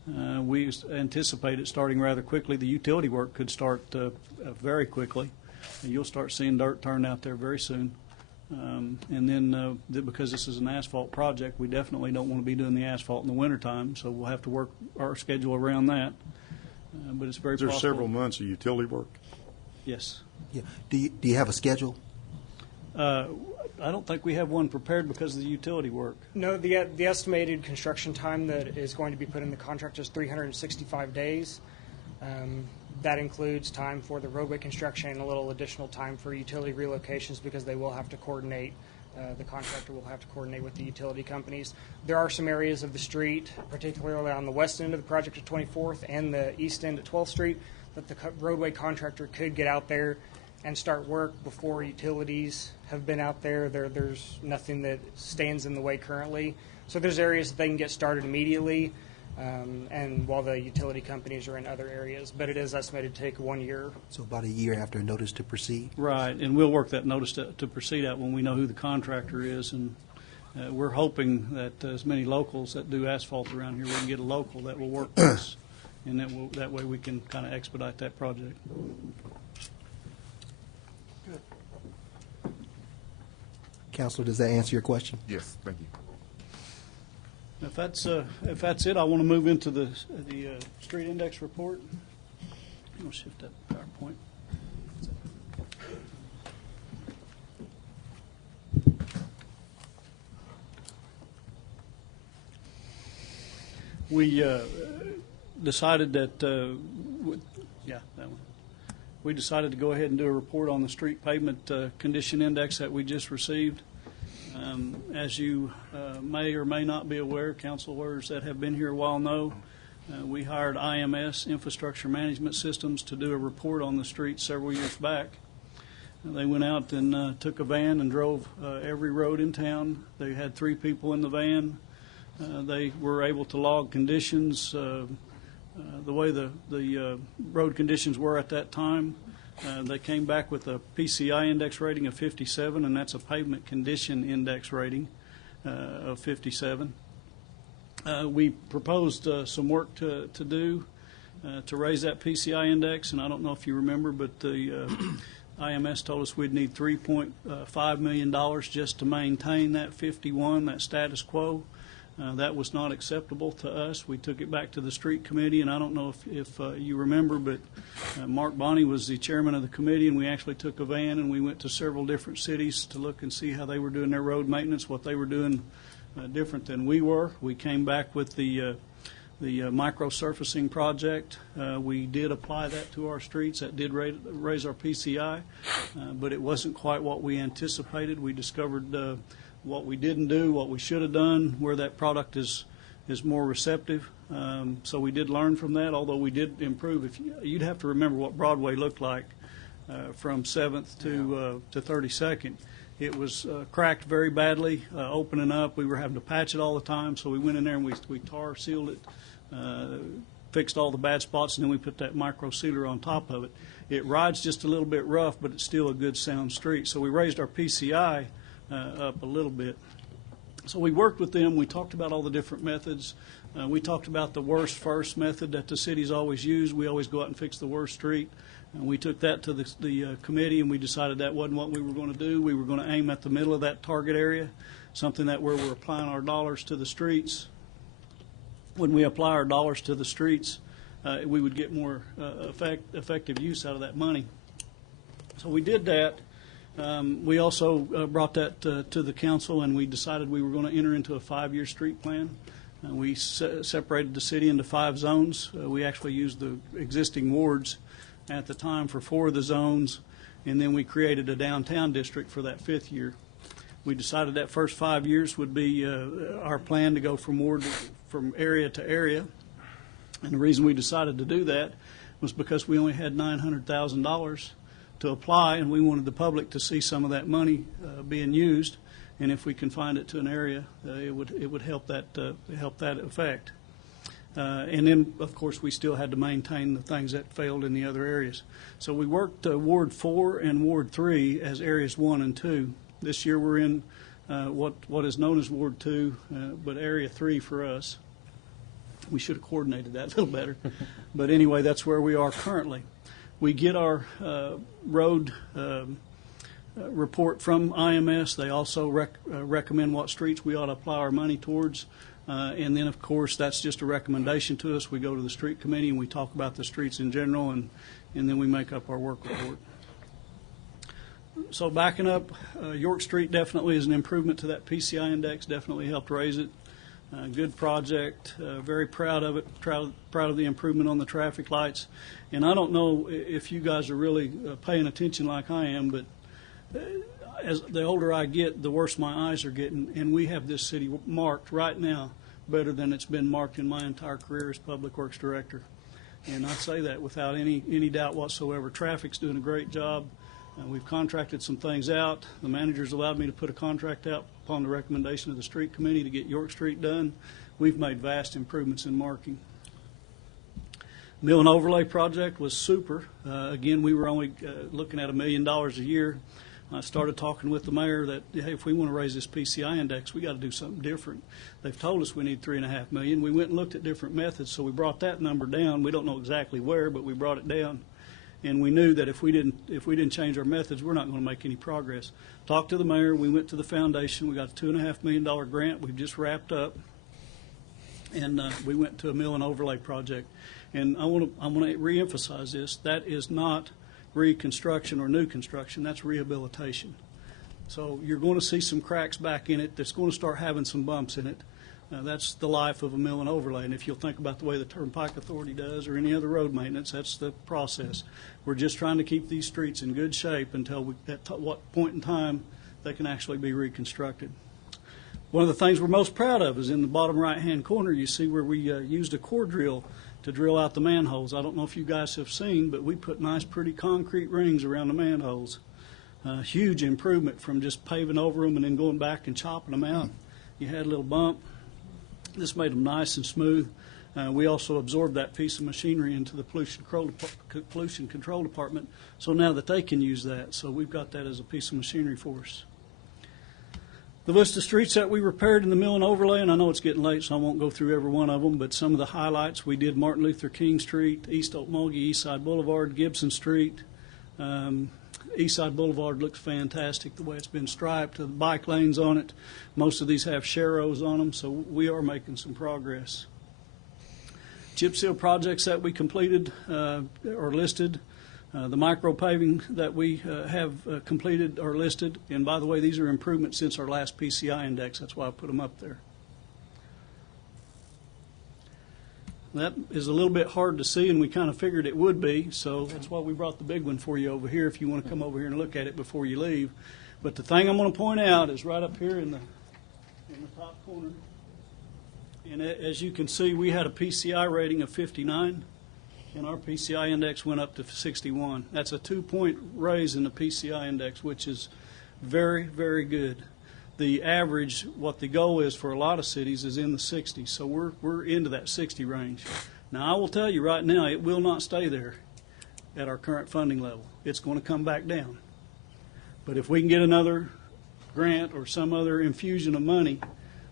We anticipate it starting rather quickly. The utility work could start very quickly. You'll start seeing dirt turned out there very soon. And then because this is an asphalt project, we definitely don't want to be doing the asphalt in the wintertime, so we'll have to work our schedule around that. But it's very Is there possible. several months of utility work? Yes. Yeah. Do you have a schedule? I don't think we have one prepared because of the utility work. No, the estimated construction time that is going to be put in the contract is 365 days. That includes time for the roadway construction and a little additional time for utility relocations because they will have to coordinate. The contractor will have to coordinate with the utility companies. There are some areas of the street, particularly on the west end of the project at 24th and the east end at 12th Street, that the roadway contractor could get out there and start work before utilities have been out there. There's nothing that stands in the way currently. So there's areas that they can get started immediately, and while the utility companies are in other areas. But it is estimated to take 1 year. So about a year after a notice to proceed? Right, and we'll work that notice to proceed out when we know who the contractor is. And we're hoping that as many locals that do asphalt around here, we can get a local that will work with us. And that way we can kind of expedite that project. Counselor, does that answer your question? Yes, thank you. If that's it, I want to move into the street index report. I'll shift that PowerPoint. We decided that, that one. We decided to go ahead and do a report on the street pavement condition index that we just received. As you may or may not be aware, councilors that have been here a while know, we hired IMS, Infrastructure Management Systems, to do a report on the streets several years back. They went out and took a van and drove every road in town. They had 3 people in the van. They were able to log conditions, the way the road conditions were at that time. They came back with a PCI index rating of 57, and that's a pavement condition index rating of 57. We proposed some work to do to raise that PCI index, and I don't know if you remember, but the IMS told us we'd need $3.5 million just to maintain that 51, that status quo. That was not acceptable to us. We took it back to the street committee, and I don't know if you remember, but Mark Bonney was the chairman of the committee, and we actually took a van and we went to several different cities to look and see how they were doing their road maintenance, what they were doing different than we were. We came back with the micro-surfacing project. We did apply that to our streets. That did raise our PCI, but it wasn't quite what we anticipated. We discovered what we didn't do, what we should have done, where that product is more receptive. So we did learn from that, although we did improve. You'd have to remember what Broadway looked like from 7th to 32nd. It was cracked very badly, opening up. We were having to patch it all the time, so we went in there and we tar sealed it, fixed all the bad spots, and then we put that micro sealer on top of it. It rides just a little bit rough, but it's still a good sound street. So we raised our PCI up a little bit. So we worked with them. We talked about all the different methods. We talked about the worst first method that the city's always used. We always go out and fix the worst street. And we took that to the committee, and we decided that wasn't what we were going to do. We were going to aim at the middle of that target area, something that where we're applying our dollars to the streets. When we apply our dollars to the streets, we would get more effective use out of that money. So we did that. We also brought that to the council, and we decided we were going to enter into a 5-year street plan. We separated the city into 5 zones. We actually used the existing wards at the time for 4 of the zones, and then we created a downtown district for that 5th year. We decided that first 5 years would be our plan to go from area to area. And the reason we decided to do that was because we only had $900,000 to apply, and we wanted the public to see some of that money being used. And if we confined it to an area, it would help that effect. And then, of course, we still had to maintain the things that failed in the other areas. So we worked Ward 4 and Ward 3 as areas 1 and 2. This year we're in what is known as Ward 2, but Area 3 for us. We should have coordinated that a little better. But anyway, that's where we are currently. We get our road report from IMS. They also recommend what streets we ought to apply our money towards. And then, of course, that's just a recommendation to us. We go to the street committee and we talk about the streets in general, and then we make up our work report. So backing up, York Street definitely is an improvement to that PCI index, definitely helped raise it. Good project, very proud of it, proud of the improvement on the traffic lights. And I don't know if you guys are really paying attention like I am, but as the older I get, the worse my eyes are getting, and we have this city marked right now better than it's been marked in my entire career as Public Works Director. And I say that without any doubt whatsoever. Traffic's doing a great job. We've contracted some things out. The manager's allowed me to put a contract out upon the recommendation of the street committee to get York Street done. We've made vast improvements in marking. Mill and overlay project was super. Again, we were only looking at $1 million a year. I started talking with the mayor that, hey, if we want to raise this PCI index, we got to do something different. They've told us we need $3.5 million. We went and looked at different methods, so we brought that number down. We don't know exactly where, but we brought it down. And we knew that if we didn't change our methods, we're not going to make any progress. Talked to the mayor. We went to the foundation. We got a $2.5 million grant. We've just wrapped up, and we went to a mill and overlay project. And I want to reemphasize this. That is not reconstruction or new construction. That's rehabilitation. So you're going to see some cracks back in it. That's going to start having some bumps in it. That's the life of a mill and overlay. And if you'll think about the way the Turnpike Authority does or any other road maintenance, that's the process. We're just trying to keep these streets in good shape until at what point in time they can actually be reconstructed. One of the things we're most proud of is in the bottom right-hand corner, you see where we used a core drill to drill out the manholes. I don't know if you guys have seen, but we put nice, pretty concrete rings around the manholes. Huge improvement from just paving over them and then going back and chopping them out. You had a little bump. This made them nice and smooth. We also absorbed that piece of machinery into the pollution control department, so now that they can use that. So we've got that as a piece of machinery for us. The list of streets that we repaired in the mill and overlay, and I know it's getting late, so I won't go through every one of them, but some of the highlights, we did Martin Luther King Street, East Okmulgee, East Side Boulevard, Gibson Street. East Side Boulevard looks fantastic the way it's been striped, the bike lanes on it. Most of these have sharrows on them, so we are making some progress. Chip seal projects that we completed are listed. The micro paving that we have completed are listed. And by the way, these are improvements since our last PCI index. That's why I put them up there. That is a little bit hard to see, and we kind of figured it would be, so that's why we brought the big one for you over here if you want to come over here and look at it before you leave. But the thing I'm going to point out is right up here in the top corner. And as you can see, we had a PCI rating of 59. and our PCI index went up to 61. That's a 2-point raise in the PCI index, which is very, very good. The average, what the goal is for a lot of cities, is in the 60s, so we're into that 60 range. Now, I will tell you right now, it will not stay there at our current funding level. It's going to come back down. But if we can get another grant or some other infusion of money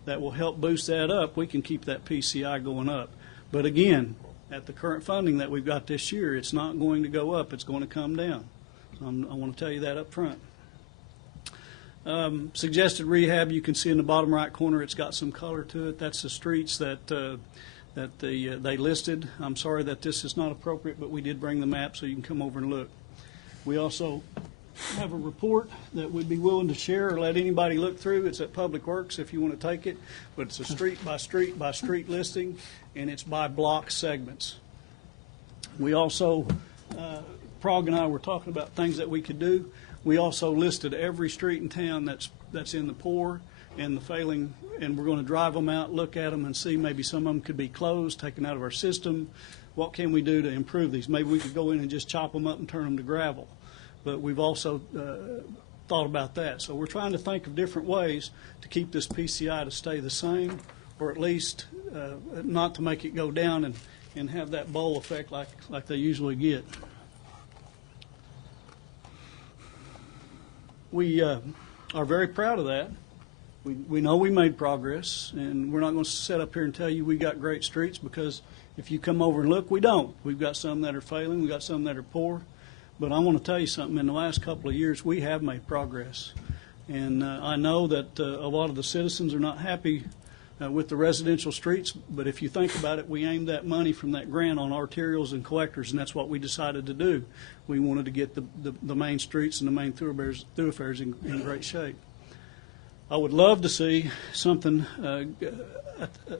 that will help boost that up, we can keep that PCI going up. But again, at the current funding that we've got this year, it's not going to go up, it's going to come down. So I want to tell you that up front. Suggested rehab, you can see in the bottom right corner, it's got some color to it. That's the streets that they listed. I'm sorry that this is not appropriate, but we did bring the map so you can come over and look. We also have a report that we'd be willing to share or let anybody look through. It's at Public Works if you want to take it, but it's a street by street by street listing, and it's by block segments. We also, Prague and I were talking about things that we could do. We also listed every street in town that's in the poor and the failing, and we're going to drive them out, look at them, and see maybe some of them could be closed, taken out of our system. What can we do to improve these? Maybe we could go in and just chop them up and turn them to gravel. But we've also thought about that. So we're trying to think of different ways to keep this PCI to stay the same, or at least not to make it go down and have that bowl effect like they usually get. We are very proud of that. We know we made progress, and we're not going to sit up here and tell you we got great streets, because if you come over and look, we don't. We've got some that are failing. We've got some that are poor. But I want to tell you something. In the last couple of years, we have made progress. And I know that a lot of the citizens are not happy with the residential streets, but if you think about it, we aimed that money from that grant on arterials and collectors, and that's what we decided to do. We wanted to get the main streets and the main thoroughfares in great shape. I would love to see something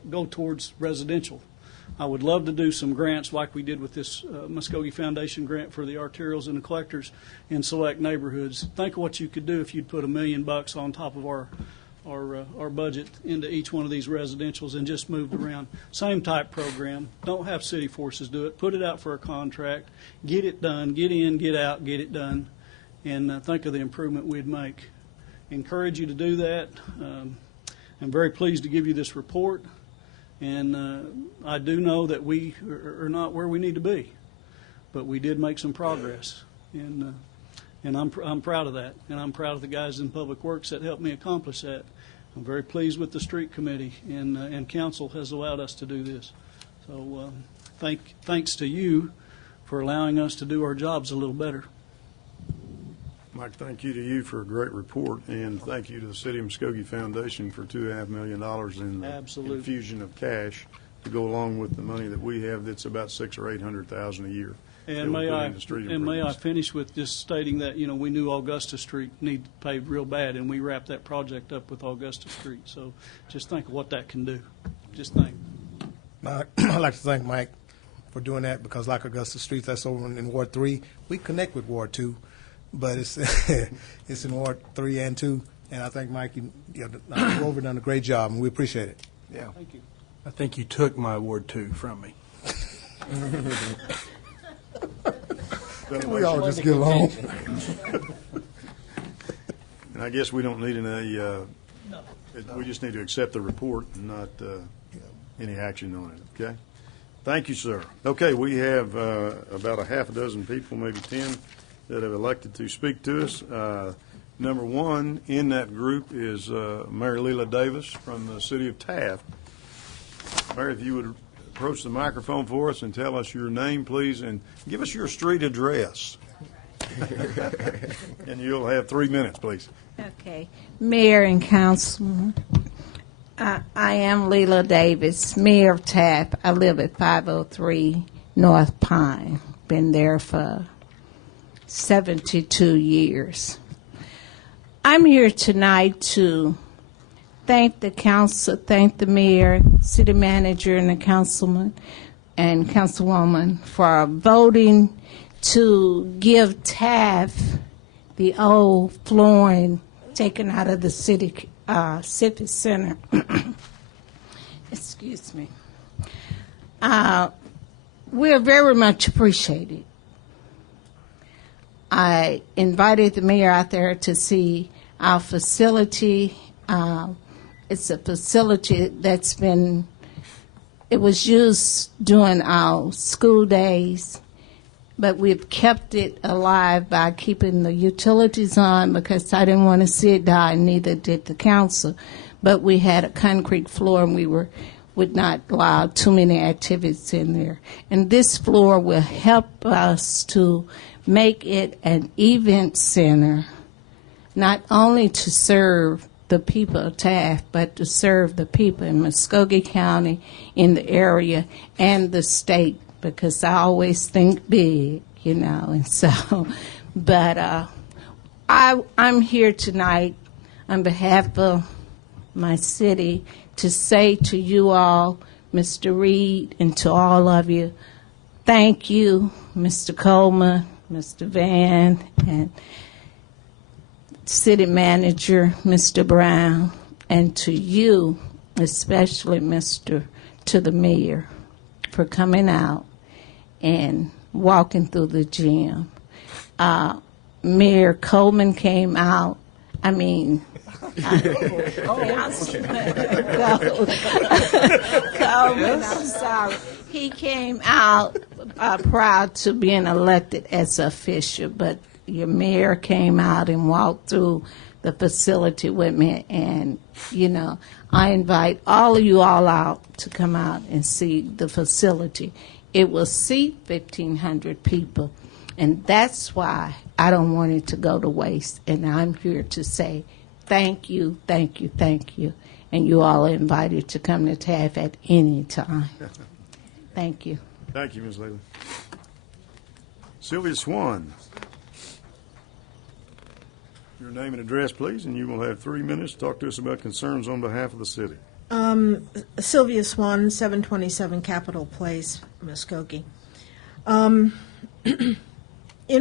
go towards residential. I would love to do some grants like we did with this Muskogee Foundation grant for the arterials and the collectors in select neighborhoods. Think of what you could do if you'd put $1 million on top of our budget into each one of these residentials and just moved around. Same type program. Don't have city forces do it. Put it out for a contract. Get it done. Get in, get out, get it done. And think of the improvement we'd make. Encourage you to do that. I'm very pleased to give you this report. And I do know that we are not where we need to be, but we did make some progress, and I'm proud of that, and I'm proud of the guys in Public Works that helped me accomplish that. I'm very pleased with the street committee, and council has allowed us to do this. So thanks to you for allowing us to do our jobs a little better. Mike, thank you to you for a great report, and thank you to the City of Muskogee Foundation for $2.5 million in the infusion of cash to go along with the money that we have. That's about $600,000 or $800,000 a year. And may I finish with just stating that we knew Augusta Street needed paved real bad, and we wrapped that project up with Augusta Street. So just think of what that can do. Just think. I'd like to thank Mike for doing that, because like Augusta Street, that's over in Ward 3. We connect with Ward 2. But it's it's in Ward 3 and 2, and I think Mike, Grover done a great job, and we appreciate it. Yeah. Thank you. I think you took my Ward 2 from me. We all just get along. And I guess we don't need we just need to accept the report and not any action on it, okay? Thank you, sir. Okay, we have about a half a dozen people, maybe 10, that have elected to speak to us. Number one in that group is Mayor Leila Davis from the city of Taft. Mayor, if you would approach the microphone for us and tell us your name, please, and give us your street address. And you'll have 3 minutes, please. Okay. Mayor and Councilman, I am Leila Davis, Mayor of Taft. I live at 503 North Pine. Been there for 72 years. I'm here tonight to thank the council, thank the mayor, city manager, and the councilman and councilwoman for voting to give Taft the old flooring taken out of the city civic center. Excuse me. we're very much appreciated. I invited the mayor out there to see our facility. It's a facility that's been, it was used during our school days, but we've kept it alive by keeping the utilities on because I didn't want to see it die, neither did the council. But we had a concrete floor and we would not allow too many activities in there. And this floor will help us to make it an event center, not only to serve the people of Taft, but to serve the people in Muskogee County, in the area, and the state, because I always think big, you know, and so, but I'm here tonight on behalf of my city to say to you all, Mr. Reed, and to all of you, thank you, Mr. Coleman, Mr. Van, and City Manager, Mr. Brown, and to you, especially to the mayor, for coming out and walking through the gym. Mayor Coleman came out. I mean, Coleman, I'm sorry. He came out proud to being elected as an official, but your mayor came out and walked through the facility with me, and, you know, I invite all of you all out to come out and see the facility. It will seat 1,500 people, and that's why I don't want it to go to waste, and I'm here to say thank you, thank you, thank you, and you all are invited to come to Taft at any time. Thank you. Thank you, Ms. Laley. Sylvia Swan. Your name and address, please, and you will have 3 minutes to talk to us about concerns on behalf of the city. Sylvia Swan, 727 Capitol Place, Muskogee. In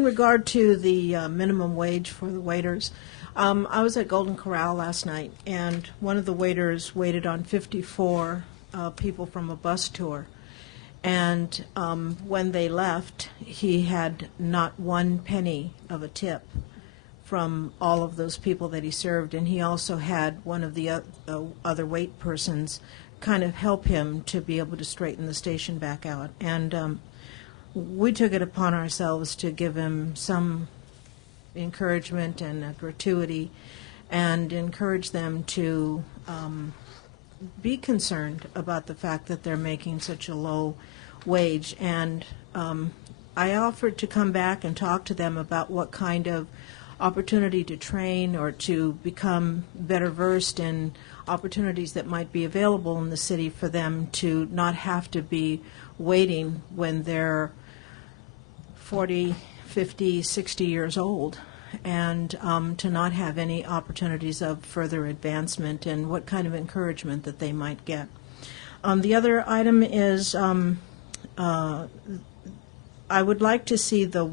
regard to the minimum wage for the waiters, I was at Golden Corral last night, and one of the waiters waited on 54 people from a bus tour. And when they left, he had not one penny of a tip from all of those people that he served, and he also had one of the other wait persons kind of help him to be able to straighten the station back out. And we took it upon ourselves to give him some encouragement and a gratuity and encourage them to be concerned about the fact that they're making such a low wage. And I offered to come back and talk to them about what kind of opportunity to train or to become better versed in opportunities that might be available in the city for them to not have to be waiting when they're 40, 50, 60 years old, and to not have any opportunities of further advancement, and what kind of encouragement that they might get. The other item is I would like to see the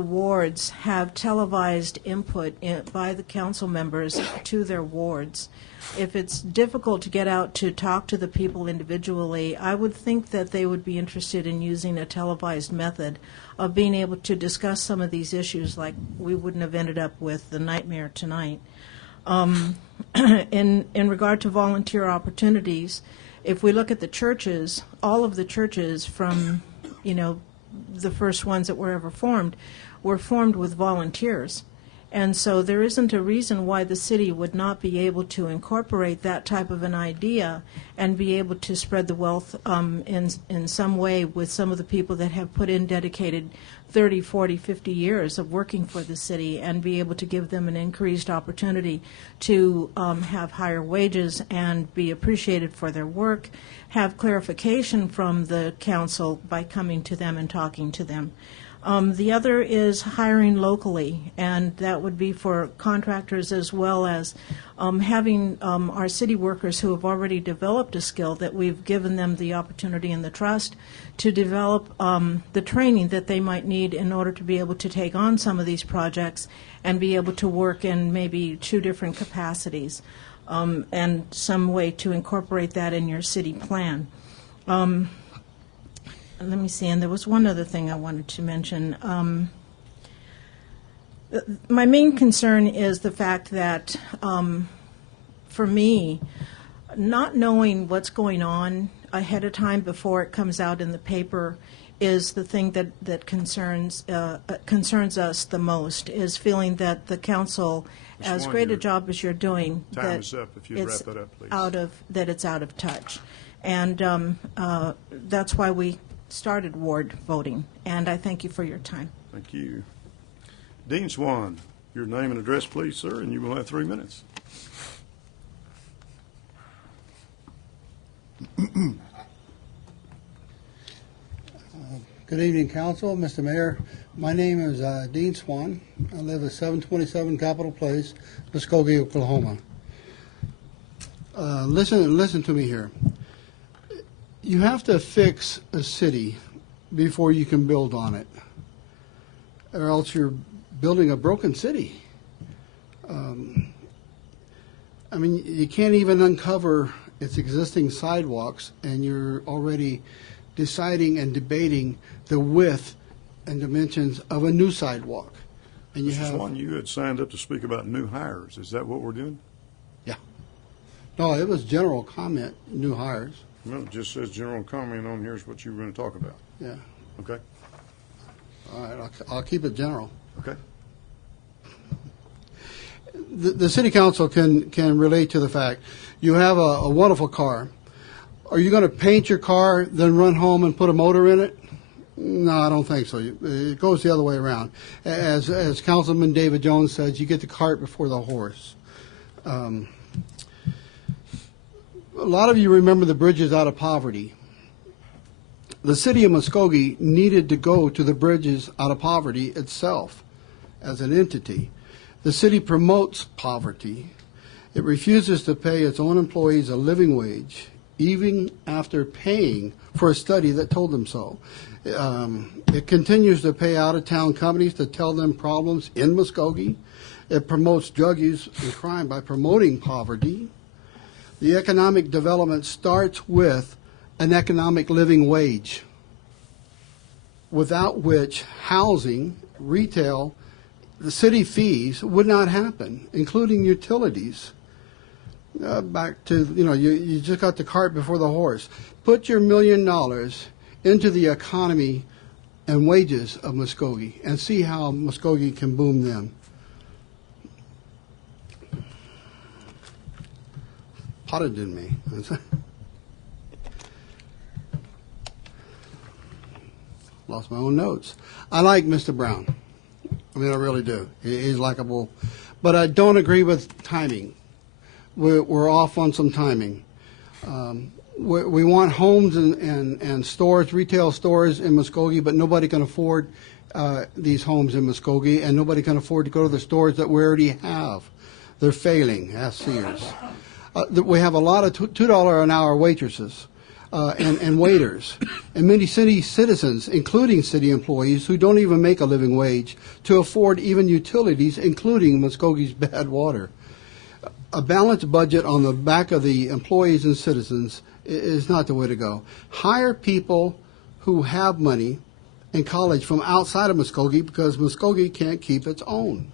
wards have televised input by the council members to their wards. If it's difficult to get out to talk to the people individually, I would think that they would be interested in using a televised method of being able to discuss some of these issues, like we wouldn't have ended up with the nightmare tonight. In regard to volunteer opportunities, if we look at the churches, all of the churches from, you know, the first ones that were ever formed were formed with volunteers. And so there isn't a reason why the city would not be able to incorporate that type of an idea and be able to spread the wealth in some way with some of the people that have put in dedicated 30, 40, 50 years of working for the city, and be able to give them an increased opportunity to have higher wages and be appreciated for their work, have clarification from the council by coming to them and talking to them. The other is hiring locally, and that would be for contractors as well as having our city workers who have already developed a skill, that we've given them the opportunity and the trust to develop the training that they might need in order to be able to take on some of these projects and be able to work in maybe 2 different capacities, and some way to incorporate that in your city plan. Let me see, and there was one other thing I wanted to mention. My main concern is the fact that, for me, not knowing what's going on ahead of time before it comes out in the paper is the thing that concerns us the most, is feeling that the council, Ms. as Swan, great a your job as you're doing, time that is up. If you'd it's wrap that up, please. that it's out of touch. And that's why we started ward voting. And I thank you for your time. Thank you. Dean Swan, your name and address, please, sir, and you will have 3 minutes. Good evening, Council, Mr. Mayor. My name is Dean Swan. I live at 727 Capitol Place, Muskogee, Oklahoma. Listen to me here. You have to fix a city before you can build on it, or else you're building a broken city. I mean, you can't even uncover its existing sidewalks, and you're already deciding and debating the width and dimensions of a new sidewalk. And you Mr. Swan, you had signed up to speak about new hires. Is that what we're doing? Yeah. No, it was general comment, new hires. No, it just says general comment on here is what you were going to talk about. Yeah. Okay. All right, I'll keep it general. Okay. The city council can relate to the fact you have a wonderful car. Are you going to paint your car, then run home and put a motor in it? No, I don't think so. It goes the other way around. As Councilman David Jones says, you get the cart before the horse. A lot of you remember the Bridges Out of Poverty. The city of Muskogee needed to go to the Bridges Out of Poverty itself as an entity. The city promotes poverty. It refuses to pay its own employees a living wage, even after paying for a study that told them so. It continues to pay out-of-town companies to tell them problems in Muskogee. It promotes drug use and crime by promoting poverty. The economic development starts with an economic living wage, without which housing, retail, the city fees would not happen, including utilities. Back to, you just got the cart before the horse. Put your $1 million into the economy and wages of Muskogee and see how Muskogee can boom them. Pardon me. Lost my own notes. I like Mr. Brown. I mean, I really do. He's likable. But I don't agree with timing. We're off on some timing. We want homes and stores, retail stores in Muskogee, but nobody can afford these homes in Muskogee, and nobody can afford to go to the stores that we already have. They're failing. Ask Sears. We have a lot of $2 an hour waitresses and waiters, and many city citizens, including city employees, who don't even make a living wage to afford even utilities, including Muskogee's bad water. A balanced budget on the back of the employees and citizens is not the way to go. Hire people who have money and college from outside of Muskogee, because Muskogee can't keep its own.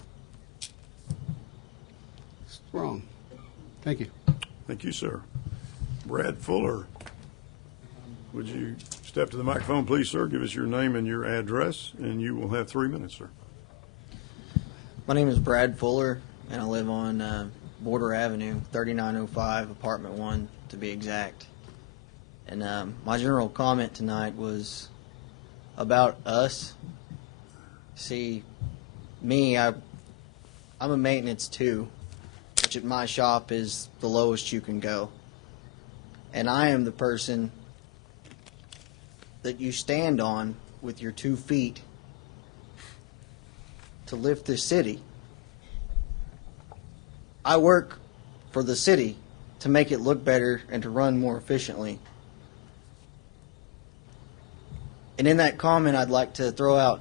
It's wrong. Thank you. Thank you, sir. Brad Fuller, would you step to the microphone, please, sir? Give us your name and your address, and you will have 3 minutes, sir. My name is Brad Fuller, and I live on Border Avenue, 3905, apartment 1 to be exact. And my general comment tonight was about us. See, me, I'm a maintenance 2, which at my shop is the lowest you can go. And I am the person that you stand on with your 2 feet to lift this city. I work for the city to make it look better and to run more efficiently. And in that comment, I'd like to throw out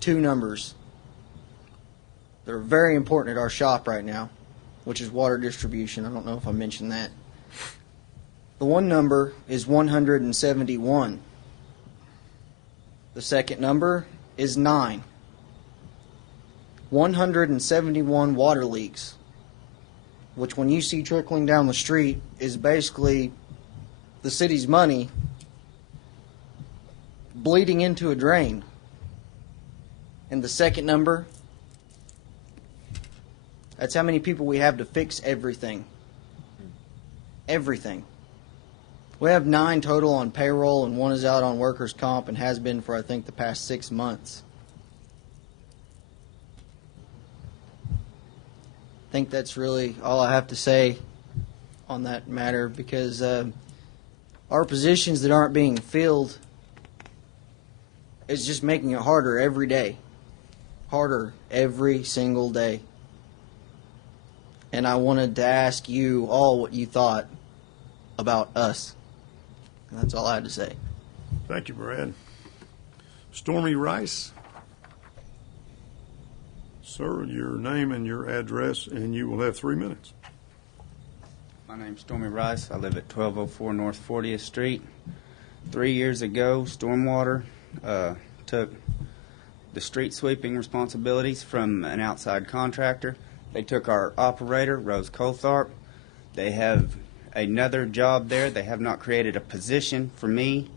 2 numbers that are very important at our shop right now, which is water distribution. I don't know if I mentioned that. The one number is 171. The second number is 9. 171 water leaks, which when you see trickling down the street is basically the city's money bleeding into a drain. And the second number, that's how many people we have to fix everything. Everything. We have 9 total on payroll, and 1 is out on workers' comp and has been for, I think, the past 6 months. I think that's really all I have to say on that matter, because our positions that aren't being filled is just making it harder every day. Harder every single day. And I wanted to ask you all what you thought about us. And that's all I had to say. Thank you, Brad. Stormy Rice. Sir, your name and your address, and you will have 3 minutes. My name's Stormy Rice. I live at 1204 North 40th Street. 3 years ago, Stormwater took the street sweeping responsibilities from an outside contractor. They took our operator, Rose Colthorpe. They have another job there. They have not created a position for me.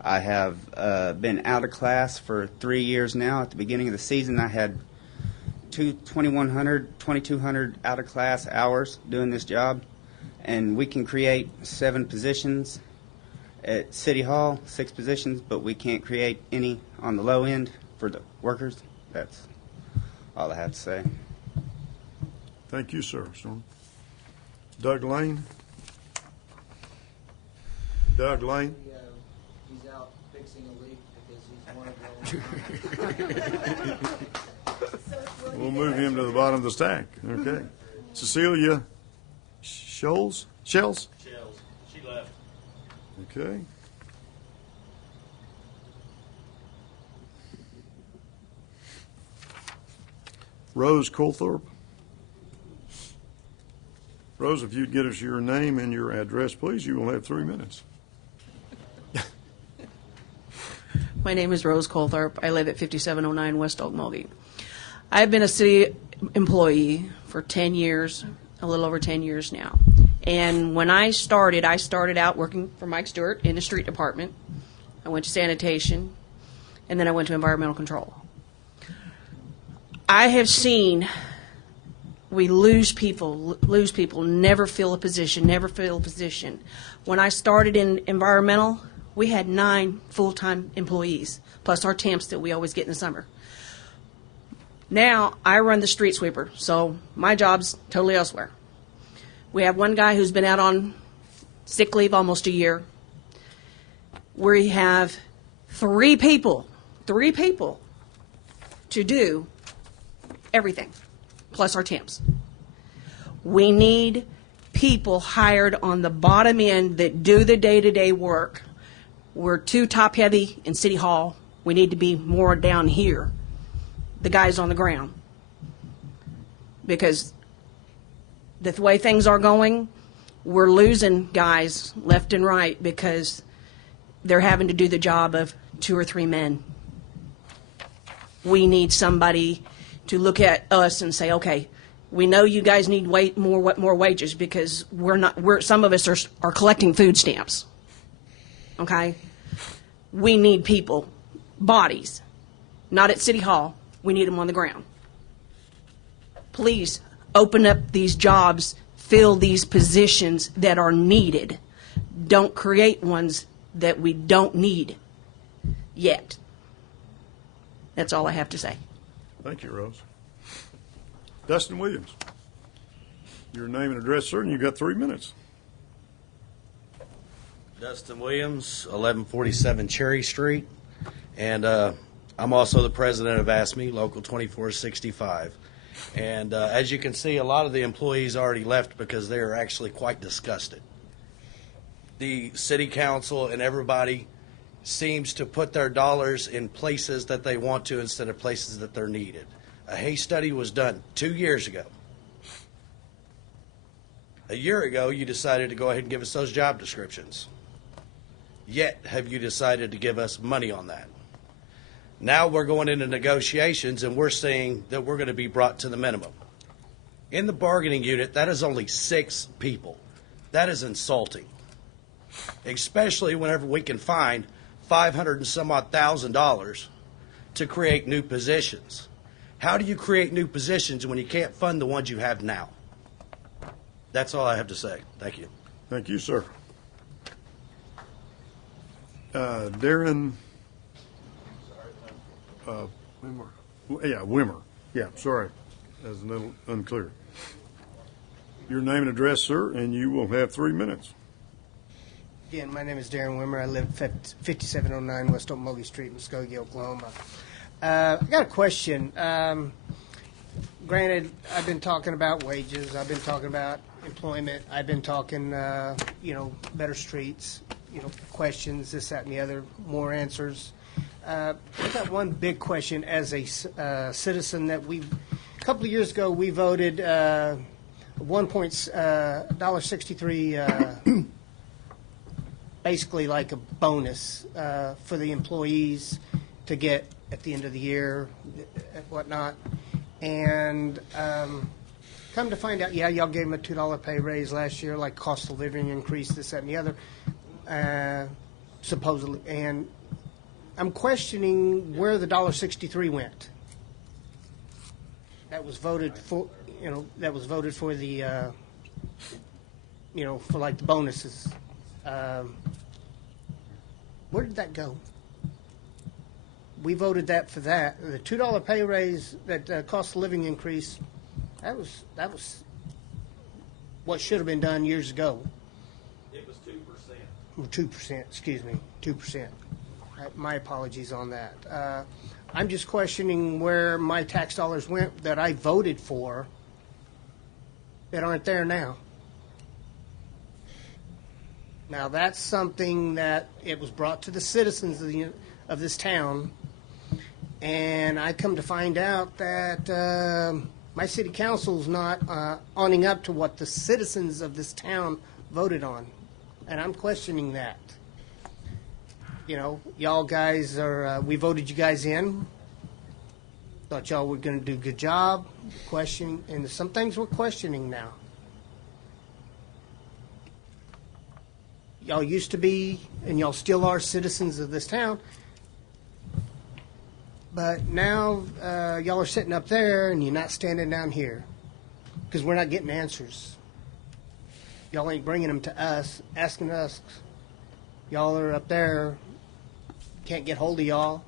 I have been out of class for 3 years now. At the beginning of the season, I had 2,200 out of class hours doing this job, and we can create 7 positions at City Hall, 6 positions, but we can't create any on the low end for the workers. That's all I have to say. Thank you, sir. Storm. Doug Lane. Doug Lane. He's out fixing a leak because he's one of those. We'll move him to the bottom of the stack. Okay. Cecilia Shells? She left. Okay. Rose Colthorpe. Rose, if you'd get us your name and your address, please, you will have 3 minutes. My name is Rose Colthorpe. I live at 5709 West Okmulgee. I've been a city employee for 10 years, a little over 10 years now. And when I started out working for Mike Stewart in the street department. I went to sanitation, and then I went to environmental control. I have seen we lose people, never fill a position. When I started in environmental, we had 9 full-time employees, plus our temps that we always get in the summer. Now, I run the street sweeper, so my job's totally elsewhere. We have one guy who's been out on sick leave almost a year. We have 3 people to do everything, plus our temps. We need people hired on the bottom end that do the day-to-day work. We're too top-heavy in City Hall. We need to be more down here, the guys on the ground. Because the way things are going, we're losing guys left and right because they're having to do the job of 2 or 3 men. We need somebody to look at us and say, okay, we know you guys need more wages because some of us are collecting food stamps. Okay? We need people, bodies, not at City Hall. We need them on the ground. Please open up these jobs, fill these positions that are needed. Don't create ones that we don't need yet. That's all I have to say. Thank you, Rose. Dustin Williams. Your name and address, sir, and you've got 3 minutes. Dustin Williams, 1147 Cherry Street, and I'm also the president of ASME, Local 2465. And as you can see, a lot of the employees already left because they are actually quite disgusted. The city council and everybody seems to put their dollars in places that they want to instead of places that they're needed. A Hay study was done 2 years ago. A year ago, you decided to go ahead and give us those job descriptions. Yet, have you decided to give us money on that? Now we're going into negotiations, and we're saying that we're going to be brought to the minimum. In the bargaining unit, that is only 6 people. That is insulting, especially whenever we can find $500 and some odd $1,000 to create new positions. How do you create new positions when you can't fund the ones you have now? That's all I have to say. Thank you. Thank you, sir. Darren. Wimmer. Yeah, sorry. That's a little unclear. Your name and address, sir, and you will have 3 minutes. Again, my name is Darren Wimmer. I live at 5709 West Okmulgee Street, Muskogee, Oklahoma. I got a question. Granted, I've been talking about wages. I've been talking about employment. I've been talking, better streets, questions, this, that, and the other, more answers. I've got one big question as a citizen that a couple of years ago, we voted $1.63 basically like a bonus for the employees to get at the end of the year, whatnot. And come to find out, y'all gave them a $2 pay raise last year, like cost of living increase, this, that, and the other, supposedly. And I'm questioning where the $1.63 went. That was voted for, that was voted for the, for like the bonuses. Where did that go? We voted that for that. The $2 pay raise, that cost of living increase, that was what should have been done years ago. It was 2%. Or 2%, excuse me, 2%. My apologies on that. I'm just questioning where my tax dollars went that I voted for that aren't there now. Now, that's something that it was brought to the citizens of this town, and I come to find out that my city council's not owning up to what the citizens of this town voted on, and I'm questioning that. Y'all guys we voted you guys in. Thought y'all were going to do a good job. Questioning, and some things we're questioning now. Y'all used to be, and y'all still are, citizens of this town. But now y'all are sitting up there, and you're not standing down here because we're not getting answers. Y'all ain't bringing them to us, asking us. Y'all are up there. Can't get hold of y'all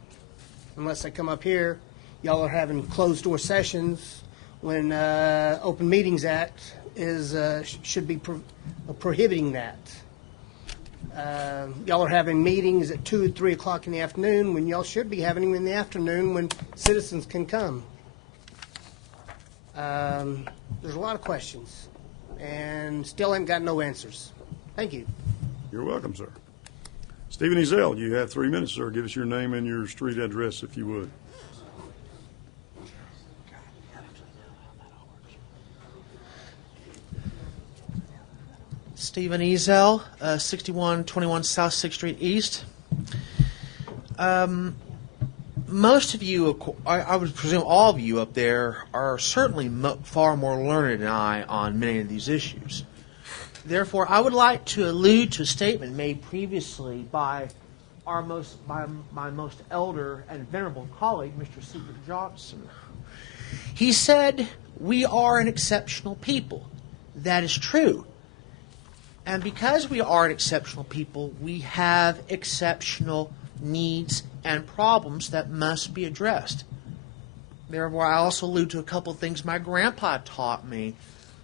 unless they come up here. Y'all are having closed-door sessions when Open Meetings Act should be prohibiting that. Y'all are having meetings at 2 or 3 o'clock in the afternoon when y'all should be having them in the afternoon when citizens can come. There's a lot of questions, and still ain't got no answers. Thank you. You're welcome, sir. Stephen Ezell, you have 3 minutes, sir. Give us your name and your street address, if you would. Stephen Ezell, 6121 South 6th Street East. Most of you, I would presume all of you up there, are certainly far more learned than I on many of these issues. Therefore, I would like to allude to a statement made previously by my most elder and venerable colleague, Mr. Seaver Johnson. He said, "We are an exceptional people." That is true. And because we are an exceptional people, we have exceptional needs and problems that must be addressed. Therefore, I also allude to a couple of things my grandpa taught me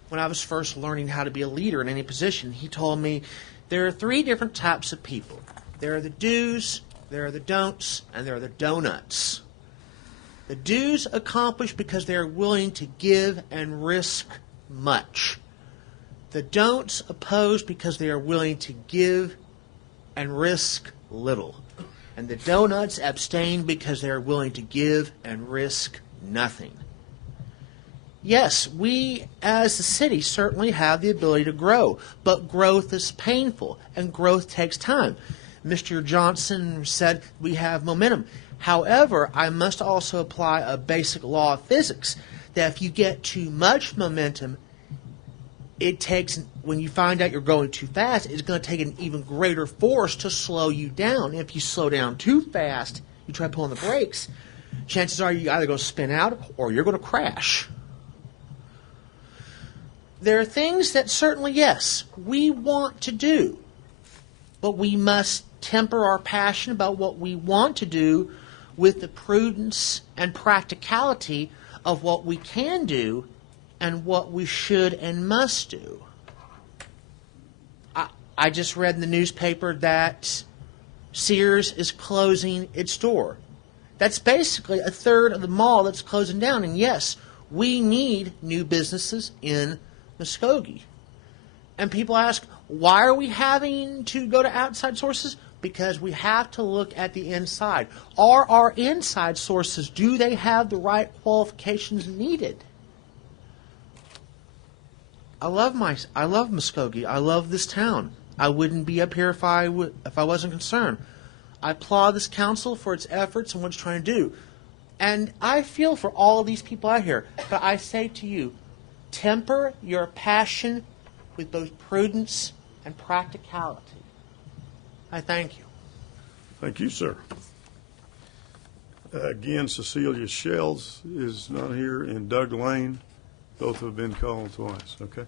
when I was first learning how to be a leader in any position. He told me there are 3 different types of people. There are the do's, there are the don'ts, and there are the donuts. The do's accomplish because they are willing to give and risk much. The don'ts oppose because they are willing to give and risk little. And the donuts abstain because they are willing to give and risk nothing. Yes, we as a city certainly have the ability to grow, but growth is painful and growth takes time. Mr. Johnson said we have momentum. However, I must also apply a basic law of physics that if you get too much momentum, it takes, when you find out you're going too fast, it's going to take an even greater force to slow you down. If you slow down too fast, you try pulling the brakes, chances are you're either going to spin out or you're going to crash. There are things that certainly, yes, we want to do, but we must temper our passion about what we want to do with the prudence and practicality of what we can do and what we should and must do. I just read in the newspaper that Sears is closing its door. That's basically a third of the mall that's closing down. And yes, we need new businesses in Muskogee. And people ask, why are we having to go to outside sources? Because we have to look at the inside. Are our inside sources, do they have the right qualifications needed? I love Muskogee. I love this town. I wouldn't be up here if I wasn't concerned. I applaud this council for its efforts and what it's trying to do. And I feel for all of these people out here. But I say to you, temper your passion with both prudence and practicality. I thank you. Thank you, sir. Again, Cecilia Shells is not here, and Doug Lane. Both have been called twice, okay?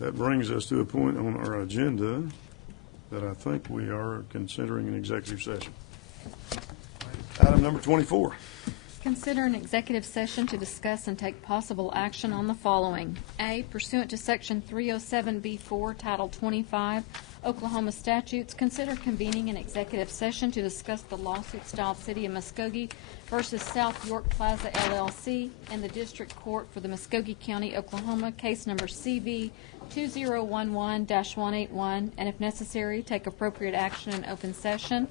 That brings us to a point on our agenda that I think we are considering an executive session. Item number 24. Consider an executive session to discuss and take possible action on the following. A, pursuant to Section 307B4, Title 25, Oklahoma statutes, consider convening an executive session to discuss the lawsuit-styled City of Muskogee versus South York Plaza LLC in the District Court for the Muskogee County, Oklahoma, case number CV 2011-181, and if necessary, take appropriate action in open session.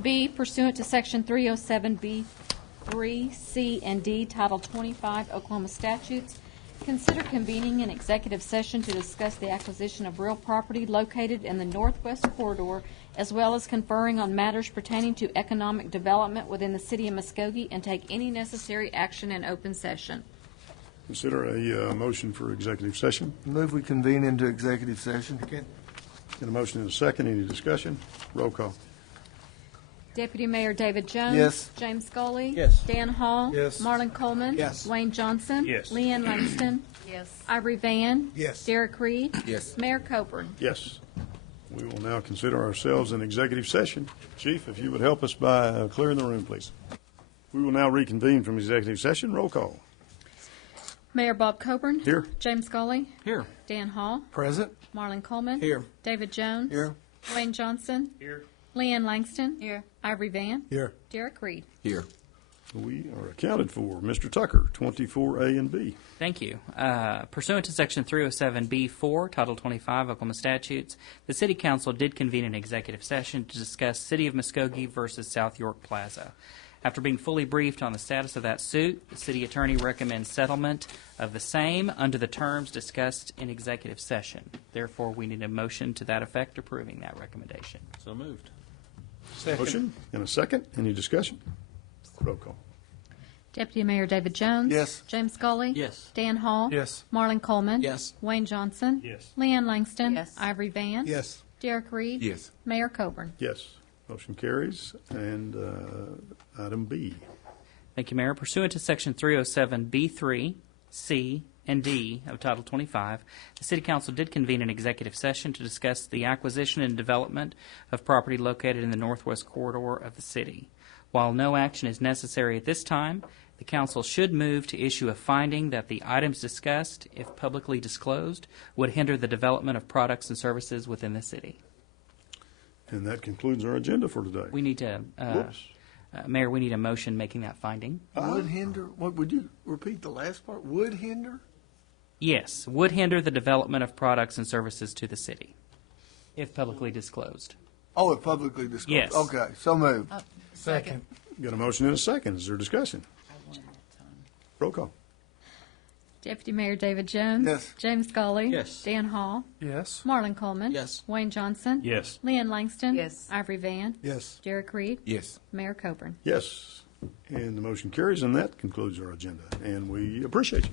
B, pursuant to Section 307B3, C, and D, Title 25, Oklahoma statutes, consider convening an executive session to discuss the acquisition of real property located in the Northwest Corridor, as well as conferring on matters pertaining to economic development within the City of Muskogee, and take any necessary action in open session. Consider a motion for executive session. Move we convene into executive session. Get a motion and a second. Any discussion? Roll call. Deputy Mayor David Jones. Yes. James Scully. Yes. Dan Hall. Yes. Marlon Coleman. Yes. Wayne Johnson. Yes. Leanne Langston. Yes. Ivory Van. Yes. Derek Reed. Yes. Mayor Coburn. Yes. We will now consider ourselves in executive session. Chief, if you would help us by clearing the room, please. We will now reconvene from executive session. Roll call. Mayor Bob Coburn. Here. James Scully. Here. Dan Hall. Present. Marlon Coleman. Here. David Jones. Here. Wayne Johnson. Here. Leanne Langston. Here. Ivory Van. Here. Derek Reed. Here. We are accounted for. Mr. Tucker, 24A and B. Thank you. Pursuant to Section 307B4, Title 25 Oklahoma statutes, the City Council did convene an executive session to discuss City of Muskogee versus South York Plaza. After being fully briefed on the status of that suit, the City Attorney recommends settlement of the same under the terms discussed in executive session. Therefore, we need a motion to that effect approving that recommendation. So moved. Motion and a second. Any discussion? Roll call. Deputy Mayor David Jones. Yes. James Scully. Yes. Dan Hall. Yes. Marlon Coleman. Yes. Wayne Johnson. Yes. Leanne Langston. Yes. Ivory Van. Yes. Derek Reed. Yes. Mayor Coburn. Yes. Motion carries. And item B. Thank you, Mayor. Pursuant to Section 307B3, C, and D of Title 25, the City Council did convene an executive session to discuss the acquisition and development of property located in the Northwest Corridor of the city. While no action is necessary at this time, the Council should move to issue a finding that the items discussed, if publicly disclosed, would hinder the development of products and services within the city. And that concludes our agenda for today. We need to, Mayor, we need a motion making that finding. Would hinder, what, would you repeat the last part? Would hinder? Yes, would hinder the development of products and services to the city, if publicly disclosed. Oh, it publicly disclosed? Yes. Okay, so moved. Second. Got a motion and a second. Is there discussion? Roll call. Deputy Mayor David Jones. Yes. James Scully. Yes. Dan Hall. Yes. Marlon Coleman. Yes. Wayne Johnson. Yes. Leanne Langston. Yes. Ivory Van. Yes. Derek Reed. Yes. Mayor Coburn. Yes. And the motion carries, and that concludes our agenda. And we appreciate you.